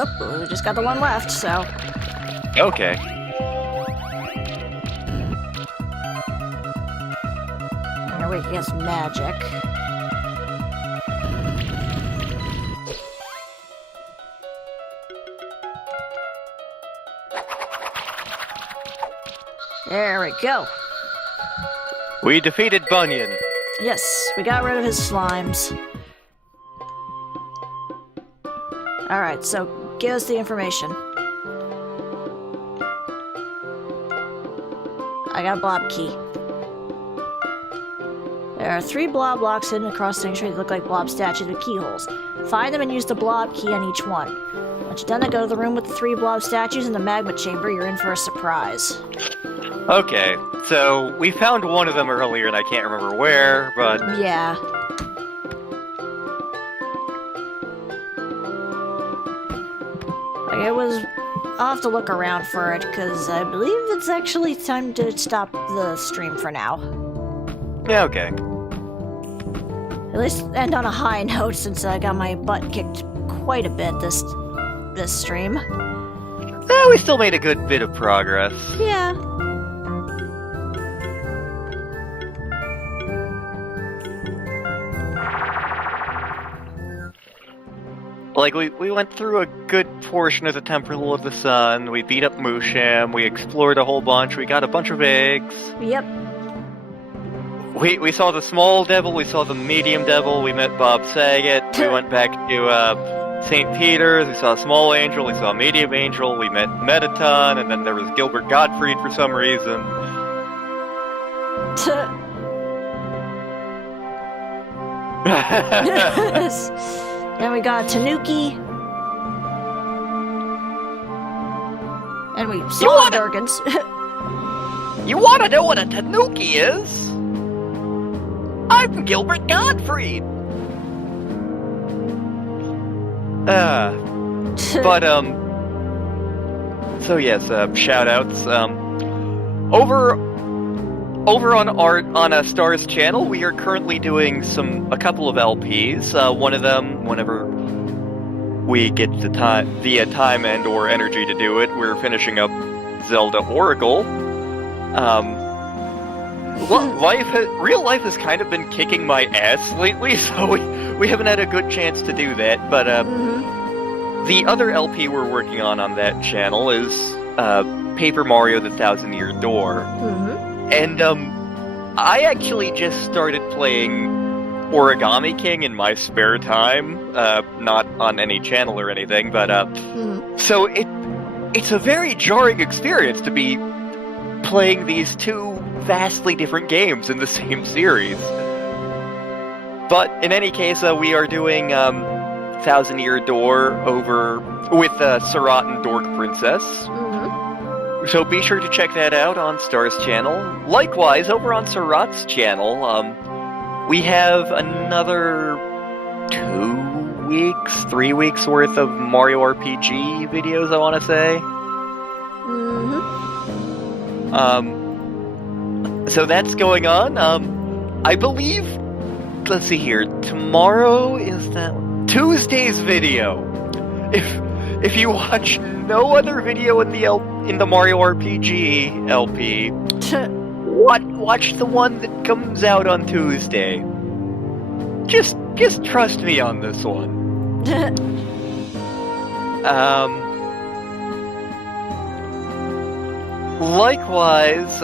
Oh, we just got the one left, so... Okay. Now we can get some magic. There we go. We defeated Bunyan. Yes, we got rid of his slimes. Alright, so give us the information. I got a blob key. There are 3 blob blocks hidden across the sanctuary that look like blob statues with keyholes. Find them and use the blob key on each one. Once you're done, go to the room with the 3 blob statues in the magma chamber. You're in for a surprise. Okay, so we found one of them earlier and I can't remember where, but... Yeah. Like, I'll have to look around for it, because I believe it's actually time to stop the stream for now. Yeah, okay. At least end on a high note, since I got my butt kicked quite a bit this stream. We still made a good bit of progress. Yeah. Like, we went through a good portion of the Temple of the Sun, we beat up MUSHAM, we explored a whole bunch, we got a bunch of eggs. Yep. We saw the small devil, we saw the medium devil, we met Bob Saget, we went back to St. Peter's, we saw a small angel, we saw a medium angel, we met Metaton, and then there was Gilbert Gottfried for some reason. Then we got Tanuki. And we saw Durgans. You wanna know what a Tanuki is? I'm Gilbert Gottfried! So yes, shoutouts. Over on Star's channel, we are currently doing a couple of LPs. One of them, whenever we get the time and or energy to do it, we're finishing up Zelda Oracle. Real life has kind of been kicking my ass lately, so we haven't had a good chance to do that. But the other LP we're working on that channel is Paper Mario: The Thousand Year Door. And, I actually just started playing Origami King in my spare time, not on any channel or anything, but, so it's a very jarring experience to be playing these 2 vastly different games in the same series. But, in any case, we are doing, Thousand Year Door with, Surat and Dork Princess. So be sure to check that out on Star's channel. Likewise, over on Surat's channel, we have another 3 weeks worth of Mario RPG videos, I want to say. So that's going on. I believe, let's see here, tomorrow is that Tuesday's video. If you watch no other video in the Mario RPG LP, watch the one that comes out on Tuesday. Just trust me on this one. Likewise,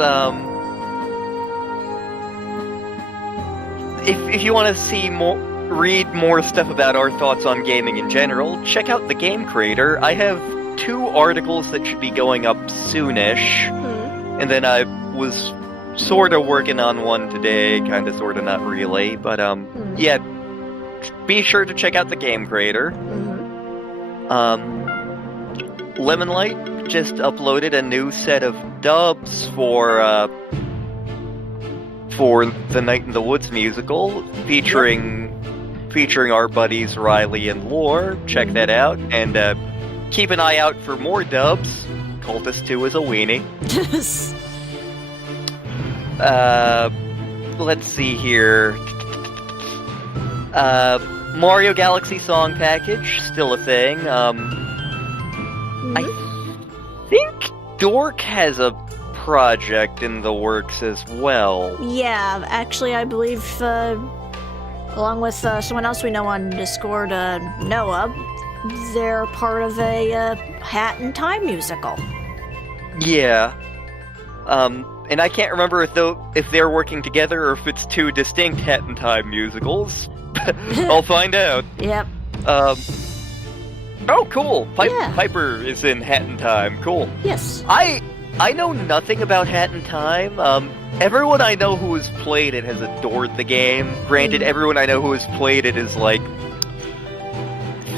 if you want to read more stuff about our thoughts on gaming in general, check out The Game Creator. I have 2 articles that should be going up soonish, and then I was sorta working on one today, kinda sorta not really, but yeah, be sure to check out The Game Creator. Lemonlight just uploaded a new set of dubs for the Night in the Woods musical, featuring our buddies Riley and Lore. Check that out, and keep an eye out for more dubs. Cultist 2 is a weenie. Let's see here. Mario Galaxy Song Package, still a thing. I think Dork has a project in the works as well. Yeah, actually, I believe, along with someone else we know on Discord, Noah, they're part of a Hat in Time musical. Yeah. And I can't remember if they're working together or if it's two distinct Hat in Time musicals. I'll find out. Yep. Oh, cool. Yeah. Piper is in Hat in Time. Cool. Yes. I know nothing about Hat in Time. Everyone I know who has played it has adored the game. Granted, everyone I know who has played it is like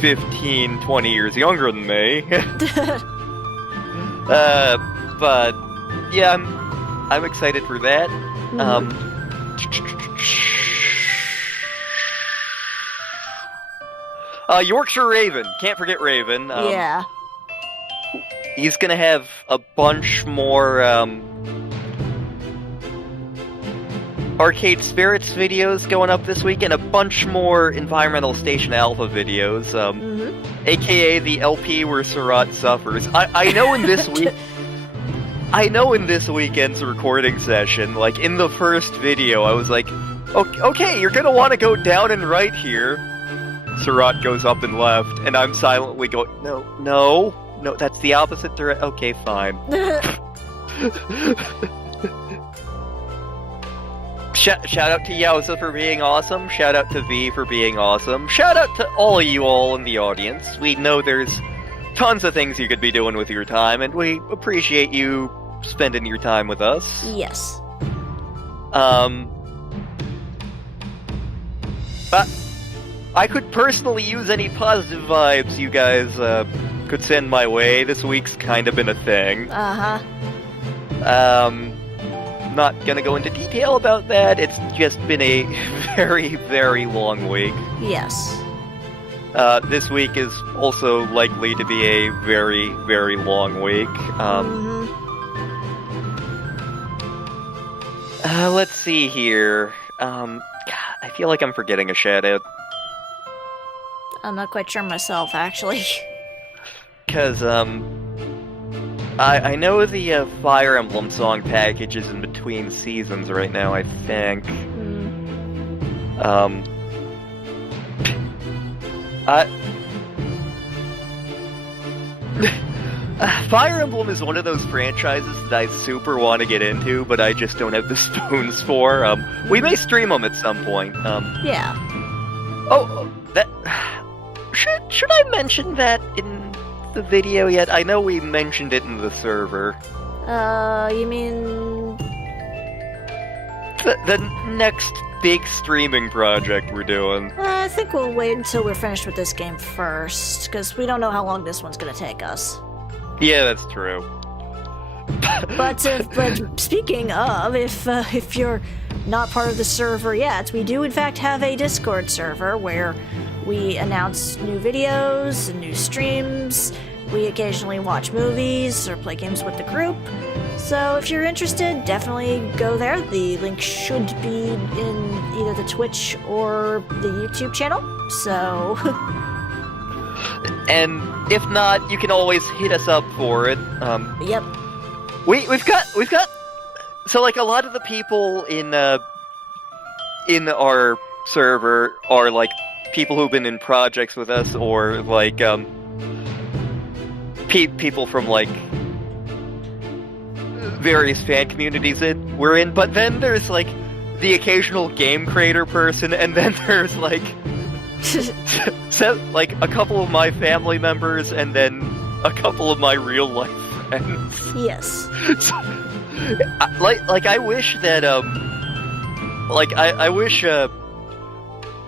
15, 20 years younger than me. But yeah, I'm excited for that. Yorkshire Raven. Can't forget Raven. Yeah. He's gonna have a bunch more Arcade Spirits videos going up this week, and a bunch more Environmental Station Alpha videos, aka the LP where Surratt suffers. I know in this week, I know in this weekend's recording session, like in the first video, I was like, okay, you're gonna want to go down and right here. Surratt goes up and left, and I'm silently going, no, that's the opposite direction. Okay, fine. Shout out to Yowza for being awesome. Shout out to V for being awesome. Shout out to all of you all in the audience. We know there's tons of things you could be doing with your time, and we appreciate you spending your time with us. Yes. I could personally use any positive vibes you guys could send my way. This week's kind of been a thing. Not gonna go into detail about that. It's just been a very, very long week. Yes. This week is also likely to be a very, very long week. Let's see here. God, I feel like I'm forgetting a shout-out. I'm not quite sure myself, actually. Because, I know the Fire Emblem song package is in between seasons right now, I think. Fire Emblem is one of those franchises that I super want to get into, but I just don't have the spoons for. We may stream them at some point. Yeah. Oh, that... Should I mention that in the video yet? I know we mentioned it in the server. You mean... The next big streaming project we're doing. I think we'll wait until we're finished with this game first, because we don't know how long this one's gonna take us. Yeah, that's true. But speaking of, if you're not part of the server yet, we do in fact have a Discord server where we announce new videos and new streams. We occasionally watch movies or play games with the group. So if you're interested, definitely go there. The link should be in either the Twitch or the YouTube channel. So and if not, you can always hit us up for it. Yep. We've got so like a lot of the people in our server are like people who've been in projects with us, or like people from like various fan communities we're in. But then there's like the occasional game creator person, and then there's like like a couple of my family members, and then a couple of my real life friends. Yes. So, I wish that I wish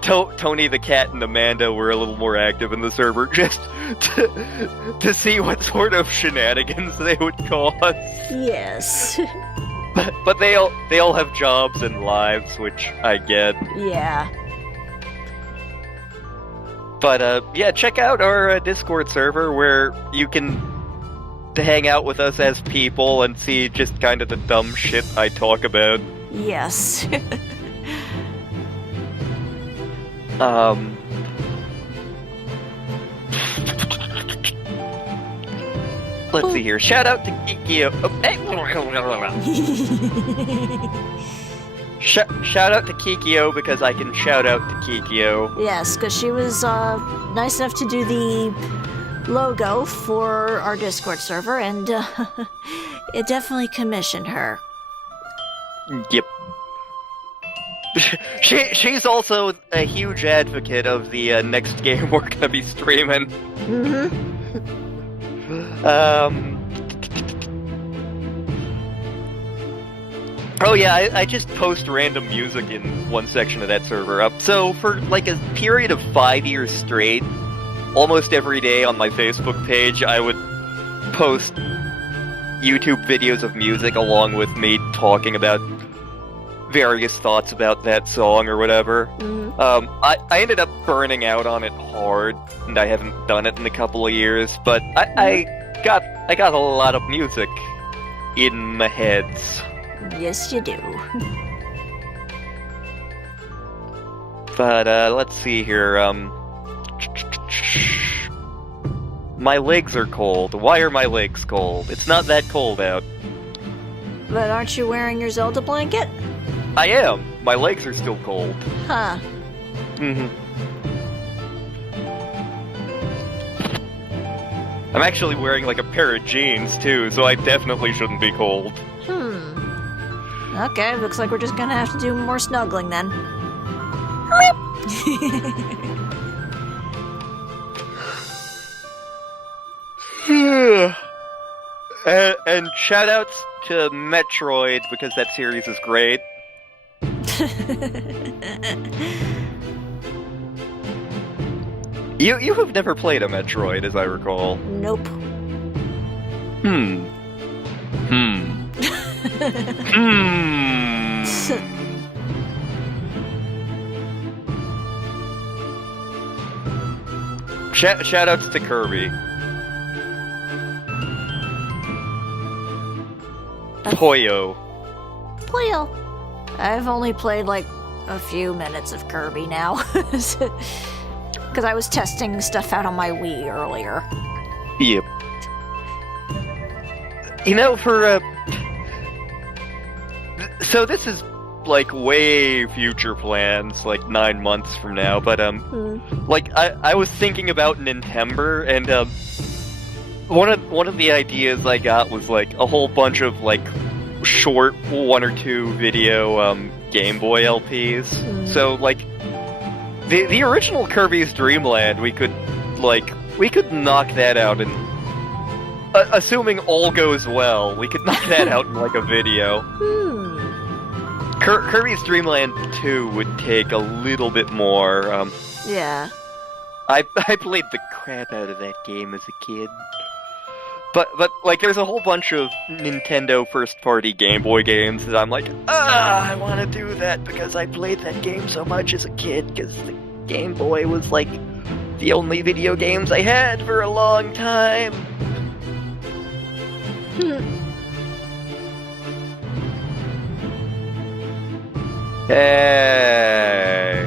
Tony the cat and Amanda were a little more active in the server, just to see what sort of shenanigans they would cause. Yes. But they all have jobs and lives, which I get. Yeah. But yeah, check out our Discord server where you can hang out with us as people and see just kind of the dumb shit I talk about. Yes. Let's see here. Shout out to Kikyo. Oh, hey. Shout out to Kikyo because I can shout out to Kikyo. Yes, because she was nice enough to do the logo for our Discord server, and it definitely commissioned her. Yep. She's also a huge advocate of the next game we're gonna be streaming. Mm-hmm. Oh yeah, I just post random music in one section of that server. So for like a period of 5 years straight, almost every day on my Facebook page, I would post YouTube videos of music along with me talking about various thoughts about that song or whatever. Mm-hmm. I ended up burning out on it hard, and I haven't done it in a couple of years, but I got a lot of music in my heads. Yes, you do. But let's see here. My legs are cold. Why are my legs cold? It's not that cold out. But aren't you wearing your Zelda blanket? I am. My legs are still cold. Huh. Mm-hmm. I'm actually wearing like a pair of jeans too, so I definitely shouldn't be cold. Okay, looks like we're just gonna have to do more snuggling then. And shoutouts to Metroid because that series is great. You have never played a Metroid, as I recall. Nope. Shoutouts to Kirby. Poyo. Poyo. I've only played like a few minutes of Kirby now. Because I was testing stuff out on my Wii earlier. Yep. You know, so this is like way future plans, like 9 months from now, but like I was thinking about Nintendo, and one of the ideas I got was like a whole bunch of like short 1 or 2 video Game Boy LPs. So like the original Kirby's Dream Land, we could knock that out, and assuming all goes well, we could knock that out in like a video. Kirby's Dream Land 2 would take a little bit more. Yeah. I played the crap out of that game as a kid. But like, there's a whole bunch of Nintendo first-party Game Boy games that I'm like, I want to do that because I played that game so much as a kid, because the Game Boy was like the only video games I had for a long time. Hey.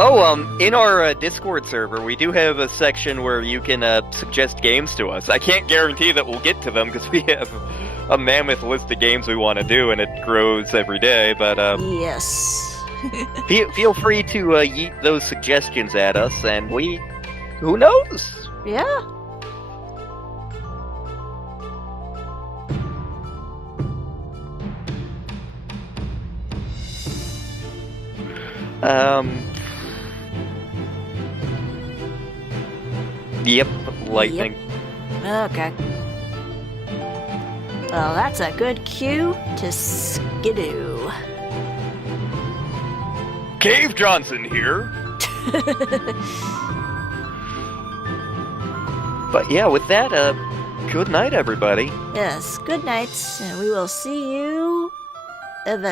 Oh, in our Discord server, we do have a section where you can suggest games to us. I can't guarantee that we'll get to them because we have a mammoth list of games we want to do, and it grows every day. But yes, feel free to yeet those suggestions at us, and who knows? Yeah. Yep, lightning. Yep. Okay. Well, that's a good cue to skidoo. Cave Johnson here. But yeah, with that, good night, everybody. Yes, good night, and we will see you eventually.